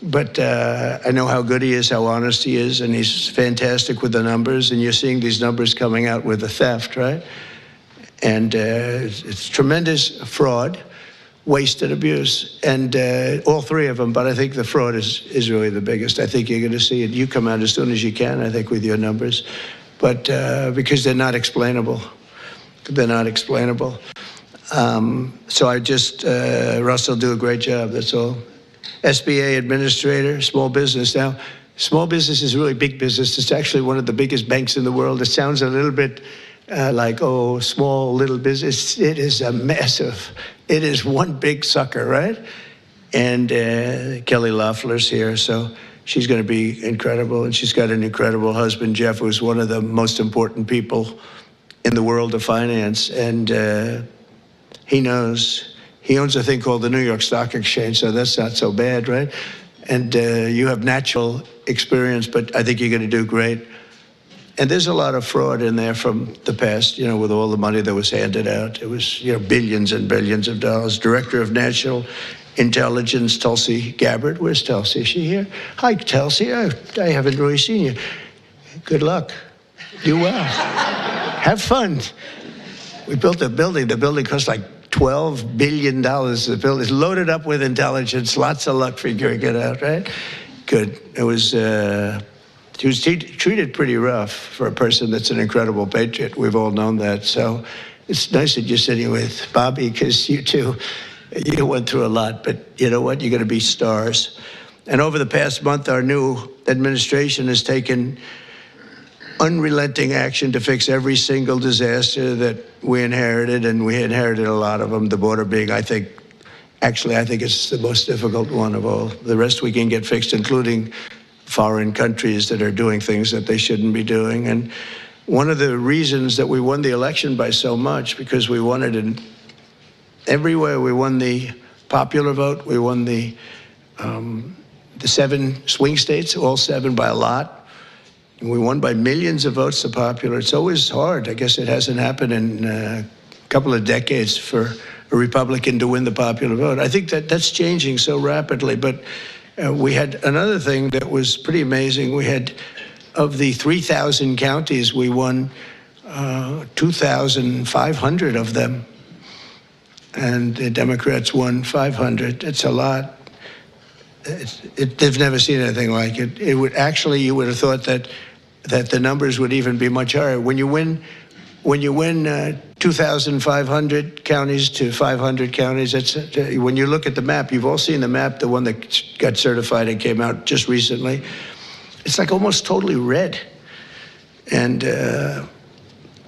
but I know how good he is, how honest he is, and he's fantastic with the numbers. And you're seeing these numbers coming out with the theft, right? And it's tremendous fraud, waste, and abuse, and all 3 of them. But I think the fraud is really the biggest. I think you're going to see it. You come out as soon as you can, I think, with your numbers, but because they're not explainable. They're not explainable. So I just, Russell, do a great job, that's all. SBA Administrator, small business. Now, small business is really big business. It's actually one of the biggest banks in the world. It sounds a little bit like, oh, small, little business. It is a massive, it is one big sucker, right? And Kelly Loeffler's here, so she's going to be incredible. And she's got an incredible husband, Jeff, who's one of the most important people in the world of finance. And he knows. He owns a thing called the New York Stock Exchange, so that's not so bad, right? And you have natural experience, but I think you're going to do great. And there's a lot of fraud in there from the past, with all the money that was handed out. It was, billions and billions of dollars. Director of National Intelligence, Tulsi Gabbard. Where's Tulsi? Is she here? Hi, Tulsi. I haven't really seen you. Good luck. Do well. Have fun. We built a building. The building cost like $12 billion. The building is loaded up with intelligence. Lots of luck figuring it out, right? Good. It was... He was treated pretty rough for a person that's an incredible patriot. We've all known that. So it's nice that you're sitting with Bobby, because you went through a lot. But you know what? You're going to be stars. And over the past month, our new administration has taken unrelenting action to fix every single disaster that we inherited, and we inherited a lot of them, the border being, I think it's the most difficult one of all. The rest we can get fixed, including foreign countries that are doing things that they shouldn't be doing. And one of the reasons that we won the election by so much, because we won it in everywhere. We won the popular vote. We won the 7 swing states, all 7 by a lot. And we won by millions of votes, the popular. It's always hard. I guess it hasn't happened in a couple of decades for a Republican to win the popular vote. I think that's changing so rapidly. But we had another thing that was pretty amazing. We had, of the 3,000 counties, we won 2,500 of them. And the Democrats won 500. It's a lot. They've never seen anything like it. It would actually, you would have thought that the numbers would even be much higher. When you win 2,500 counties to 500 counties, when you look at the map, you've all seen the map, the one that got certified and came out just recently. It's like almost totally red. And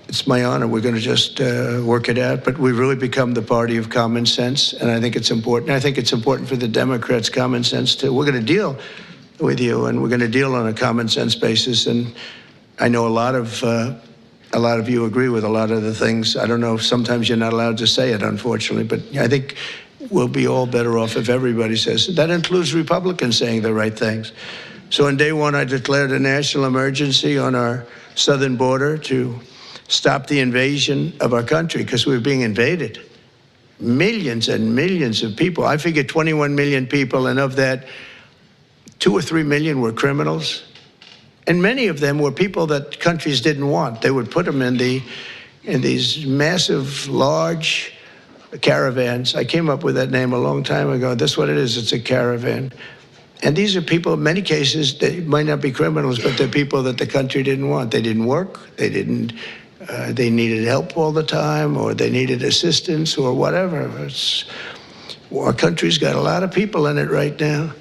it's my honor. We're going to just work it out. But we've really become the party of common sense, and I think it's important. I think it's important for the Democrats' common sense, too. We're going to deal with you, and we're going to deal on a common sense basis. And I know a lot of you agree with a lot of the things. I don't know, sometimes you're not allowed to say it, unfortunately, but I think we'll be all better off if everybody says it. That includes Republicans saying the right things. So on day one, I declared a national emergency on our southern border to stop the invasion of our country, because we were being invaded. Millions and millions of people. I figured 21 million people, and of that, 2 or 3 million were criminals. And many of them were people that countries didn't want. They would put them in these massive, large caravans. I came up with that name a long time ago. That's what it is. It's a caravan. And these are people, in many cases, they might not be criminals, but they're people that the country didn't want. They didn't work. They needed help all the time, or they needed assistance, or whatever. Our country's got a lot of people in it right now.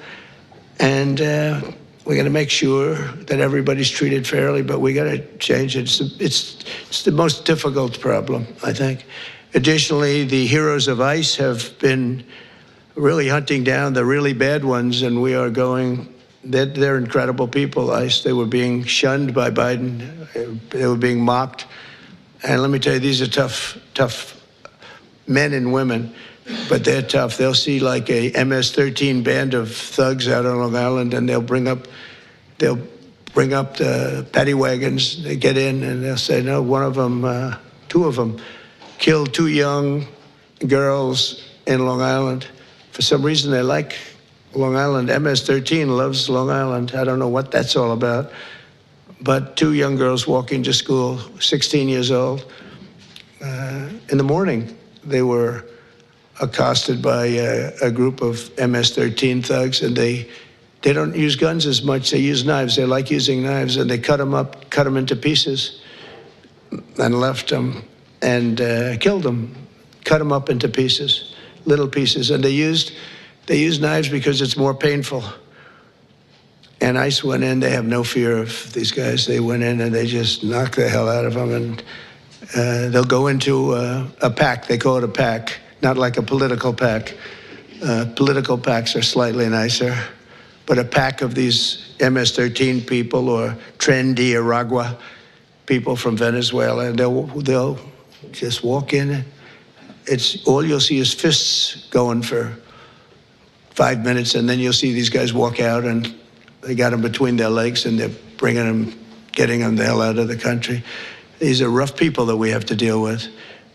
And we're going to make sure that everybody's treated fairly, but we got to change it. It's the most difficult problem, I think. Additionally, the heroes of ICE have been really hunting down the really bad ones, and we are going. They're incredible people, ICE. They were being shunned by Biden. They were being mocked. And let me tell you, these are tough men and women, but they're tough. They'll see like a MS-13 band of thugs out on Long Island, and they'll bring up the paddy wagons. They get in, and they'll say, no, one of them, 2 of them, killed 2 young girls in Long Island. For some reason, they like Long Island. MS-13 loves Long Island. I don't know what that's all about. But 2 young girls walking to school, 16 years old. In the morning, they were accosted by a group of MS-13 thugs, and they don't use guns as much. They use knives. They like using knives, and they cut them up, cut them into pieces, and left them, and killed them, cut them up into pieces, little pieces. And they used knives because it's more painful. And ICE went in. They have no fear of these guys. They went in and they just knocked the hell out of them. And they'll go into a pack. They call it a pack, not like a political pack. Political packs are slightly nicer. But a pack of these MS-13 people, or Trendy Aragua people from Venezuela, and they'll just walk in. It's all you'll see is fists going for 5 minutes, and then you'll see these guys walk out, and they got them between their legs, and they're bringing them getting them the hell out of the country. These are rough people that we have to deal with.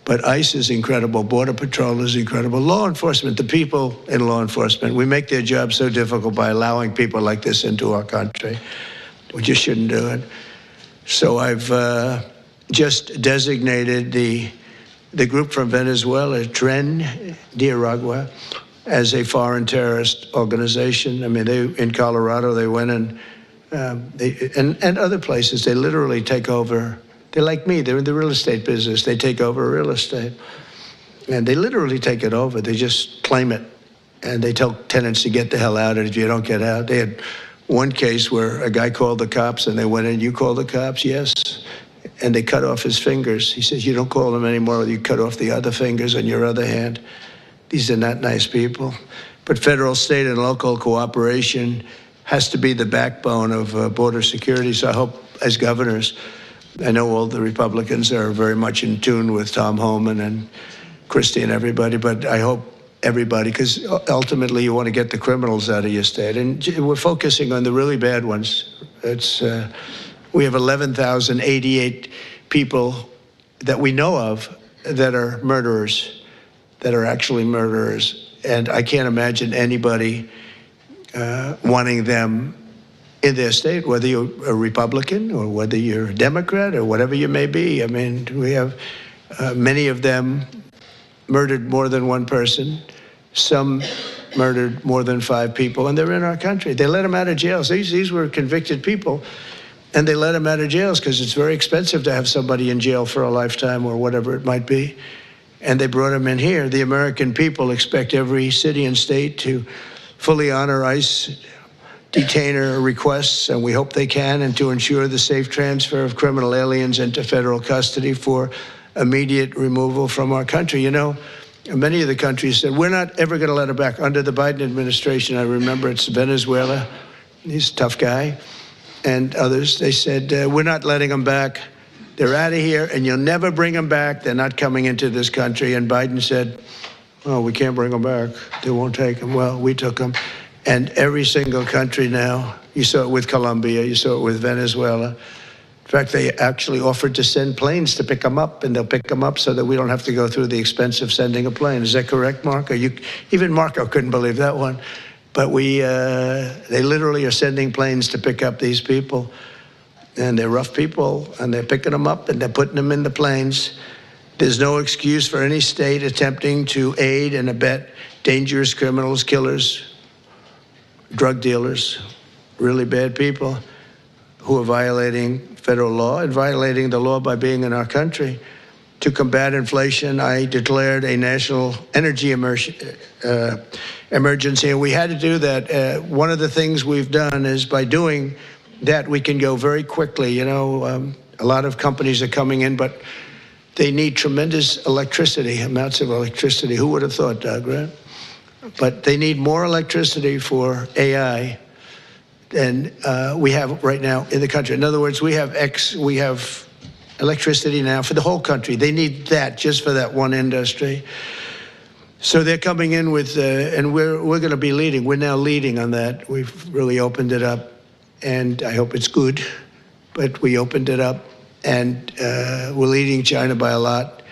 But ICE is incredible. Border Patrol is incredible. Law enforcement, the people in law enforcement, we make their job so difficult by allowing people like this into our country. We just shouldn't do it. So I've just designated the group from Venezuela, Tren de Aragua, as a foreign terrorist organization. I mean, in Colorado, they went and other places, they literally take over. They're like me, they're in the real estate business. They take over real estate. And they literally take it over. They just claim it. And they tell tenants to get the hell out, and if you don't get out. They had one case where a guy called the cops, and they went in, you call the cops? Yes. And they cut off his fingers. He says, you don't call them anymore, you cut off the other fingers on your other hand. These are not nice people. But federal, state, and local cooperation has to be the backbone of border security. So I hope, as governors, I know all the Republicans are very much in tune with Tom Homan and Christie and everybody, but I hope everybody, because ultimately you want to get the criminals out of your state. And we're focusing on the really bad ones. We have 11,088 people that we know of that are murderers, that are actually murderers. And I can't imagine anybody wanting them in their state, whether you're a Republican or whether you're a Democrat or whatever you may be. I mean, we have many of them murdered more than one person, some murdered more than 5 people, and they're in our country. They let them out of jails. These were convicted people, and they let them out of jails because it's very expensive to have somebody in jail for a lifetime or whatever it might be. And they brought them in here. The American people expect every city and state to fully honor ICE detainer requests, and we hope they can, and to ensure the safe transfer of criminal aliens into federal custody for immediate removal from our country. You know, many of the countries said, we're not ever going to let them back. Under the Biden administration, I remember it's Venezuela, he's a tough guy, and others, they said, we're not letting them back. They're out of here, and you'll never bring them back. They're not coming into this country. And Biden said, oh, we can't bring them back. They won't take them. Well, we took them. And every single country now, you saw it with Colombia, you saw it with Venezuela. In fact, they actually offered to send planes to pick them up, and they'll pick them up so that we don't have to go through the expense of sending a plane. Is that correct, Marco? Even Marco couldn't believe that one. But they literally are sending planes to pick up these people. And they're rough people, and they're picking them up, and they're putting them in the planes. There's no excuse for any state attempting to aid and abet dangerous criminals, killers, drug dealers, really bad people who are violating federal law and violating the law by being in our country. To combat inflation, I declared a national energy emergency, and we had to do that. One of the things we've done is by doing that, we can go very quickly. You know, a lot of companies are coming in, but they need tremendous electricity, amounts of electricity. Who would have thought, Doug, right? But they need more electricity for AI than we have right now in the country. In other words, we have electricity now for the whole country. They need that just for that one industry. So they're coming in with, and we're going to be leading. We're now leading on that. We've really opened it up, and I hope it's good. But we opened it up, and we're leading China by a lot.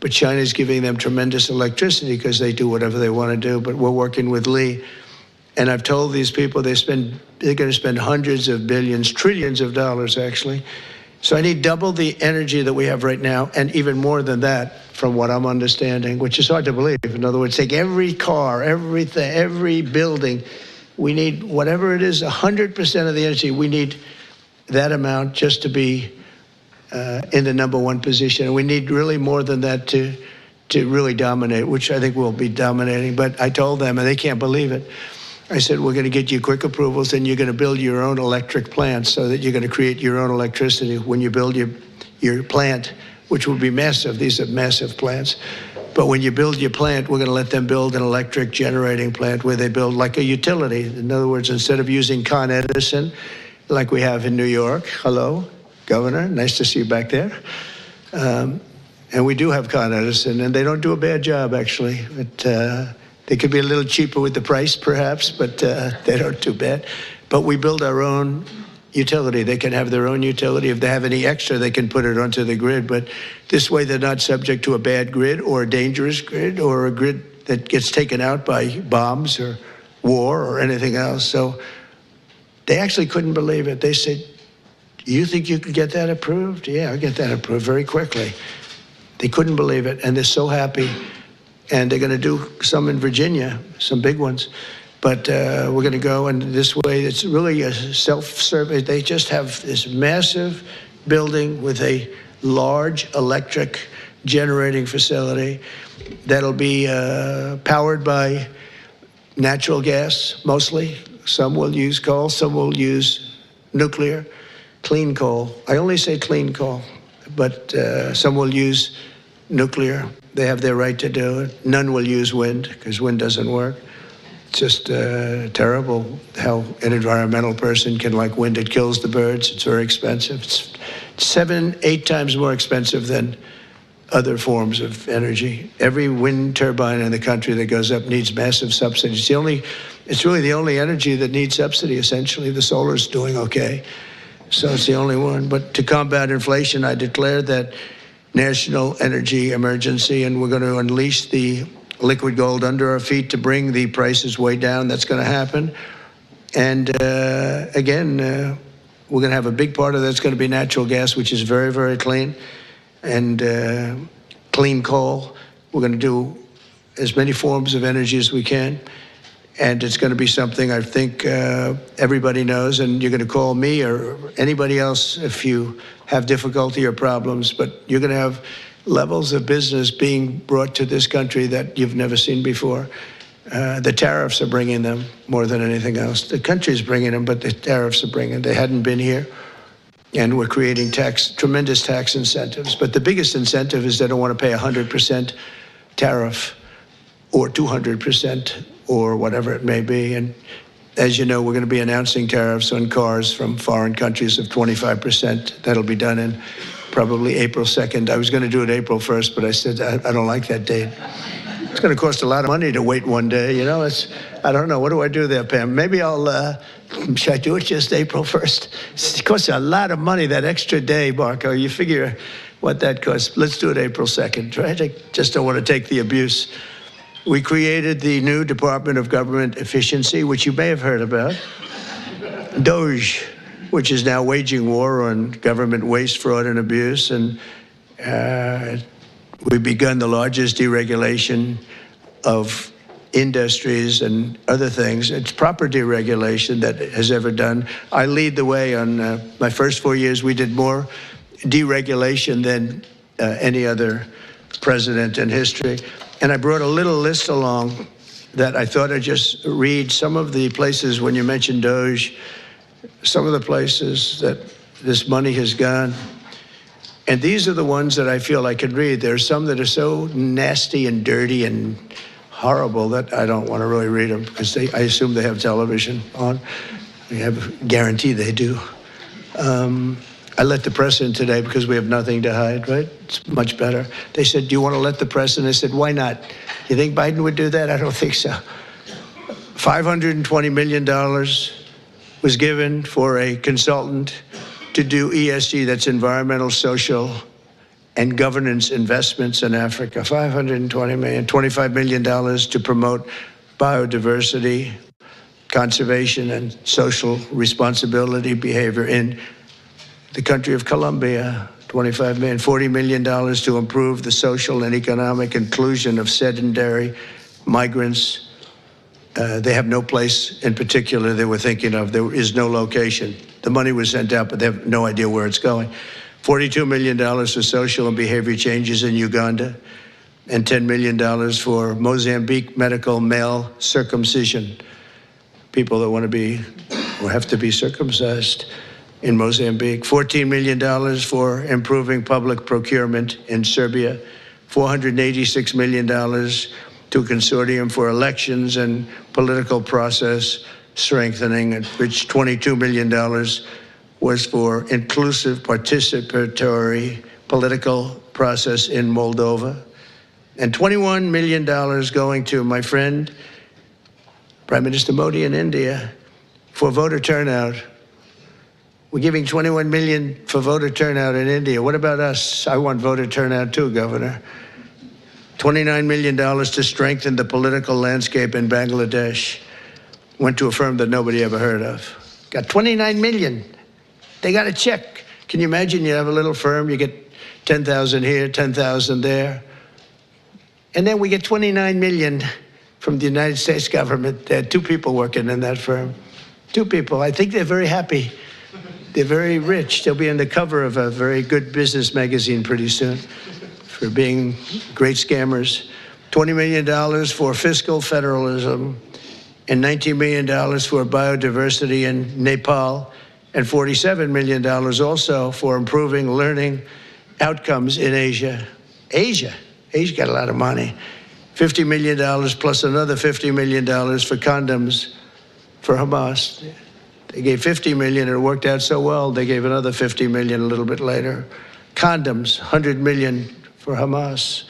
But China's giving them tremendous electricity because they do whatever they want to do. But we're working with Lee. And I've told these people they're going to spend hundreds of billions, trillions of dollars, actually. So I need double the energy that we have right now, and even more than that, from what I'm understanding, which is hard to believe. In other words, take every car, everything, every building. We need, whatever it is, 100% of the energy. We need that amount just to be in the #1 position. And we need really more than that to really dominate, which I think we'll be dominating. But I told them, and they can't believe it, I said, we're going to get you quick approvals, and you're going to build your own electric plant so that you're going to create your own electricity when you build your plant, which will be massive. These are massive plants. But when you build your plant, we're going to let them build an electric generating plant where they build like a utility. In other words, instead of using Con Edison, like we have in New York, hello, Governor, nice to see you back there. And we do have Con Edison, and they don't do a bad job, actually. But, they could be a little cheaper with the price, perhaps, but they don't do bad. But we build our own utility. They can have their own utility. If they have any extra, they can put it onto the grid. But this way, they're not subject to a bad grid or a dangerous grid or a grid that gets taken out by bombs or war or anything else. So they actually couldn't believe it. They said, "You think you could get that approved?" "Yeah, I'll get that approved very quickly." They couldn't believe it, and they're so happy. And they're going to do some in Virginia, some big ones. But we're going to go, and this way, it's really a self-service. They just have this massive building with a large electric generating facility that'll be powered by natural gas, mostly. Some will use coal, some will use nuclear, clean coal. I only say clean coal, but some will use nuclear. They have their right to do it. None will use wind, because wind doesn't work. It's just terrible how an environmental person can like wind. It kills the birds. It's very expensive. It's 7, 8 times more expensive than other forms of energy. Every wind turbine in the country that goes up needs massive subsidies. It's really the only energy that needs subsidy, essentially. The solar's doing okay. So it's the only one. But to combat inflation, I declared that national energy emergency, and we're going to unleash the liquid gold under our feet to bring the prices way down. That's going to happen. And again, we're going to have a big part of that's going to be natural gas, which is very, very clean, and clean coal. We're going to do as many forms of energy as we can. And it's going to be something I think everybody knows, and you're going to call me or anybody else if you have difficulty or problems, but you're going to have levels of business being brought to this country that you've never seen before. The tariffs are bringing them more than anything else. The country's bringing them, but the tariffs are bringing them. They hadn't been here, and we're creating tremendous tax incentives. But the biggest incentive is they don't want to pay 100% tariff or 200% or whatever it may be. And as you know, we're going to be announcing tariffs on cars from foreign countries of 25%. That'll be done in probably April 2nd. I was going to do it April 1st, but I said, I don't like that date. It's going to cost a lot of money to wait one day, you know. I don't know. What do I do there, Pam? Maybe should I do it just April 1st? It costs a lot of money, that extra day, Marco. You figure what that costs. Let's do it April 2nd, right? I just don't want to take the abuse. We created the new Department of Government Efficiency, which you may have heard about. DOGE, which is now waging war on government waste, fraud, and abuse. And we've begun the largest deregulation of industries and other things. It's proper deregulation that has ever done. I lead the way on my first 4 years. We did more deregulation than any other president in history. And I brought a little list along that I thought I'd just read. Some of the places, when you mentioned DOGE, some of the places that this money has gone. And these are the ones that I feel I could read. There are some that are so nasty and dirty and horrible that I don't want to really read them, because I assume they have television on. I have a guarantee they do. I let the press in today because we have nothing to hide, right? It's much better. They said, "Do you want to let the press in?" I said, "Why not? You think Biden would do that?" I don't think so. $520 million was given for a consultant to do ESG, that's environmental, social, and governance investments in Africa. $520 million, $25 million to promote biodiversity, conservation, and social responsibility behavior in the country of Colombia. $25 million, $40 million to improve the social and economic inclusion of sedentary migrants. They have no place in particular they were thinking of. There is no location. The money was sent out, but they have no idea where it's going. $42 million for social and behavior changes in Uganda, and $10 million for Mozambique medical male circumcision. People that want to be or have to be circumcised in Mozambique. $14 million for improving public procurement in Serbia. $486 million to a consortium for elections and political process strengthening, which $22 million was for inclusive participatory political process in Moldova. And $21 million going to my friend, Prime Minister Modi in India, for voter turnout. We're giving 21 million for voter turnout in India. What about us? I want voter turnout too, Governor. $29 million to strengthen the political landscape in Bangladesh. Went to a firm that nobody ever heard of. Got 29 million. They got a check. Can you imagine you have a little firm, you get 10,000 here, 10,000 there. And then we get 29 million from the United States government. There are 2 people working in that firm. 2 people. I think they're very happy. They're very rich. They'll be on the cover of a very good business magazine pretty soon for being great scammers. $20 million for fiscal federalism, and $19 million for biodiversity in Nepal, and $47 million also for improving learning outcomes in Asia. Asia got a lot of money. $50 million plus another $50 million for condoms for Hamas. They gave $50 million, and it worked out so well, they gave another $50 million a little bit later. Condoms, $100 million for Hamas.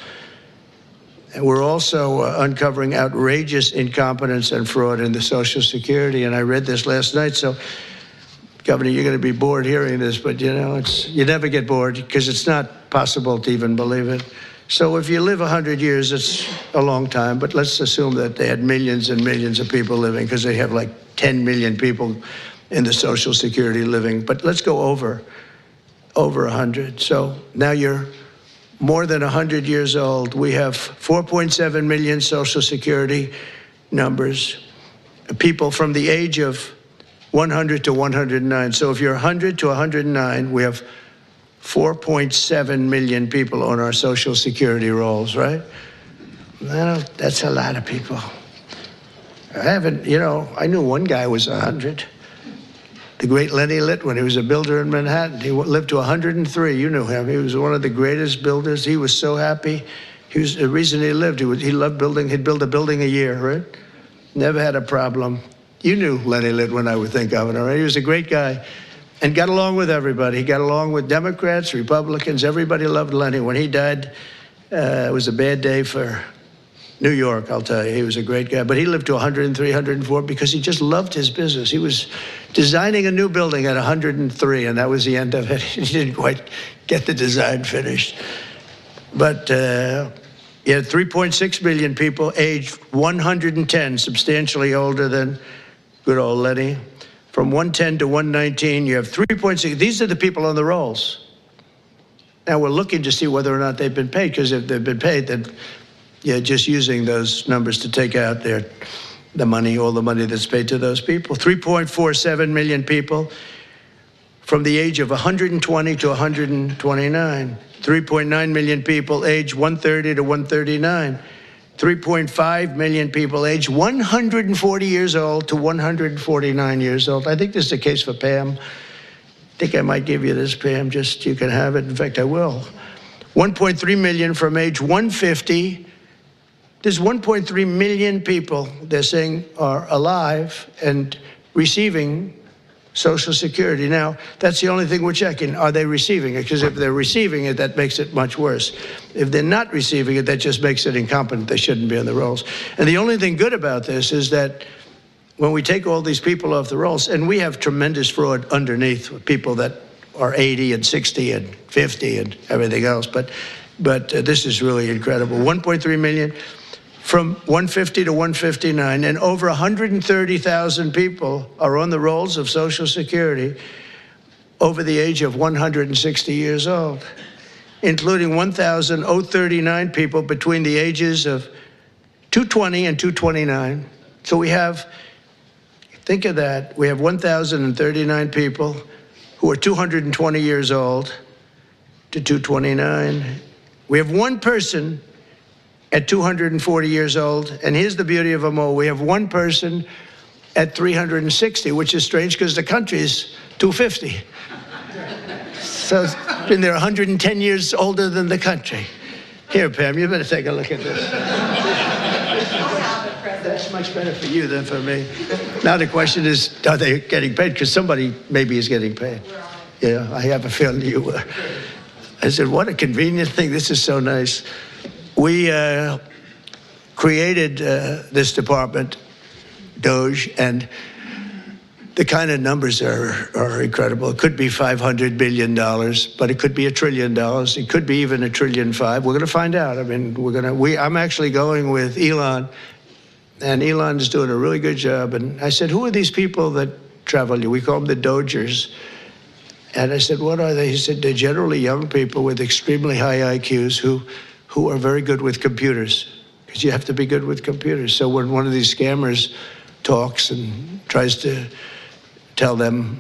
And we're also uncovering outrageous incompetence and fraud in the Social Security. And I read this last night, so Governor, you're going to be bored hearing this, but you know, you never get bored because it's not possible to even believe it. So if you live 100 years, it's a long time, but let's assume that they had millions and millions of people living, because they have like 10 million people in the Social Security living. But let's go over 100. So now you're more than 100 years old. We have 4.7 million Social Security numbers, people from the age of 100 to 109. So if you're 100 to 109, we have 4.7 million people on our Social Security rolls, right? Well, that's a lot of people. I knew one guy was 100. The great Lenny Litt, when he was a builder in Manhattan. He lived to 103. You knew him. He was one of the greatest builders. He was so happy. The reason he lived, he loved building. He'd build a building a year, right? Never had a problem. You knew Lenny Litt when I would think of it, all right? He was a great guy and got along with everybody. He got along with Democrats, Republicans. Everybody loved Lenny. When he died, it was a bad day for New York, I'll tell you. He was a great guy. But he lived to 103, 104 because he just loved his business. He was designing a new building at 103, and that was the end of it. He didn't quite get the design finished. But you had 3.6 million people aged 110, substantially older than good old Lenny. From 110 to 119, you have 3.6. These are the people on the rolls. Now we're looking to see whether or not they've been paid, because if they've been paid, then you're just using those numbers to take out the money, all the money that's paid to those people. 3.47 million people from the age of 120 to 129. 3.9 million people age 130 to 139. 3.5 million people age 140 years old to 149 years old. I think this is the case for Pam. I think I might give you this, Pam, just you can have it. In fact, I will. 1.3 million from age 150. There's 1.3 million people, they're saying, are alive and receiving Social Security. Now, that's the only thing we're checking. Are they receiving it? Because if they're receiving it, that makes it much worse. If they're not receiving it, that just makes it incompetent. They shouldn't be on the rolls. And the only thing good about this is that when we take all these people off the rolls, and we have tremendous fraud underneath with people that are 80 and 60 and 50 and everything else, but this is really incredible. 1.3 million from 150 to 159, and over 130,000 people are on the rolls of Social Security over the age of 160 years old, including 1,039 people between the ages of 220 and 229. So we have, think of that, we have 1,039 people who are 220 years old to 229. We have one person at 240 years old, and here's the beauty of them all. We have one person at 360, which is strange because the country is 250. So it's been there 110 years older than the country. Here, Pam, you better take a look at this. That's much better for you than for me. Now the question is, are they getting paid? Because somebody maybe is getting paid. Yeah, I have a feeling you were. I said, what a convenient thing. This is so nice. We created this department, DOJ, and the kind of numbers are incredible. It could be $500 billion, but it could be $1 trillion. It could be even $1.5 trillion. We're going to find out. I mean, I'm actually going with Elon, and Elon is doing a really good job. And I said, who are these people that travel? We call them the Dodgers. And I said, what are they? He said, they're generally young people with extremely high IQs who are very good with computers, because you have to be good with computers. So when one of these scammers talks and tries to tell them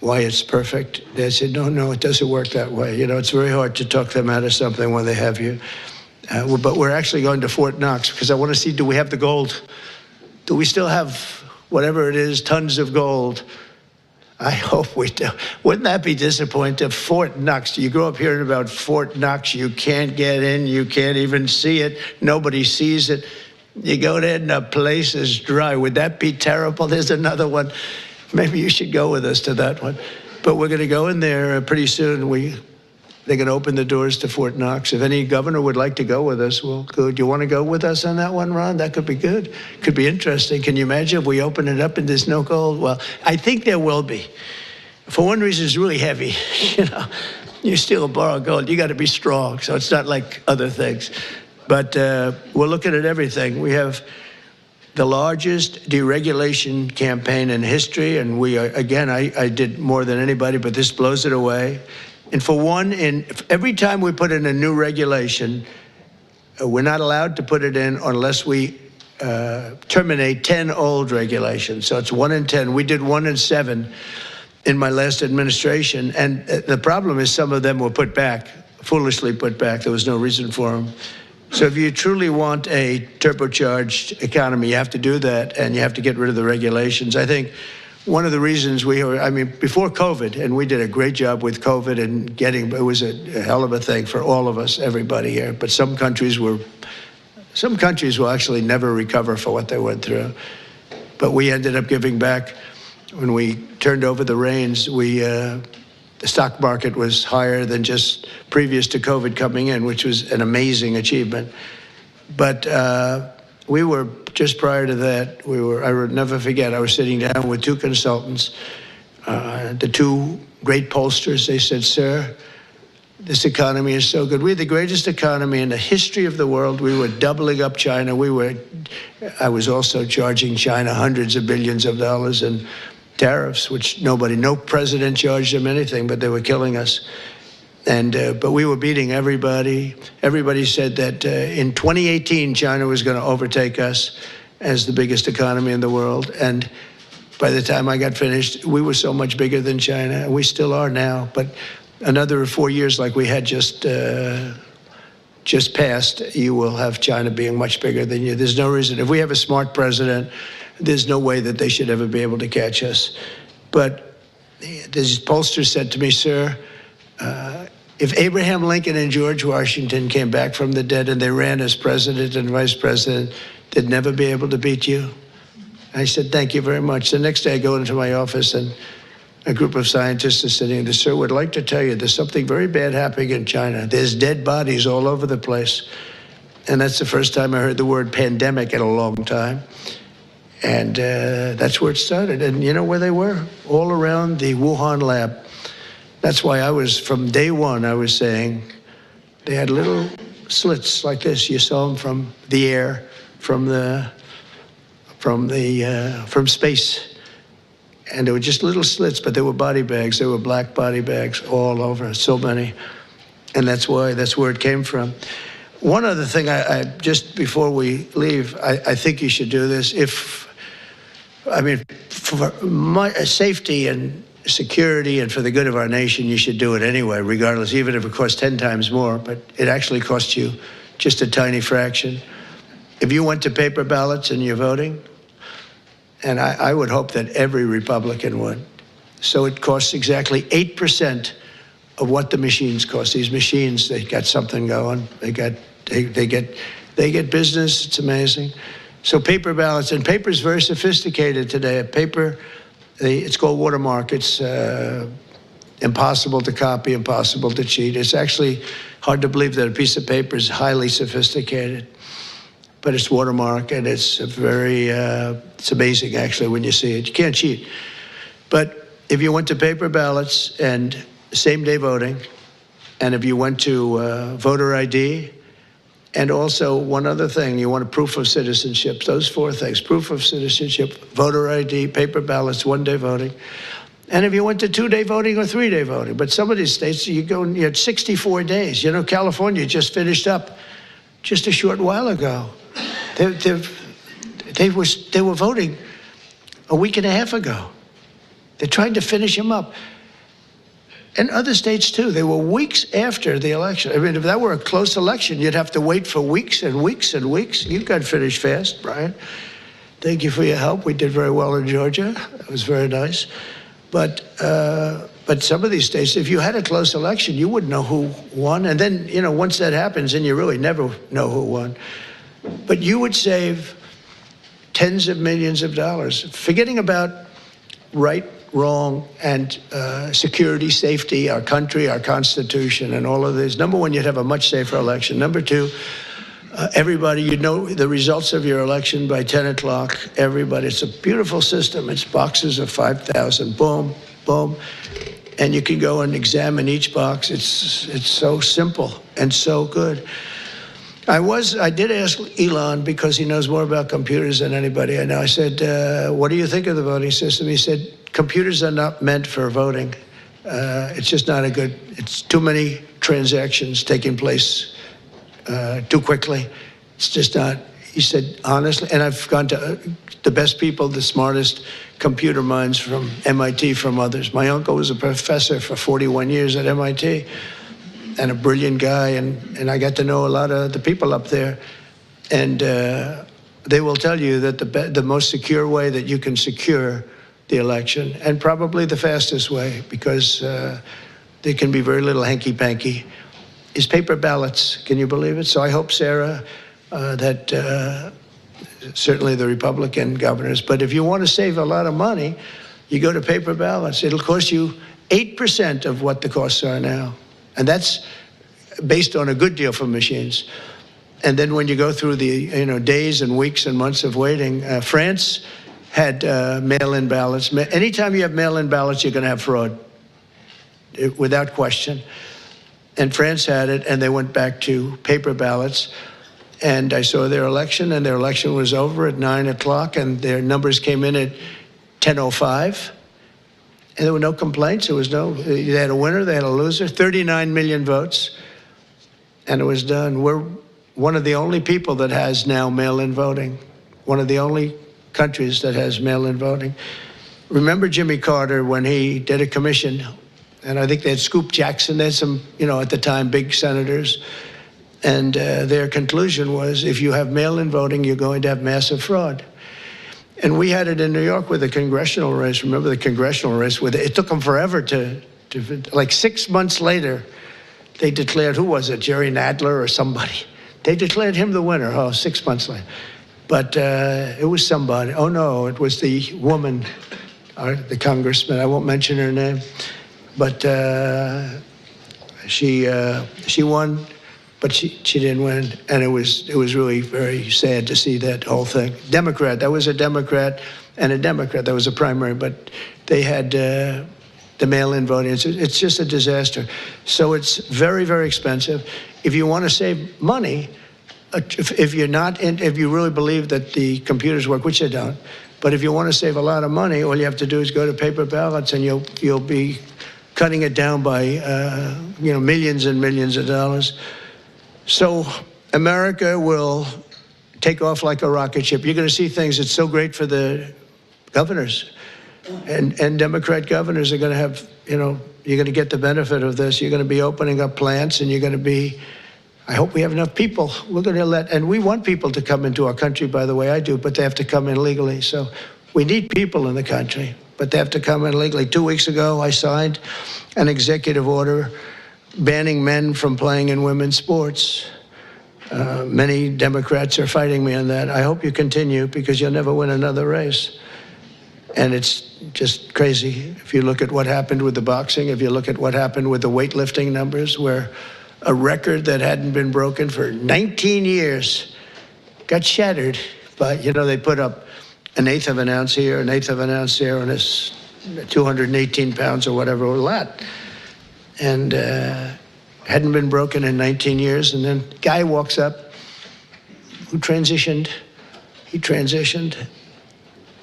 why it's perfect, they said, no, it doesn't work that way. You know, it's very hard to talk them out of something when they have you. But we're actually going to Fort Knox because I want to see, do we have the gold? Do we still have whatever it is, tons of gold? I hope we do. Wouldn't that be disappointing? Fort Knox, you grow up hearing about Fort Knox, you can't get in, you can't even see it, nobody sees it. You go there and the place is dry. Would that be terrible? There's another one. Maybe you should go with us to that one. But we're going to go in there pretty soon. They're going to open the doors to Fort Knox. If any governor would like to go with us, well, good. Do you want to go with us on that one, Ron? That could be good. Could be interesting. Can you imagine if we open it up and there's no gold? Well, I think there will be. For one reason, it's really heavy. You know, you steal or borrow gold, you got to be strong. So it's not like other things. But we're looking at everything. We have the largest deregulation campaign in history, and we are, again, I did more than anybody, but this blows it away. And for one, every time we put in a new regulation, we're not allowed to put it in unless we terminate 10 old regulations. So it's 1 in 10. We did 1 in 7 in my last administration, and the problem is some of them were put back, foolishly put back. There was no reason for them. So if you truly want a turbocharged economy, you have to do that, and you have to get rid of the regulations. I think one of the reasons before COVID, and we did a great job with COVID and it was a hell of a thing for all of us, everybody here, but some countries will actually never recover for what they went through. But we ended up giving back. When we turned over the reins, the stock market was higher than just previous to COVID coming in, which was an amazing achievement. But we were, just prior to that, I would never forget, I was sitting down with 2 consultants, the 2 great pollsters. They said, sir, this economy is so good. We're the greatest economy in the history of the world. We were doubling up China. I was also charging China hundreds of billions of dollars in tariffs, which no president charged them anything, but they were killing us. But we were beating everybody. Everybody said that in 2018, China was going to overtake us as the biggest economy in the world. And by the time I got finished, we were so much bigger than China, and we still are now. But another 4 years like we had just passed, you will have China being much bigger than you. There's no reason. If we have a smart president, there's no way that they should ever be able to catch us. But this pollster said to me, sir, if Abraham Lincoln and George Washington came back from the dead and they ran as president and vice president, they'd never be able to beat you. I said, thank you very much. The next day I go into my office and a group of scientists are sitting there. Sir, would like to tell you there's something very bad happening in China. There's dead bodies all over the place. And that's the first time I heard the word pandemic in a long time. And that's where it started. And you know where they were? All around the Wuhan lab. That's why from day one, I was saying, they had little slits like this. You saw them from the air, from space. And they were just little slits, but they were body bags. They were black body bags all over, so many. And that's where it came from. One other thing, just before we leave, I think you should do this. For my safety and security and for the good of our nation, you should do it anyway, regardless, even if it costs 10 times more, but it actually costs you just a tiny fraction. If you went to paper ballots and you're voting, and I would hope that every Republican would, so it costs exactly 8% of what the machines cost. These machines, they got something going. They get business. It's amazing. So paper ballots, and paper is very sophisticated today. Paper, it's called watermark. It's impossible to copy, impossible to cheat. It's actually hard to believe that a piece of paper is highly sophisticated, but it's watermark, and it's it's amazing actually when you see it. You can't cheat. But if you went to paper ballots and same-day voting, and if you went to voter ID, and also one other thing, you want a proof of citizenship, those four things: proof of citizenship, voter ID, paper ballots, one-day voting. And if you went to 2-day voting or 3-day voting, but some of these states, you had 64 days. You know, California just finished up just a short while ago. They were voting a week and a half ago. They're trying to finish them up. And other states, too. They were weeks after the election. I mean, if that were a close election, you'd have to wait for weeks and weeks and weeks. You got finished fast, Brian. Thank you for your help. We did very well in Georgia. That was very nice. But some of these states, if you had a close election, you wouldn't know who won. And then, you know, once that happens, then you really never know who won. But you would save tens of millions of dollars. Forgetting about right, wrong, and security, safety, our country, our Constitution, and all of this. Number one, you'd have a much safer election. Number two, everybody, you'd know the results of your election by 10 o'clock. Everybody, it's a beautiful system. It's boxes of 5,000, boom, boom. And you can go and examine each box. It's so simple and so good. I did ask Elon, because he knows more about computers than anybody I know. I said, what do you think of the voting system? He said, computers are not meant for voting. It's just not it's too many transactions taking place too quickly. It's just not, he said, honestly, and I've gone to the best people, the smartest computer minds from MIT, from others. My uncle was a professor for 41 years at MIT, and a brilliant guy, and I got to know a lot of the people up there. And they will tell you that the most secure way that you can secure the election, and probably the fastest way, because there can be very little hanky-panky, is paper ballots. Can you believe it? So I hope, Sarah, that certainly the Republican governors, but if you want to save a lot of money, you go to paper ballots. It'll cost you 8% of what the costs are now. And that's based on a good deal for machines. And then when you go through the days and weeks and months of waiting, France had mail-in ballots. Anytime you have mail-in ballots, you're going to have fraud, without question. And France had it, and they went back to paper ballots. And I saw their election, and their election was over at 9 o'clock, and their numbers came in at 10:05. And there were no complaints. They had a winner, they had a loser, 39 million votes, and it was done. We're one of the only people that has now mail-in voting, one of the only countries that has mail-in voting. Remember Jimmy Carter when he did a commission, and I think they had Scoop Jackson, they had some, at the time, big senators, and their conclusion was, if you have mail-in voting, you're going to have massive fraud. And we had it in New York with the congressional race. Remember the congressional race? It took them forever like 6 months later, they declared, who was it, Jerry Nadler or somebody? They declared him the winner, 6 months later. But it was somebody. Oh, no, it was the woman, the congressman. I won't mention her name. But she won. But she didn't win, and it was really very sad to see that whole thing. Democrat, that was a Democrat and a Democrat. That was a primary, but they had the mail-in voting. It's just a disaster. So it's very, very expensive. If you want to save money, if you really believe that the computers work, which they don't, but if you want to save a lot of money, all you have to do is go to paper ballots, and you'll be cutting it down by millions and millions of dollars. So America will take off like a rocket ship. You're going to see things. It's so great for the governors. And Democrat governors are going to have, you're going to get the benefit of this. You're going to be opening up plants, and you're going to be, I hope we have enough people. We're going to and we want people to come into our country, by the way, I do, but they have to come in legally. So we need people in the country, but they have to come in legally. 2 weeks ago, I signed an executive order banning men from playing in women's sports. Many Democrats are fighting me on that. I hope you continue, because you'll never win another race. And it's just crazy. If you look at what happened with the boxing, if you look at what happened with the weightlifting numbers, where a record that hadn't been broken for 19 years got shattered. But, they put up an eighth of an ounce here, an eighth of an ounce there, and it's 218 pounds or whatever, a lot. And hadn't been broken in 19 years. And then guy walks up who transitioned. He transitioned,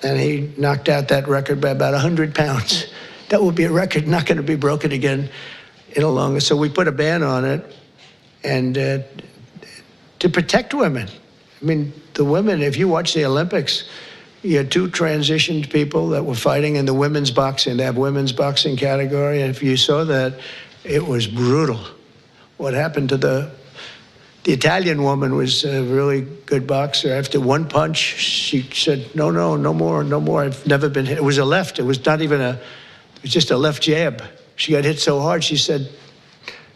and he knocked out that record by about 100 pounds. That will be a record not going to be broken again in a long. So we put a ban on it, and to protect women. I mean, the women, if you watch the Olympics, you had two transitioned people that were fighting in the women's boxing. They have women's boxing category, and if you saw that, it was brutal. What happened to the Italian woman was a really good boxer. After one punch, she said, no more. I've never been hit. It was a left. It was not even it was just a left jab. She got hit so hard, she said,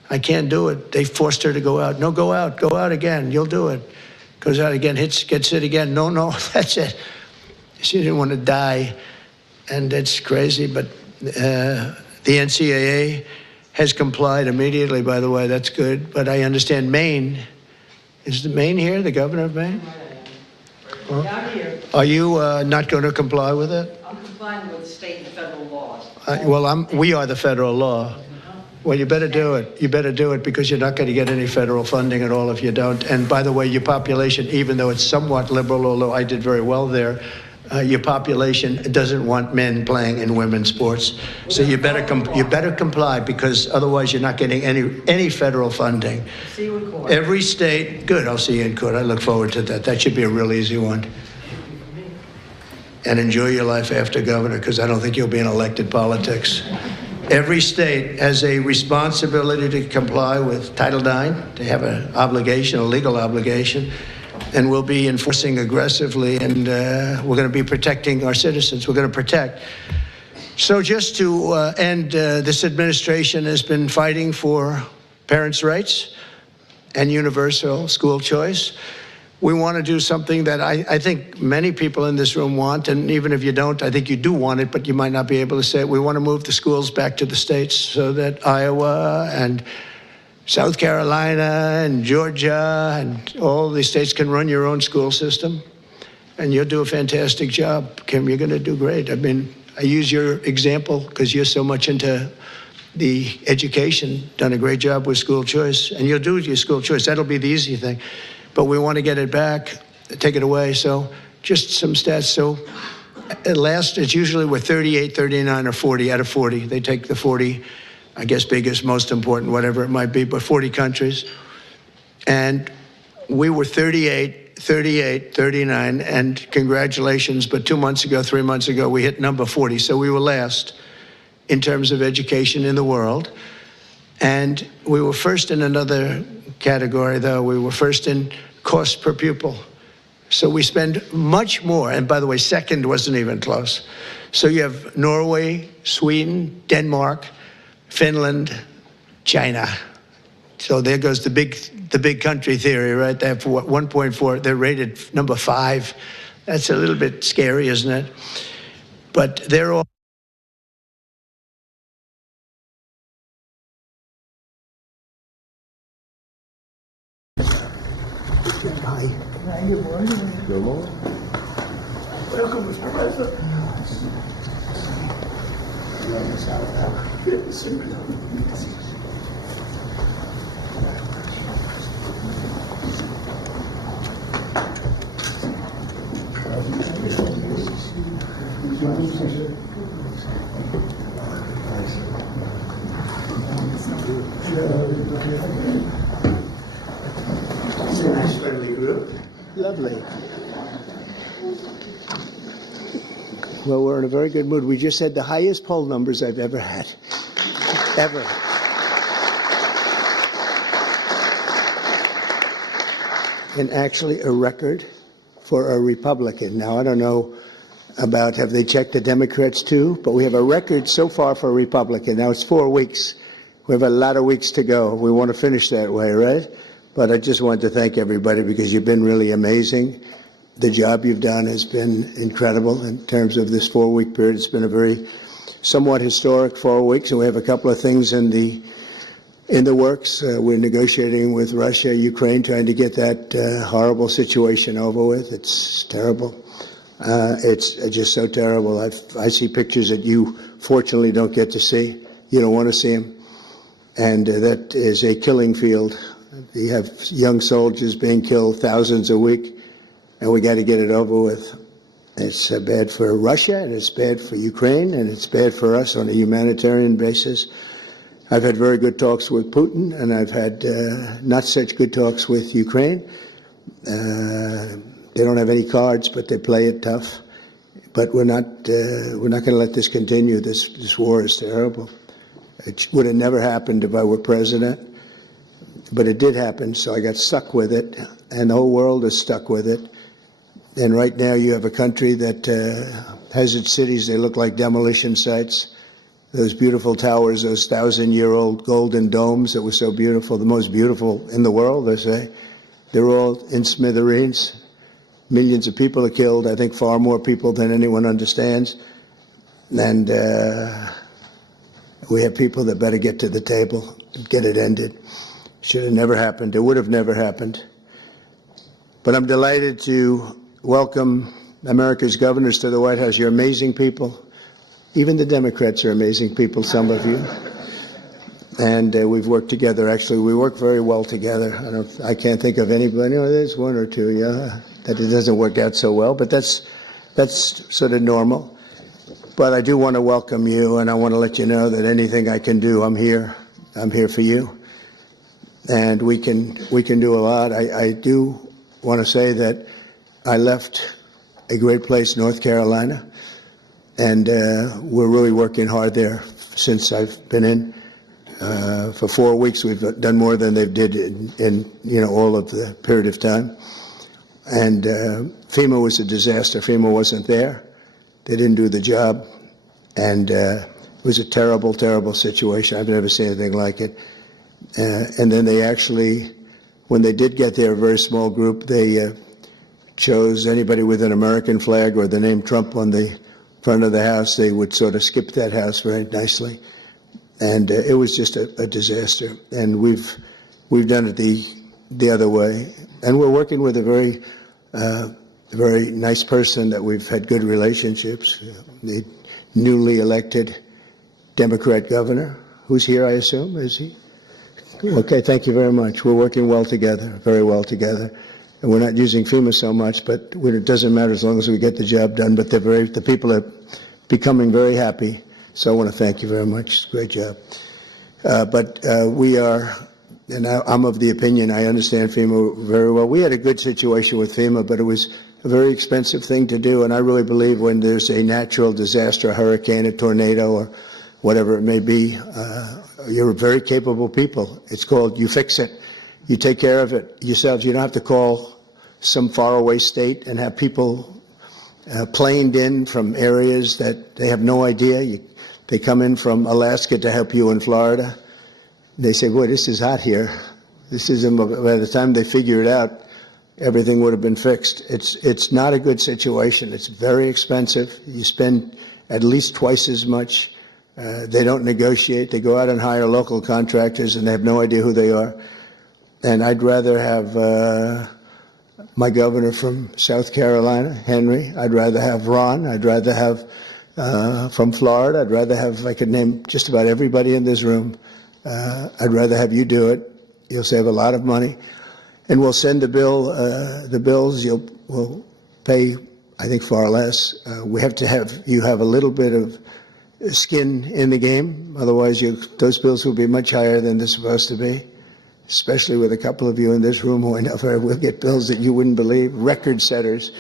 I can't do it. They forced her to go out. No, go out again. You'll do it. Goes out again, gets hit again. No, that's it. She didn't want to die, and it's crazy, but the NCAA has complied immediately, by the way. That's good. But I understand Maine. Is the Maine here, the governor of Maine? Down here, Are you not going to comply with it? I'm complying with state and federal laws. We are the federal law. Well, you better do it. You better do it because you're not going to get any federal funding at all if you don't. And by the way, your population, even though it's somewhat liberal, although I did very well there, your population doesn't want men playing in women's sports. So you better comply because otherwise you're not getting any federal funding. See you in court. Every state, good, I'll see you in court. I look forward to that. That should be a real easy one. And enjoy your life after governor because I don't think you'll be in elected politics. Every state has a responsibility to comply with Title IX. They have an obligation, a legal obligation. And we'll be enforcing aggressively, and we're going to be protecting our citizens. We're going to protect. So just to end, this administration has been fighting for parents' rights and universal school choice. We want to do something that I think many people in this room want, and even if you don't, I think you do want it, but you might not be able to say it. We want to move the schools back to the states so that Iowa and South Carolina and Georgia and all these states can run your own school system. And you'll do a fantastic job, Kim. You're going to do great. I mean, I use your example because you're so much into the education, done a great job with school choice. And you'll do your school choice. That'll be the easy thing. But we want to get it back, take it away. So just some stats. So at last, it's usually we're 38, 39, or 40 out of 40. They take the 40. I guess biggest, most important, whatever it might be, but 40 countries. And we were 38, 39, and congratulations, but 2 months ago, 3 months ago, we hit number 40. So we were last in terms of education in the world. And we were first in another category, though. We were first in cost per pupil. So we spend much more. And by the way, second wasn't even close. So you have Norway, Sweden, Denmark, Finland, China. So there goes the big country theory, right? They have 1.4. They're rated number 5. That's a little bit scary, isn't it? But they're all. Hi. Good morning. Good morning. Welcome, Mr. President. It's a nice friendly group. Lovely. Well, we're in a very good mood. We just had the highest poll numbers I've ever had. Ever. And actually a record for a Republican. Now, I don't know about have they checked the Democrats too, but we have a record so far for a Republican. Now it's 4 weeks. We have a lot of weeks to go. We want to finish that way, right? But I just wanted to thank everybody because you've been really amazing. The job you've done has been incredible in terms of this 4-week period. It's been a very somewhat historic 4 weeks, and we have a couple of things in the works. We're negotiating with Russia, Ukraine, trying to get that horrible situation over with. It's terrible. It's just so terrible. I see pictures that you fortunately don't get to see. You don't want to see them. And that is a killing field. You have young soldiers being killed, thousands a week, and we got to get it over with. It's bad for Russia, and it's bad for Ukraine, and it's bad for us on a humanitarian basis. I've had very good talks with Putin, and I've had not such good talks with Ukraine. They don't have any cards, but they play it tough. But we're not going to let this continue. This war is terrible. It would have never happened if I were president, but it did happen, so I got stuck with it, and the whole world is stuck with it. And right now you have a country that has its cities, they look like demolition sites. Those beautiful towers, those 1,000-year-old golden domes that were so beautiful, the most beautiful in the world, they say, they're all in smithereens. Millions of people are killed, I think far more people than anyone understands. And we have people that better get to the table and get it ended. Should have never happened. It would have never happened. But I'm delighted to welcome America's governors to the White House. You're amazing people. Even the Democrats are amazing people, some of you. And we've worked together. Actually, we work very well together. I can't think of anybody. Oh, there's one or two, yeah, that it doesn't work out so well. But that's sort of normal. But I do want to welcome you, and I want to let you know that anything I can do, I'm here. I'm here for you. And we can do a lot. I do want to say that I left a great place, North Carolina, and we're really working hard there since I've been in. For 4 weeks, we've done more than they've did in all of the period of time. And FEMA was a disaster. FEMA wasn't there. They didn't do the job, and it was a terrible, terrible situation. I've never seen anything like it. And then they actually, when they did get there, a very small group, they chose anybody with an American flag or the name Trump on the front of the house. They would sort of skip that house very nicely. And it was just a disaster. And we've done it the other way. And we're working with a very nice person that we've had good relationships, the newly elected Democrat governor, who's here, I assume, is he? Okay, thank you very much. We're working well together, very well together. And we're not using FEMA so much, but it doesn't matter as long as we get the job done. But the people are becoming very happy. So I want to thank you very much. Great job. But we are, and I'm of the opinion, I understand FEMA very well. We had a good situation with FEMA, but it was a very expensive thing to do. And I really believe when there's a natural disaster, a hurricane, a tornado, or whatever it may be, you're very capable people. It's called you fix it. You take care of it yourselves. You don't have to call some faraway state and have people planed in from areas that they have no idea. They come in from Alaska to help you in Florida. They say, boy, this is hot here. This isn't, by the time they figure it out, everything would have been fixed. It's not a good situation. It's very expensive. You spend at least twice as much. They don't negotiate. They go out and hire local contractors, and they have no idea who they are. And I'd rather have my governor from South Carolina, Henry. I'd rather have Ron. I'd rather have from Florida. I'd rather have, I could name just about everybody in this room. I'd rather have you do it. You'll save a lot of money. And we'll send the bills. We'll pay, I think, far less. We have to have you have a little bit of skin in the game. Otherwise, those bills will be much higher than they're supposed to be, especially with a couple of you in this room who I know will get bills that you wouldn't believe, record setters.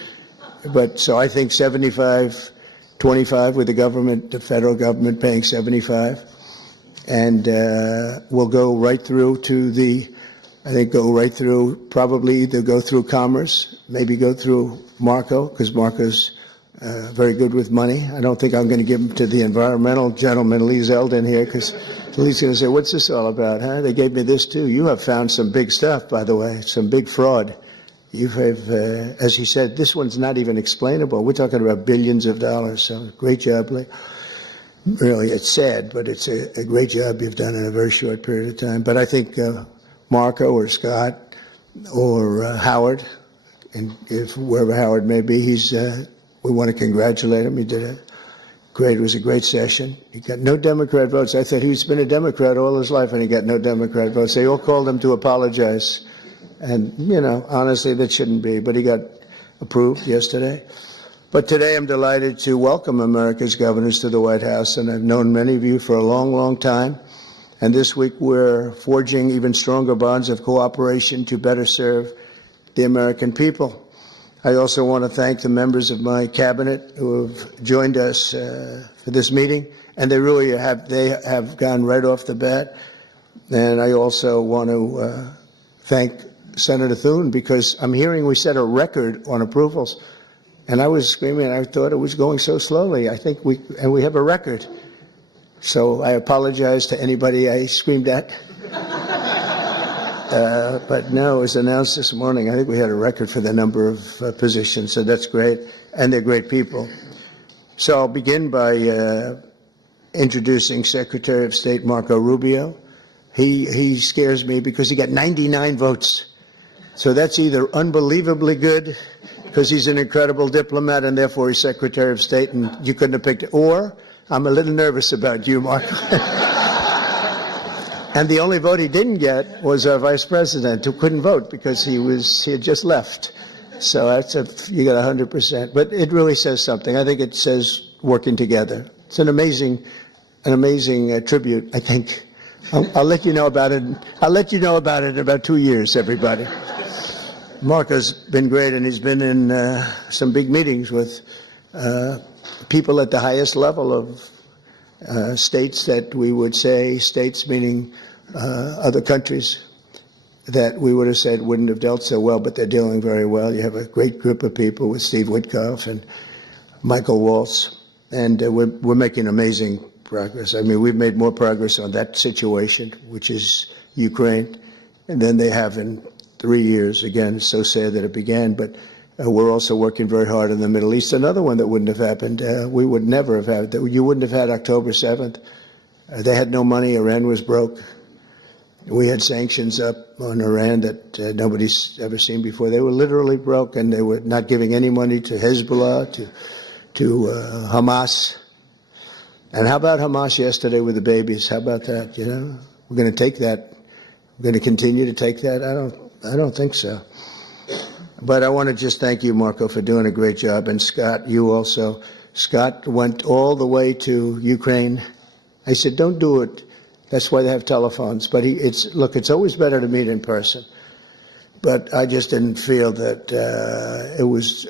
But so I think 75-25 with the government, the federal government paying 75. And we'll go right through to probably either go through Commerce, maybe go through Marco, because Marco's very good with money. I don't think I'm going to give them to the environmental gentleman, Lee Zeldin here, because Lee's going to say, what's this all about, huh? They gave me this too. You have found some big stuff, by the way, some big fraud. You have, as he said, this one's not even explainable. We're talking about billions of dollars, so great job, Lee. Really, it's sad, but it's a great job you've done in a very short period of time. But I think Marco or Scott or Howard, and if wherever Howard may be, we want to congratulate him. He did a great, it was a great session. He got no Democrat votes. I thought he's been a Democrat all his life and he got no Democrat votes. They all called him to apologize. And, you know, honestly, that shouldn't be. But he got approved yesterday. But today I'm delighted to welcome America's governors to the White House. And I've known many of you for a long, long time. And this week we're forging even stronger bonds of cooperation to better serve the American people. I also want to thank the members of my cabinet who have joined us for this meeting, and they really have gone right off the bat. And I also want to thank Senator Thune, because I'm hearing we set a record on approvals, and I was screaming. I thought it was going so slowly. I think we have a record. So I apologize to anybody I screamed at. But no, it was announced this morning. I think we had a record for the number of positions, so that's great, and they're great people. So I'll begin by introducing Secretary of State Marco Rubio. He scares me because he got 99 votes. So that's either unbelievably good, because he's an incredible diplomat and therefore he's Secretary of State and you couldn't have picked it, or I'm a little nervous about you, Marco. And the only vote he didn't get was our vice president, who couldn't vote because he had just left. So you got 100%. But it really says something. I think it says working together. It's an amazing tribute, I think. I'll let you know about it. I'll let you know about it in about 2 years, everybody. Marco's been great, and he's been in some big meetings with people at the highest level of states that we would say, states meaning other countries that we would have said wouldn't have dealt so well, but they're dealing very well. You have a great group of people with Steve Witkoff and Michael Waltz, and we're making amazing progress. I mean, we've made more progress on that situation, which is Ukraine, than they have in 3 years. Again, it's so sad that it began, but we're also working very hard in the Middle East. Another one that wouldn't have happened, we would never have had, you wouldn't have had October 7th. They had no money. Iran was broke. We had sanctions up on Iran that nobody's ever seen before. They were literally broke, and they were not giving any money to Hezbollah, to Hamas. And how about Hamas yesterday with the babies? How about that? You know, we're going to take that. We're going to continue to take that. I don't think so. But I want to just thank you, Marco, for doing a great job. And Scott, you also. Scott went all the way to Ukraine. I said, don't do it. That's why they have telephones. But it's always better to meet in person. But I just didn't feel that it was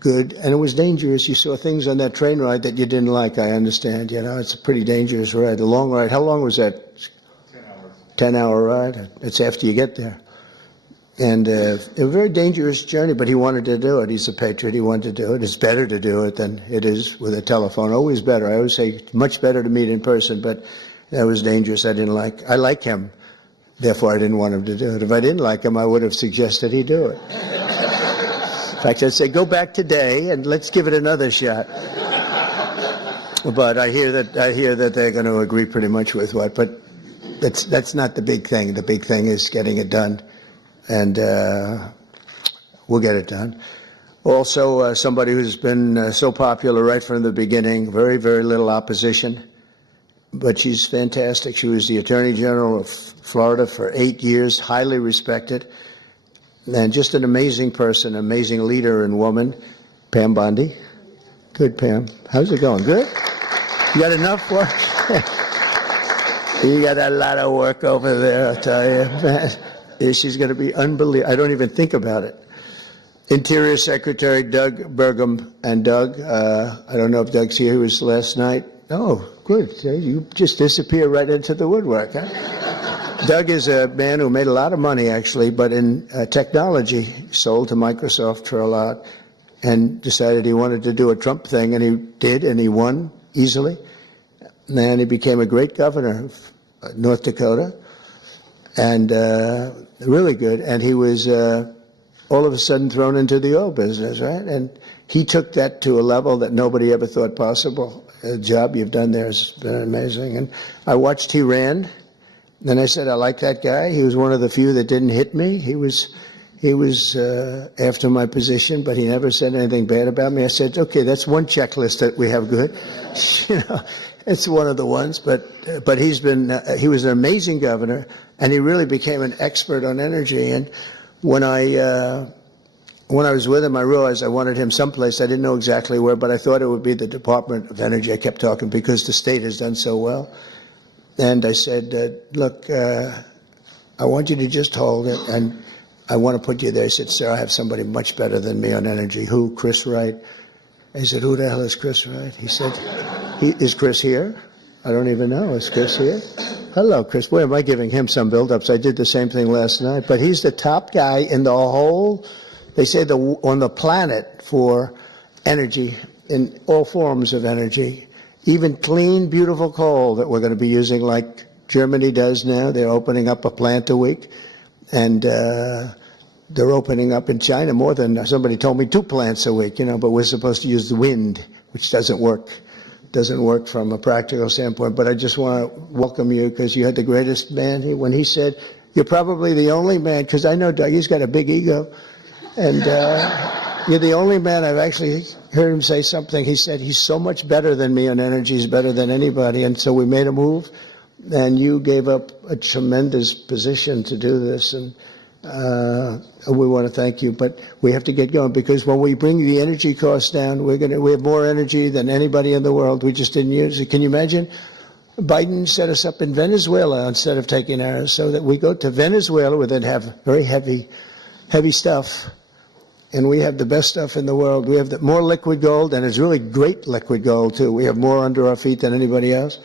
good. And it was dangerous. You saw things on that train ride that you didn't like, I understand. You know, it's a pretty dangerous ride, a long ride. How long was that? 10 hours. 10-hour ride. It's after you get there. And a very dangerous journey, but he wanted to do it. He's a patriot. He wanted to do it. It's better to do it than it is with a telephone. Always better. I always say much better to meet in person, but that was dangerous. I like him. Therefore, I didn't want him to do it. If I didn't like him, I would have suggested he do it. In fact, I'd say, go back today and let's give it another shot. But I hear that they're going to agree pretty much with what, but that's not the big thing. The big thing is getting it done. And we'll get it done. Also, somebody who's been so popular right from the beginning, very, very little opposition, but she's fantastic. She was the Attorney General of Florida for 8 years, highly respected, and just an amazing person, amazing leader and woman, Pam Bondi. Good, Pam. How's it going? Good? You got enough work? You got a lot of work over there, I'll tell you, man. She's going to be unbelievable. I don't even think about it. Interior Secretary Doug Burgum. And Doug, I don't know if Doug's here. He was last night. Oh, good. You just disappear right into the woodwork, huh? Doug is a man who made a lot of money, actually, but in technology, sold to Microsoft for a lot, and decided he wanted to do a Trump thing, and he did, and he won easily. And he became a great governor of North Dakota. And really good. And he was all of a sudden thrown into the oil business, right? And he took that to a level that nobody ever thought possible. The job you've done there has been amazing. And I watched he ran. Then I said, I like that guy. He was one of the few that didn't hit me. He was He was after my position, but he never said anything bad about me. I said, okay, that's one checklist that we have good. You know, it's one of the ones, but he was an amazing governor, and he really became an expert on energy. And when I was with him, I realized I wanted him someplace. I didn't know exactly where, but I thought it would be the Department of Energy. I kept talking because the state has done so well. And I said, look, I want you to just hold it, and I want to put you there. He said, sir, I have somebody much better than me on energy. Who? Chris Wright. I said, who the hell is Chris Wright? He said, is Chris here? I don't even know. Is Chris here? Hello, Chris. Boy, am I giving him some build-ups. I did the same thing last night. But he's the top guy in the whole, they say, on the planet for energy, in all forms of energy, even clean, beautiful coal that we're going to be using like Germany does now. They're opening up a plant a week. And they're opening up in China more than, somebody told me, 2 plants a week, you know, but we're supposed to use the wind, which doesn't work. Doesn't work from a practical standpoint. But I just want to welcome you because you had the greatest man. When he said, you're probably the only man, because I know Doug, he's got a big ego. And you're the only man I've actually heard him say something. He said, he's so much better than me on energy, he's better than anybody. And so we made a move. And you gave up a tremendous position to do this, and we want to thank you. But we have to get going because when we bring the energy costs down, we have more energy than anybody in the world. We just didn't use it. Can you imagine? Biden set us up in Venezuela instead of taking ours, so that we go to Venezuela where they'd have very heavy stuff, and we have the best stuff in the world. We have more liquid gold, and it's really great liquid gold too. We have more under our feet than anybody else.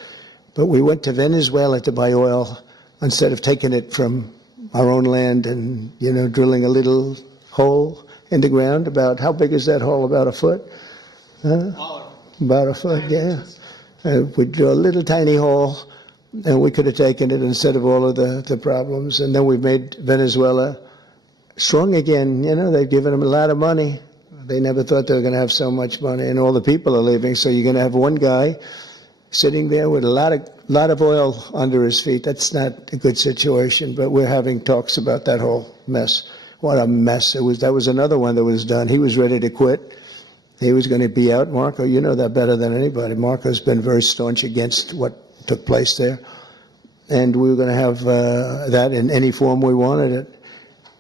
But we went to Venezuela to buy oil instead of taking it from our own land and, you know, drilling a little hole in the ground. About, how big is that hole? About a foot? About a foot, yeah. We drill a little tiny hole, and we could have taken it instead of all of the problems. And then we made Venezuela strong again. You know, they've given them a lot of money. They never thought they were going to have so much money, and all the people are leaving. So you're going to have one guy sitting there with a lot of oil under his feet. That's not a good situation, but we're having talks about that whole mess. What a mess it was. That was another one that was done. He was ready to quit. He was going to be out. Marco, you know that better than anybody. Marco's been very staunch against what took place there. And we were going to have that in any form we wanted it.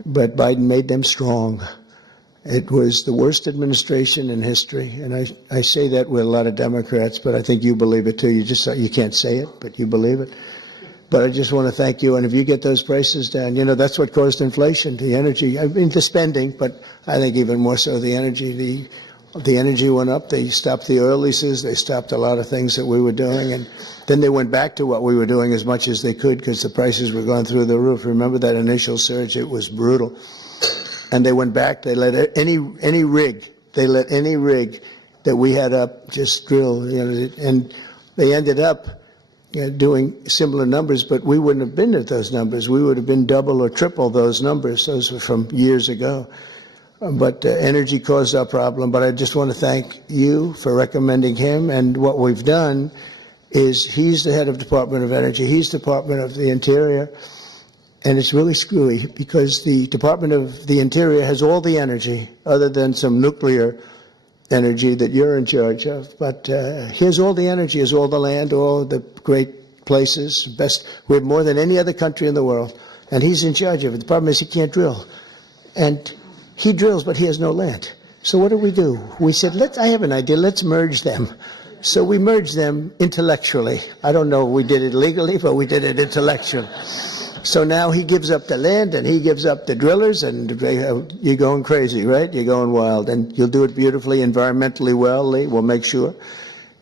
But Biden made them strong. It was the worst administration in history, and I say that with a lot of Democrats, but I think you believe it too. You can't say it, but you believe it. But I just want to thank you, and if you get those prices down, you know, that's what caused inflation, the energy, I mean, the spending, but I think even more so the energy. The energy went up. They stopped the oil leases. They stopped a lot of things that we were doing, and then they went back to what we were doing as much as they could because the prices were going through the roof. Remember that initial surge? It was brutal. And they went back. They let any rig that we had up just drill, you know, and they ended up doing similar numbers, but we wouldn't have been at those numbers. We would have been double or triple those numbers. Those were from years ago. But energy caused our problem. But I just want to thank you for recommending him. And what we've done is he's the head of Department of Energy. He's Department of the Interior. And it's really screwy because the Department of the Interior has all the energy other than some nuclear energy that you're in charge of. But here's all the energy, here's all the land, all the great places, best. We have more than any other country in the world. And he's in charge of it. The problem is he can't drill. And he drills, but he has no land. So what do? We said, I have an idea, let's merge them. So we merged them intellectually. I don't know if we did it legally, but we did it intellectually. So now he gives up the land and he gives up the drillers, and you're going crazy, right? You're going wild, and you'll do it beautifully, environmentally well, Lee. We'll make sure.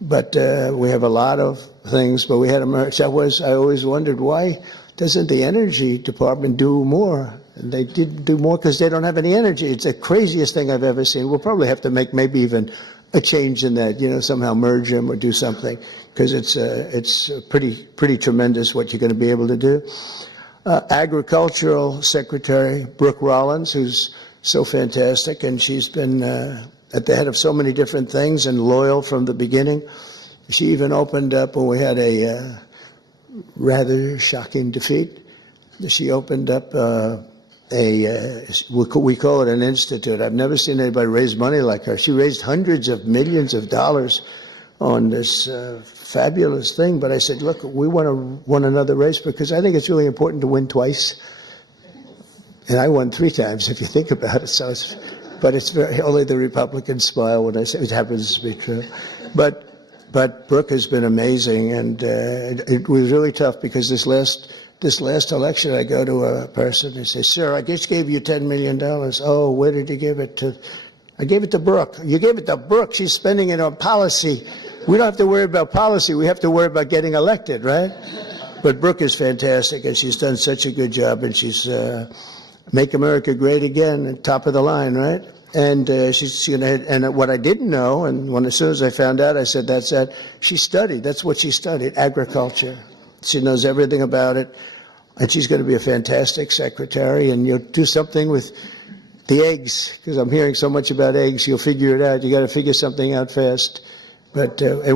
But we have a lot of things, but we had a merge. I always wondered, why doesn't the Energy Department do more? And they didn't do more because they don't have any energy. It's the craziest thing I've ever seen. We'll probably have to make maybe even a change in that, you know, somehow merge them or do something, because it's pretty tremendous what you're going to be able to do. Agricultural Secretary Brooke Rollins, who's so fantastic, and she's been at the head of so many different things and loyal from the beginning. She even opened up when we had a rather shocking defeat. She opened up we call it an institute. I've never seen anybody raise money like her. She raised hundreds of millions of dollars on this fabulous thing. But I said, look, we want to win another race because I think it's really important to win twice. And I won 3 times, if you think about it. So but it's only the Republicans smile when I say it happens to be true. But Brooke has been amazing, and it was really tough because this last election, I go to a person and say, sir, I just gave you $10 million. Oh, where did you give it to? I gave it to Brooke. You gave it to Brooke. She's spending it on policy. We don't have to worry about policy. We have to worry about getting elected, right? But Brooke is fantastic, and she's done such a good job, and she's Make America Great Again, top of the line, right? And she's gonna. And what I didn't know, and as soon as I found out, I said, "That's that." She studied. That's what she studied: agriculture. She knows everything about it, and she's going to be a fantastic secretary. And you'll do something with the eggs, because I'm hearing so much about eggs. You'll figure it out. You got to figure something out fast. But and